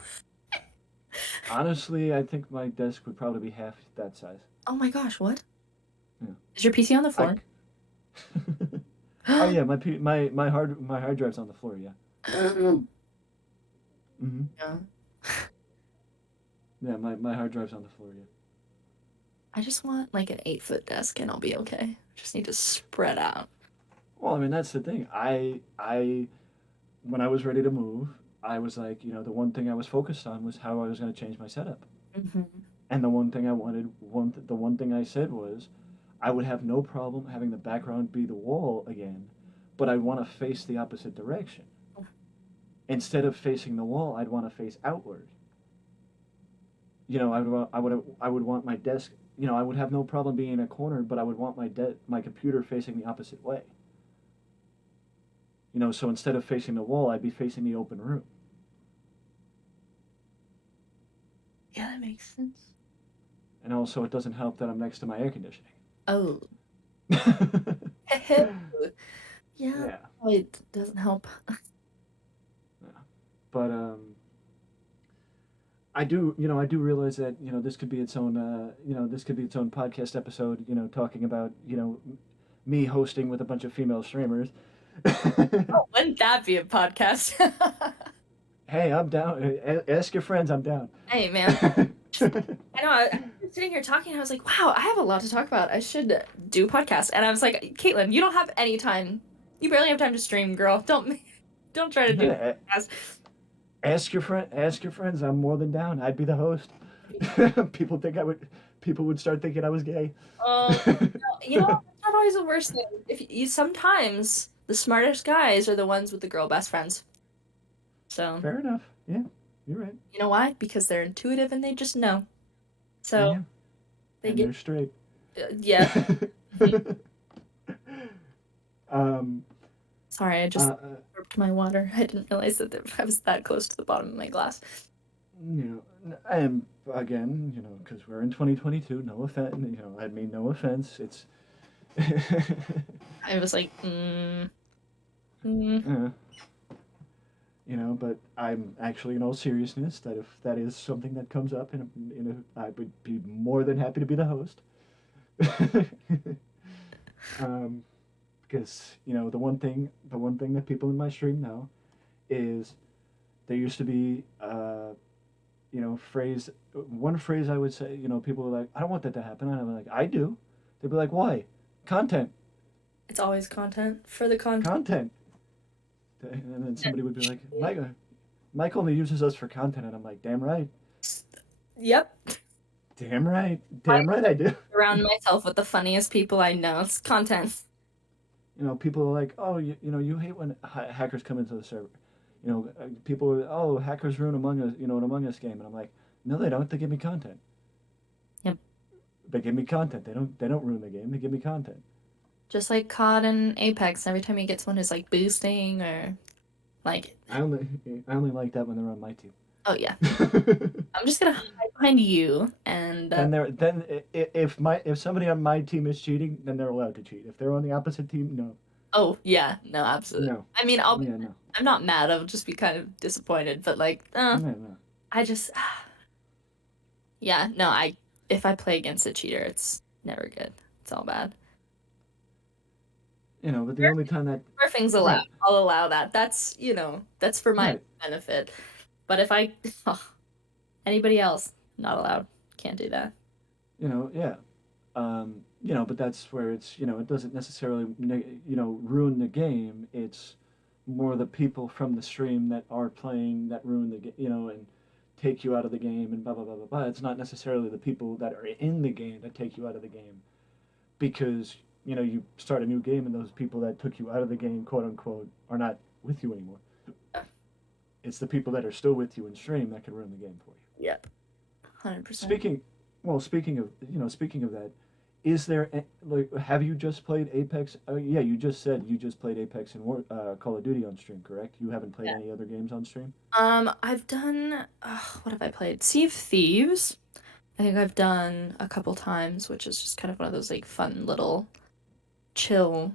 honestly, I think my desk would probably be half that size. Oh my gosh, what? Yeah. Is your PC on the I. floor? Oh yeah, my hard drive's on the floor. Yeah. Hmm. Yeah. Yeah, my hard drive's on the floor. Yeah. I just want like an 8-foot desk, and I'll be okay. Just need to spread out. Well, I mean that's the thing. I when I was ready to move, I was like, the one thing I was focused on was how I was going to change my setup. Hmm. And the one thing I wanted, the one thing I said was, I would have no problem having the background be the wall again, but I want to face the opposite direction. Instead of facing the wall, I'd want to face outward. I would want my desk. I would have no problem being in a corner, but I would want my computer facing the opposite way. So instead of facing the wall, I'd be facing the open room. Yeah, that makes sense. And also, it doesn't help that I'm next to my air conditioning. Oh. Yeah, Yeah. it doesn't help. Yeah. But I do realize that this could be its own this could be its own podcast episode. Talking about me hosting with a bunch of female streamers. Oh, wouldn't that be a podcast? Hey, I'm down. Ask your friends. I'm down. Hey, man. I know. I was sitting here talking. I was like, "Wow, I have a lot to talk about. I should do a podcast." And I was like, "Caitlin, you don't have any time. You barely have time to stream, girl. Don't try to do Yeah, a podcast." ask your friend. Ask your friends. I'm more than down. I'd be the host. people think I would. People would start thinking I was gay. That's not always the worst thing. If you sometimes the smartest guys are the ones with the girl best friends. So Fair enough. Yeah, you're right. you know why? Because they're intuitive and they just know. So Yeah, they and get they're straight. yeah. um. Sorry, I just Uh, burped my water. I didn't realize that I was that close to the bottom of my glass. and again, because we're in 2022. No offense. I mean no offense. It's. I was like, mm. uh, but I'm actually, in all seriousness, that if that is something that comes up, I would be more than happy to be the host. um, because the one thing that people in my stream know is there used to be, phrase, one phrase I would say, people were like, I don't want that to happen. And I'm like, I do. They'd be like, why? Content, It's always content for the content. content. And then somebody would be like, Mike only uses us for content. And I'm like, damn right. Yep. Damn right. I Damn right I do. surround myself with the funniest people I know. It's content. People are like, oh, you hate when hackers come into the server. People are, oh, hackers ruin Among Us, an Among Us game. And I'm like, no, they don't. They give me content. Yep. They give me content. They don't ruin the game. They give me content. Just like COD and Apex, every time you get someone who's like boosting or like, I only I only like that when they're on my team. oh yeah, I'm just gonna hide behind you and If somebody on my team is cheating, then they're allowed to cheat. If they're on the opposite team, no. oh yeah, no, absolutely. No. I mean, Yeah, no. I'm not mad. I'll just be kind of disappointed, but like, No, no. I just, yeah, no, if I play against a cheater, it's never good. It's all bad. But the only time that Perfing's allowed. right, I'll allow that. That's for my right. benefit. But if I, anybody else, not allowed. Can't do that. Yeah. But that's where it's, it doesn't necessarily, ruin the game. It's more the people from the stream that are playing that ruin the game, and take you out of the game and blah, blah, blah, blah, blah. It's not necessarily the people that are in the game that take you out of the game because, you start a new game and those people that took you out of the game, quote unquote, are not with you anymore. It's the people that are still with you in stream that can ruin the game for you. Yep. 100%. Speaking of that, is there have you just played Apex? Yeah, you just said you just played Apex and Call of Duty on stream, correct? You haven't played Yeah. any other games on stream? I've done, what have I played? Sea of Thieves. I think I've done a couple times, which is just kind of one of those like fun little chill.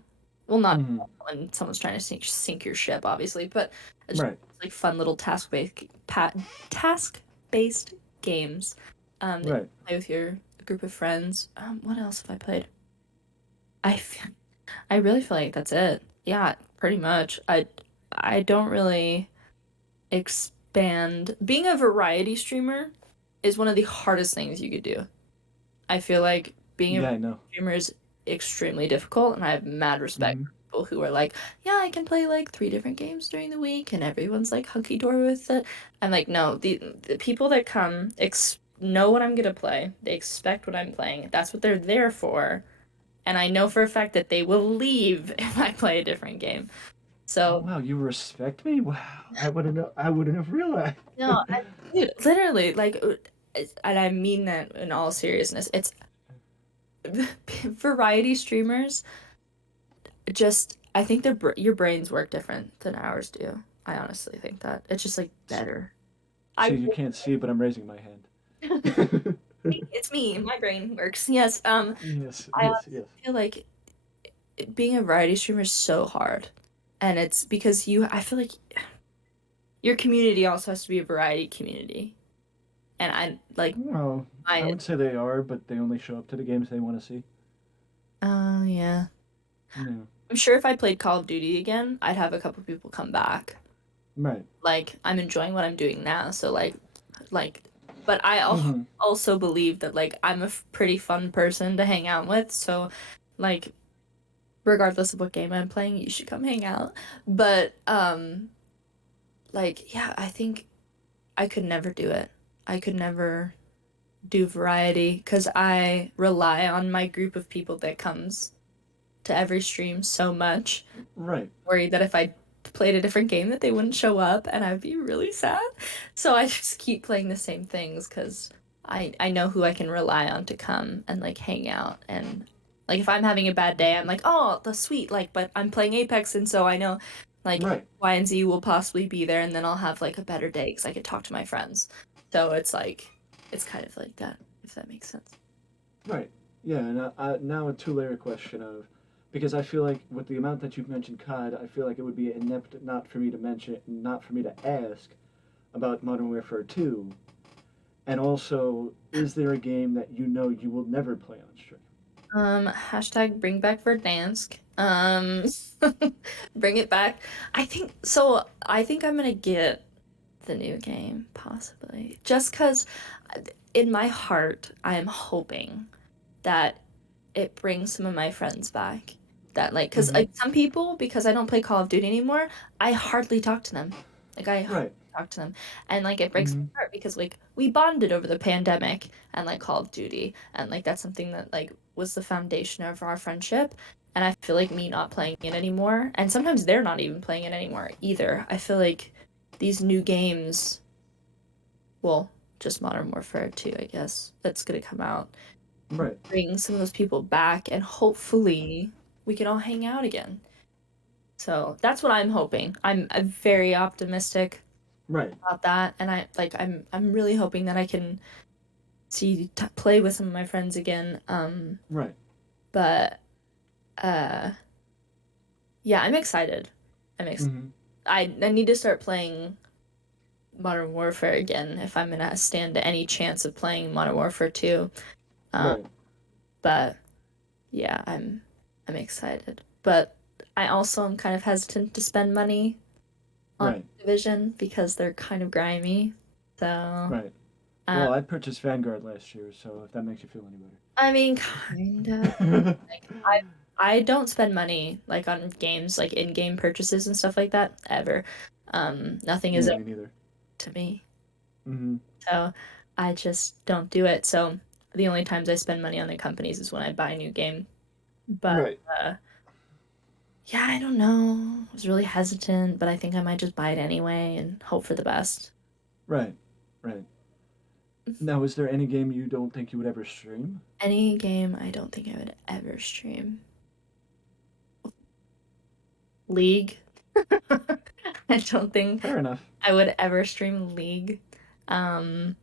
Well, not Mm-hmm. when someone's trying to sink your ship, obviously, but it's just Right, like fun little task-based games. That you right. play with your group of friends. What else have I played? I f- I really feel like that's it. Yeah, pretty much. I don't really expand. Being a variety streamer is one of the hardest things you could do. I feel like being a Yeah, I know. streamer is extremely difficult, and I have mad respect Mm-hmm. for people who are like, yeah, I can play like three different games during the week, and everyone's like hunky dory with it. I'm like, no, the people that know what I'm gonna play. They expect what I'm playing. That's what they're there for, and I know for a fact that they will leave if I play a different game. Oh So wow, you respect me? Wow, I wouldn't have realized. no, dude, literally, like, and I mean that in all seriousness. It's variety streamers. Just, I think your brains work different than ours do. I honestly think that it's just like better. So I you can't see, but I'm raising my hand. it's me. My brain works. Yes. Yes, I yes, honestly yes. feel like being a variety streamer is so hard, and it's because I feel like your community also has to be a variety community, and I like Well, I I. would say they are, but they only show up to the games they want to see. Oh yeah. Yeah. I'm sure if I played Call of Duty again, I'd have a couple people come back. Right. Like I'm enjoying what I'm doing now, so like but Mm-hmm. also believe that like I'm a pretty fun person to hang out with, so like regardless of what game I'm playing, you should come hang out. But like yeah, I think I could never do it. I could never do variety because I rely on my group of people that comes to every stream so much. Right. Worried that if I played a different game that they wouldn't show up and I'd be really sad. So I just keep playing the same things because I know who I can rely on to come and like hang out and like if I'm having a bad day, I'm like, oh, the sweet like, but I'm playing Apex and so I know like Right. Y and Z will possibly be there and then I'll have like a better day because I could talk to my friends. So it's like it's kind of like that, if that makes sense. Right. Yeah, and now a two-layer question of, because I feel like with the amount that you've mentioned COD, I feel like it would be inept not for me to mention, not for me to ask about Modern Warfare 2, and also, is there a game that you know you will never play on stream? Hashtag bring back Verdansk. Bring it back. I think so. I think I'm gonna get the new game, possibly. Just because in my heart, I am hoping that it brings some of my friends back. That like, because Mm-hmm. like some people, because I don't play Call of Duty anymore, I hardly talk to them. Like I hardly Right. talk to them, and like it breaks Mm-hmm. my heart because like we bonded over the pandemic and like Call of Duty, and like that's something that like was the foundation of our friendship. And I feel like me not playing it anymore, and sometimes they're not even playing it anymore either. I feel like these new games, well, just Modern Warfare 2, I guess, that's gonna come out Right. bring some of those people back and hopefully we can all hang out again. So that's what I'm hoping. I'm very optimistic Right. about that and I'm really hoping that I can play with some of my friends again. Right. But uh yeah, I'm excited. I'm ex Mm-hmm. I need to start playing Modern Warfare again if I'm gonna stand any chance of playing Modern Warfare 2. Um, Right. but yeah, I'm excited. But I also am kind of hesitant to spend money on Right. Division because they're kind of grimy. So, Right. uh, Well, I purchased Vanguard last year, so if that makes you feel any I mean, kind of. better. Like I don't spend money like on games, like in-game purchases and stuff like that ever. Nothing is Yeah, up me neither. to me. Mm-hmm. So I just don't do it. So the only times I spend money on the companies is when I buy a new game. But Right. uh yeah, I don't know. I was really hesitant, but I think I might just buy it anyway and hope for the best. Right. Right. Now, is there any game you don't think you would ever stream? Any game I don't think I would ever stream. League. I don't think Fair enough. I would ever stream League. Um,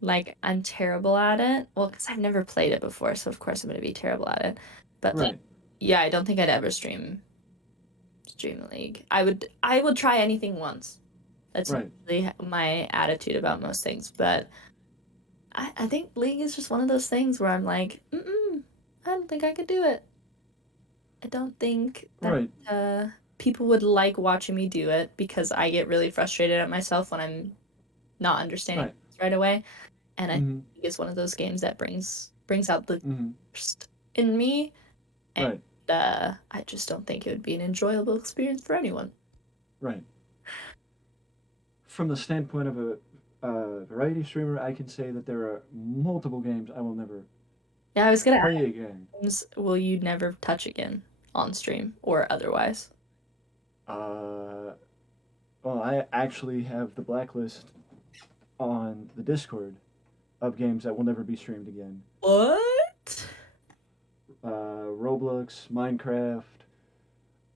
like I'm terrible at it. Well, because I've never played it before, so of course I'm gonna be terrible at it. But like, Right. yeah, I don't think I'd ever stream League. I would try anything once. That's Right. usually my attitude about most things. But I think League is just one of those things where I'm like, mm-mm, I don't think I could do it. I don't think that Right. people would like watching me do it because I get really frustrated at myself when I'm not understanding Right. things right away. And I think Mm-hmm. it's one of those games that brings out the Mm-hmm. worst in me, and Right. I just don't think it would be an enjoyable experience for anyone. Right. From the standpoint of a variety streamer, I can say that there are multiple games I will never Yeah, I was gonna ask Play again. games will you never touch again on stream or otherwise? Uh, well, I actually have the blacklist on the Discord of games that will never be streamed again. What? Roblox, Minecraft,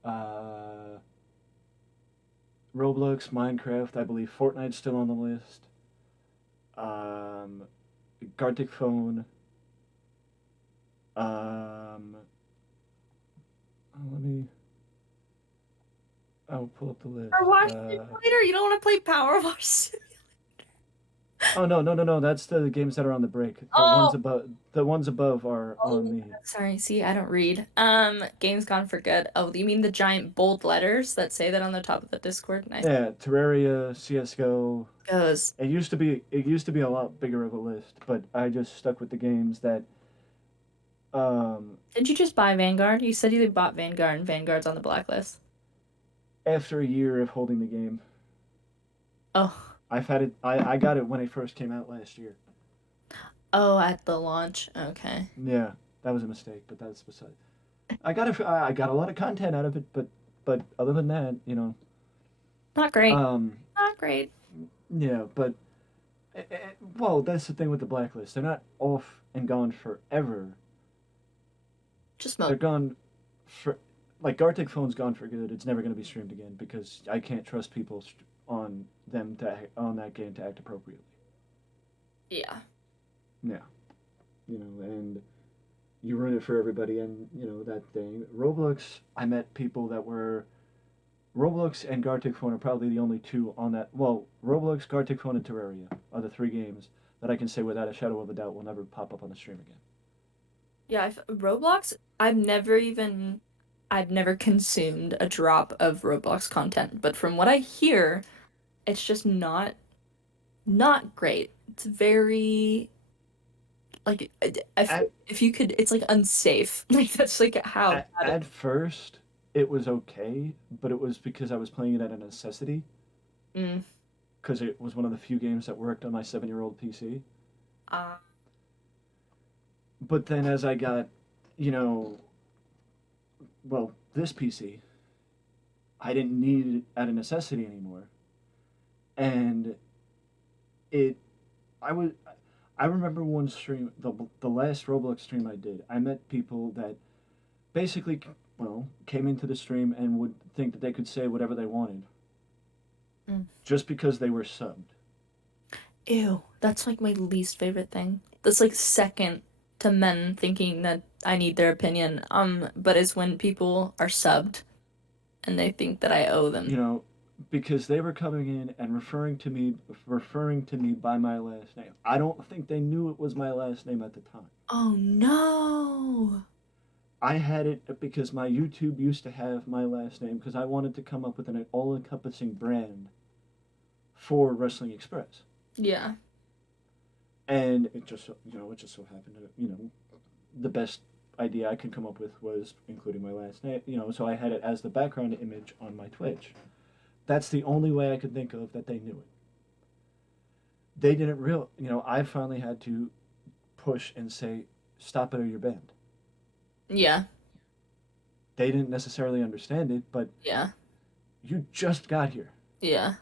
uh, Roblox, Minecraft. I believe Fortnite's still on the list. Um, Gartic Phone. Um, let me. I'll pull up the Power list. Wash Simulator? You don't want to play Power Wash Oh no, no, no, no! That's the games that are on the break. Oh, The ones above are on oh, the. sorry. See, I don't read. Games Gone for Good. Oh, you mean the giant bold letters that say that on the top of the Discord? Nice. Yeah, Terraria, CS:GO. Goes. It used to be a lot bigger of a list, but I just stuck with the games that um Did you just buy Vanguard? You said you bought Vanguard and Vanguard's on the blacklist. after a year of holding the game. Oh, I've had it. I got it when it first came out last year. oh, at the launch. Okay. Yeah, that was a mistake, but that's beside. I got a lot of content out of it, but other than that, Not great. um, Not great. yeah, but well, that's the thing with the blacklist. They're not off and gone forever. Just They're mode. gone for like Gartic Phone's gone for good. It's never going to be streamed again because I can't trust people on them to on that game to act appropriately. Yeah. Yeah, and you ruin it for everybody, and that thing. Roblox, I met people that were Roblox and Gartic Phone are probably the only two on that. Well, Roblox, Gartic Phone, and Terraria are the three games that I can say without a shadow of a doubt will never pop up on the stream again. Yeah, Roblox, I've never consumed a drop of Roblox content, but from what I hear, it's just not great. It's very like I feel At if you could, it's like unsafe. Like that's like how bad it. at first, it was okay, but it was because I was playing it at a necessity Mm, because it was one of the few games that worked on my 7-year-old PC. uh, But then as I got, you know, well, this PC, I didn't need it at a necessity anymore, and it I was I remember one stream, the last Roblox stream I did. I met people that basically, well, came into the stream and would think that they could say whatever they wanted mm. just because they were subbed. Ew, that's like my least favorite thing. That's like second to men thinking that I need their opinion. But it's when people are subbed and they think that I owe them. You know, because they were coming in and referring to me by my last name. I don't think they knew it was my last name at the time. Oh no. I had it because my YouTube used to have my last name because I wanted to come up with an all-encompassing brand for Wrestling Express. Yeah. And it just so happened to, the best idea I could come up with was including my last name, so I had it as the background image on my Twitch. That's the only way I could think of that they knew it. They didn't I finally had to push and say, stop it or you're banned. Yeah. They didn't necessarily understand it, but Yeah. you just got here. Yeah.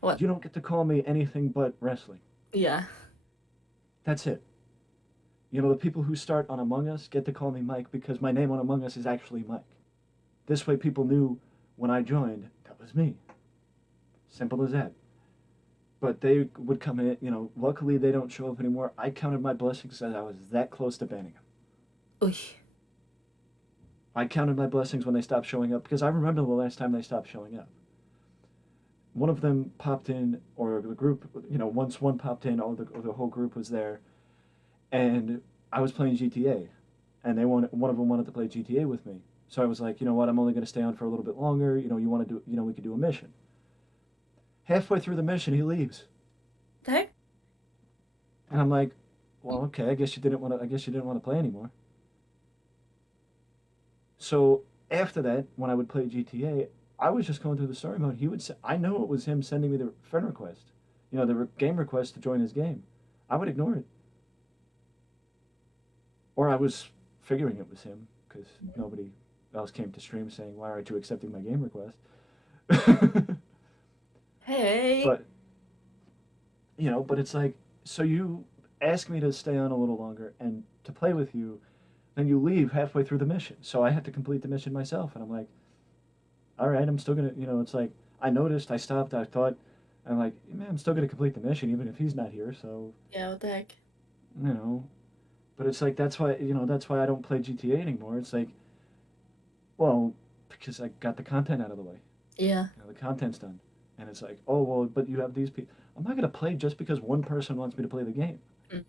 What? You don't get to call me anything but wrestling. Yeah. That's it. The people who start on Among Us get to call me Mike because my name on Among Us is actually Mike. This way, people knew when I joined that was me. Simple as that. But they would come in, luckily they don't show up anymore. I counted my blessings as I was that close to banning them. Oy. I counted my blessings when they stopped showing up because I remember the last time they stopped showing up. One of them popped in, or the group, once one popped in, the whole group was there, and I was playing GTA, and one of them wanted to play GTA with me. So I was like, you know what, I'm only going to stay on for a little bit longer. You want to do, we could do a mission. Halfway through the mission, he leaves, Okay. and I'm like, well, okay, I guess you didn't want to. I guess you didn't want to play anymore. So after that, when I would play GTA, I was just going through the story mode. He would say, I know it was him sending me the friend request, the game request to join his game. I would ignore it. or I was figuring it was him because nobody else came to stream saying, "Why aren't you accepting my game request?" Hey. But but it's like, so you ask me to stay on a little longer and to play with you, then you leave halfway through the mission. So I had to complete the mission myself, and I'm like, all right, I'm still gonna, it's like I noticed, I stopped, I thought, I'm like, man, I'm still gonna complete the mission even if he's not here. So Yeah, what the heck? you know, but it's like that's why I don't play GTA anymore. It's like, well, because I got the content out of the way. Yeah. The content's done, and it's like, oh well, but you have these people. I'm not gonna play just because one person wants me to play the game. Mm.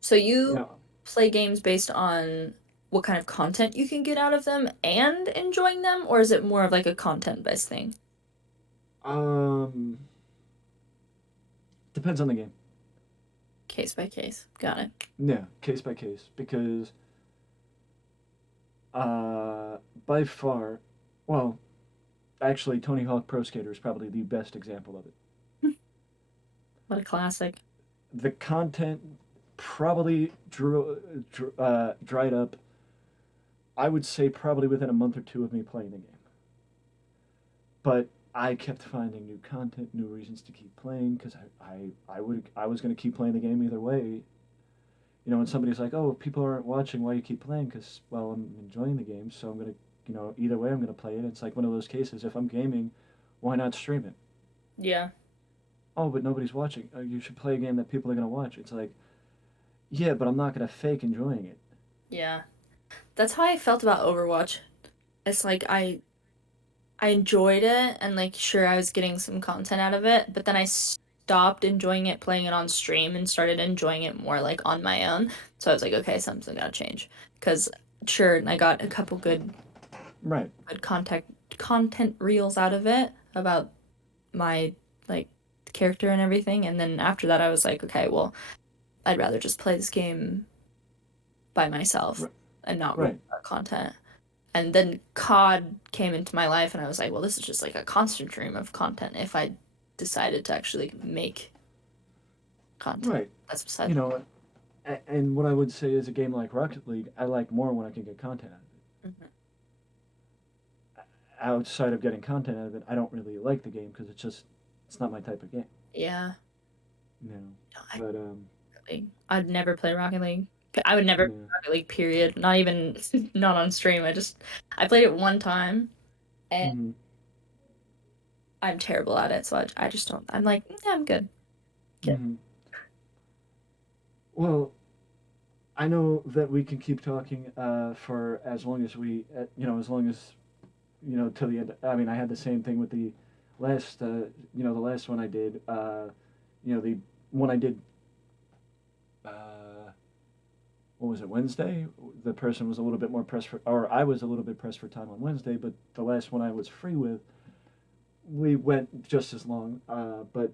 So You you know, play games based on what kind of content you can get out of them and enjoying them, or is it more of like a content-based thing? um, depends on the game. Case by case. Got it. Yeah, case by case, because by far, well, actually, Tony Hawk Pro Skater is probably the best example of it. What a classic. The content probably dried up. I would say probably within a month or two of me playing the game, but I kept finding new content, new reasons to keep playing because I was going to keep playing the game either way. When somebody's like, "Oh, people aren't watching, why you keep playing?" Because, well, I'm enjoying the game, so I'm gonna, either way I'm gonna play it. It's like one of those cases. If I'm gaming, why not stream it? Yeah. Oh, but nobody's watching. Oh, you should play a game that people are gonna watch. It's like, yeah, but I'm not gonna fake enjoying it. Yeah. That's how I felt about Overwatch. It's like I enjoyed it and like sure I was getting some content out of it, but then I stopped enjoying it playing it on stream and started enjoying it more like on my own. So I was like, okay, something gotta change. Because sure, I got a couple Right, good content reels out of it about my like character and everything, and then after that I was like, okay, well, I'd rather just play this game by myself right, and not worry right, about content. And then COD came into my life, and I was like, well, this is just like a constant stream of content if I decided to actually make content. right. That's beside. You know, and what I would say is a game like Rocket League, I like more when I can get content out of it. Mhm. Outside of getting content out of it, I don't really like the game because it's not my type of game. Yeah, You know, no, I but really, I'd never play Rocket League. I would never play yeah. Rocket League, period. Not even, not on stream. I played it one time, and Mm-hmm. I'm terrible at it, so I just don't. I'm like, yeah, I'm good. Good. Mm-hmm. Well, I know that we can keep talking for as long as as long as till the end. I mean, I had the same thing with the last, the last one I did. The one I did. Uh, what was it? Wednesday. The person was a little bit more pressed for, or I was a little bit pressed for time on Wednesday. But the last one I was free with, we went just as long. But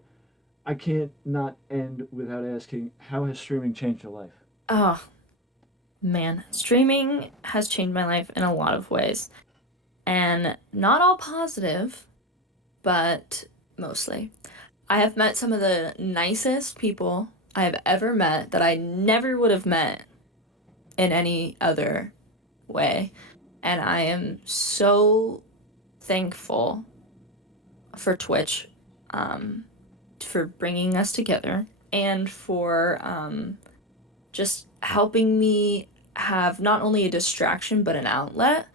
I can't not end without asking, how has streaming changed your life? Oh, man. Streaming has changed my life in a lot of ways, and not all positive, but mostly. I have met some of the nicest people I have ever met that I never would have met in any other way. And I am so thankful for Twitch, um, for bringing us together and for just helping me have not only a distraction but an outlet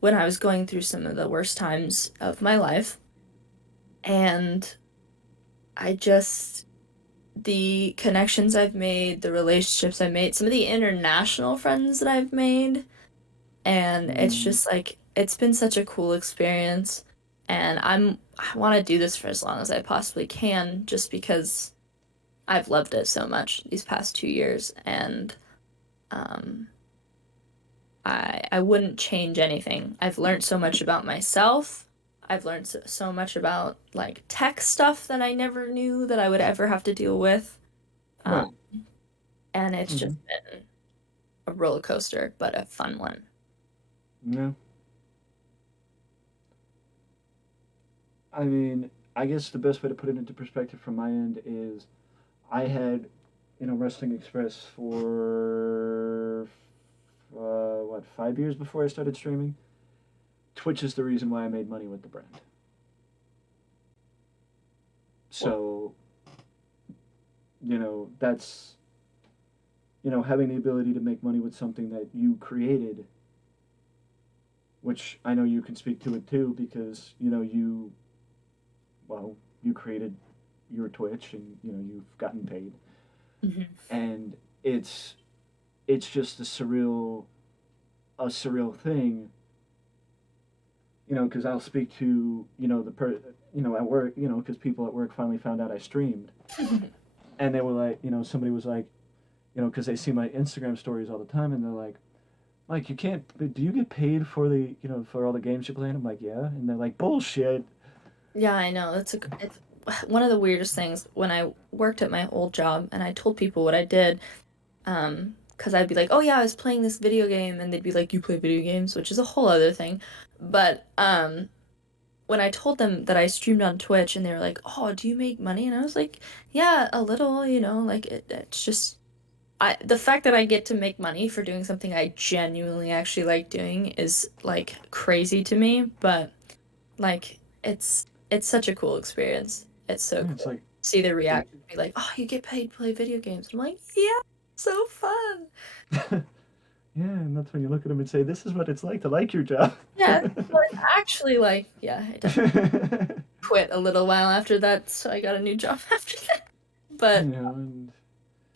when I was going through some of the worst times of my life. And I just the connections I've made, the relationships I've made, some of the international friends that I've made, and it's Mm, just like it's been such a cool experience. And I want to do this for as long as I possibly can, just because I've loved it so much these past 2 years, and um, I wouldn't change anything. I've learned so much about myself. I've learned so much about like tech stuff that I never knew that I would ever have to deal with. Um, right. and it's Mm-hmm. just been a roller coaster, but a fun one. Yeah. I mean, I guess the best way to put it into perspective from my end is I had Wrestling Express for what 5 years before I started streaming. Twitch is the reason why I made money with the brand. Well, So that's having the ability to make money with something that you created, which I know you can speak to it too because well you created your Twitch and you've gotten paid, mhm. and it's it's just a surreal thing, because I'll speak to at work, because people at work finally found out I streamed, and they were like, somebody was like, because they see my Instagram stories all the time, and they're like, you can't. Do you get paid for for all the games you play? And I'm like, yeah, and they're like, bullshit. Yeah, I know. It's one of the weirdest things when I worked at my old job and I told people what I did. Because I'd be like, "Oh yeah, I was playing this video game," and they'd be like, "You play video games," which is a whole other thing. But when I told them that I streamed on Twitch, and they were like, "Oh, do you make money?" And I was like, "Yeah, a little, like it's just the fact that I get to make money for doing something I genuinely actually like doing is like crazy to me, but like it's such a cool experience. It's so Yeah, it's cool. like See the it. reaction, be like, "Oh, you get paid to play video games." I'm like, "Yeah, so fun." Yeah, and that's when you look at them and say, "This is what it's like to like your job." Yeah, but actually like, yeah, I definitely quit a little while after that, so I got a new job after that. But And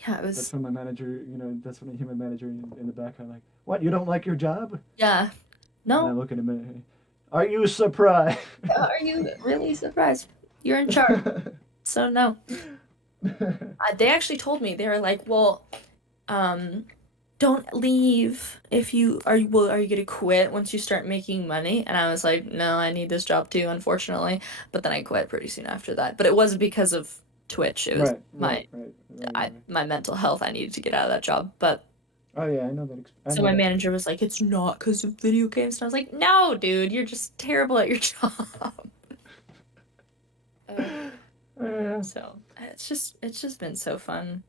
yeah, it that's was when my manager, that's when I hear my manager in the background, like, "What? You don't like your job?" yeah. And I No, look at him and, "Are you surprised?" are you really surprised? You're in charge. So no. They actually told me they were like, "Well, um, don't leave if are you gonna quit once you start making money?" And I was like, "No, I need this job too, unfortunately." But then I quit pretty soon after that. But it wasn't because of Twitch. It was Right, right, right, right, right. my mental health. I needed to get out of that job. But Oh yeah, I know that. I so know my that. manager was like, "It's not because of video games." And I was like, "No, dude, you're just terrible at your job." Uh, Yeah. so it's just been so fun.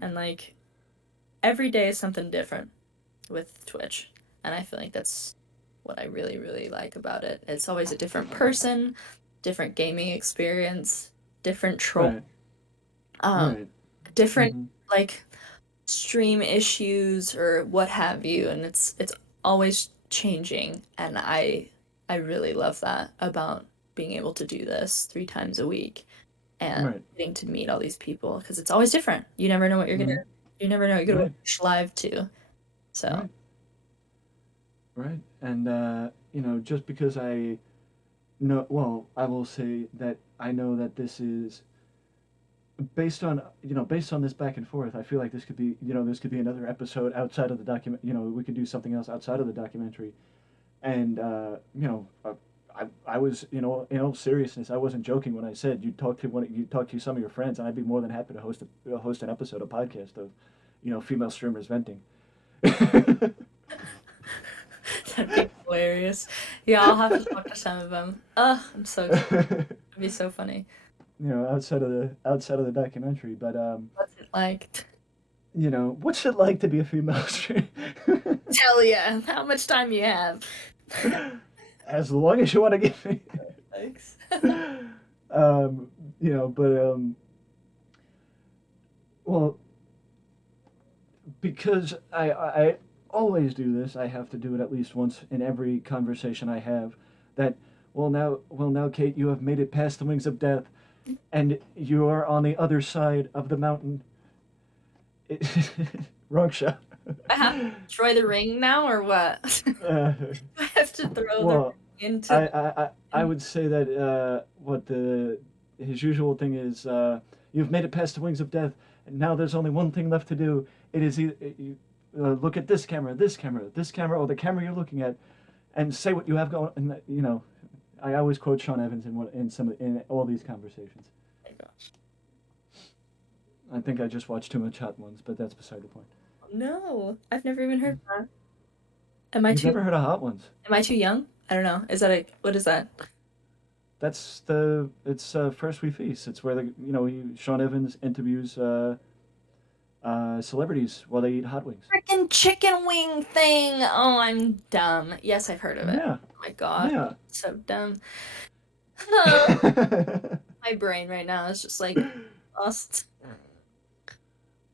And like every day is something different with Twitch. And I feel like that's what I really, really like about it. It's always a different person, different gaming experience, different troll, Right, um, right. different Mm-hmm. like stream issues or what have you, and it's always changing. And I really love that about being able to do this 3 times a week and Right, getting to meet all these people because it's always different. You never know what right, you never know what you're gonna right, watch live to. So right, right. And just because I know, well, I will say that I know that this is based on this back and forth. I feel like this could be another episode outside of the document. We could do something else outside of the documentary. And I was, in all seriousness, I wasn't joking when I said you talk to some of your friends, and I'd be more than happy to host an episode, a podcast of, female streamers venting. that'd be hilarious. Yeah, I'll have to talk to some of them. I'm so excited. It'd be so funny. outside of the documentary, but What's it like? what's it like to be a female streamer? Hell yeah. How much time you have? As long as you want to give me. Thanks. But well, because I always do this, I have to do it at least once in every conversation I have. That well now, Kate, you have made it past the wings of death, and you are on the other side of the mountain. It, wrong shot. I have to destroy the ring now or what? uh, I have to throw the ring well, into I would say that what the his usual thing is, you've made it past the wings of death, and now there's only one thing left to do. It is you look at this camera, this camera, or the camera you're looking at, and say what you have going. And I always quote Sean Evans in all these conversations. my gosh. I think I just watched too much Hot Ones, but that's beside the point. No, I've never even heard that. Am I You've too never heard of Hot Ones? am I too young? I don't know. Is that a what is that? It's First We Feast. It's where Sean Evans interviews celebrities while they eat hot wings. Freaking chicken wing thing. Oh, I'm dumb. Yes, I've heard of it. Yeah, Oh my gosh, yeah. so dumb. My brain right now is just like lost.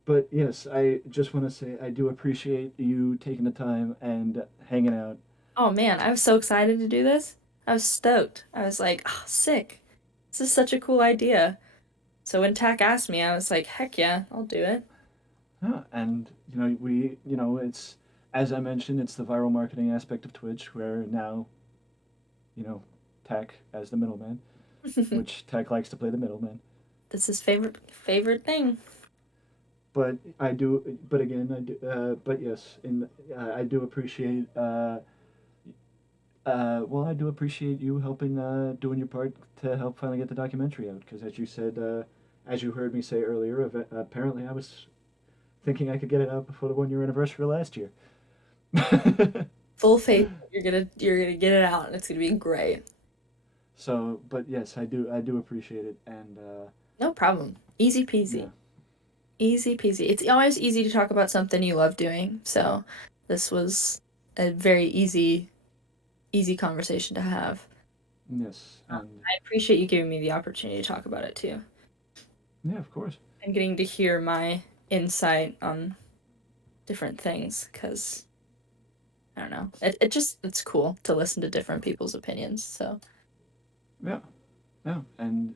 But yes, I just want to say I do appreciate you taking the time and hanging out. Oh man, I was so excited to do this. I was stoked. I was like, oh, sick. This is such a cool idea. So when Tack asked me, I was like, heck yeah, I'll do it. Yeah, and it's as I mentioned, it's the viral marketing aspect of Twitch where now, you know, Tech as the middleman, which Tech likes to play the middleman. That's his favorite thing. But I do, but again, I do, but yes, I do appreciate, well, I do appreciate you helping, doing your part to help finally get the documentary out. Because as you said, as you heard me say earlier, apparently I was thinking I could get it out before the 1 year anniversary last year. Full faith that you're gonna get it out and it's gonna be great. So, but yes, I do appreciate it, and No problem. Easy yeah, peasy. Easy peasy. It's always easy to talk about something you love doing. So this was a very easy conversation to have. yes, and I appreciate you giving me the opportunity to talk about it too. yeah, of course, And getting to hear my insight on different things because I don't know. It's cool to listen to different people's opinions. So yeah, yeah, and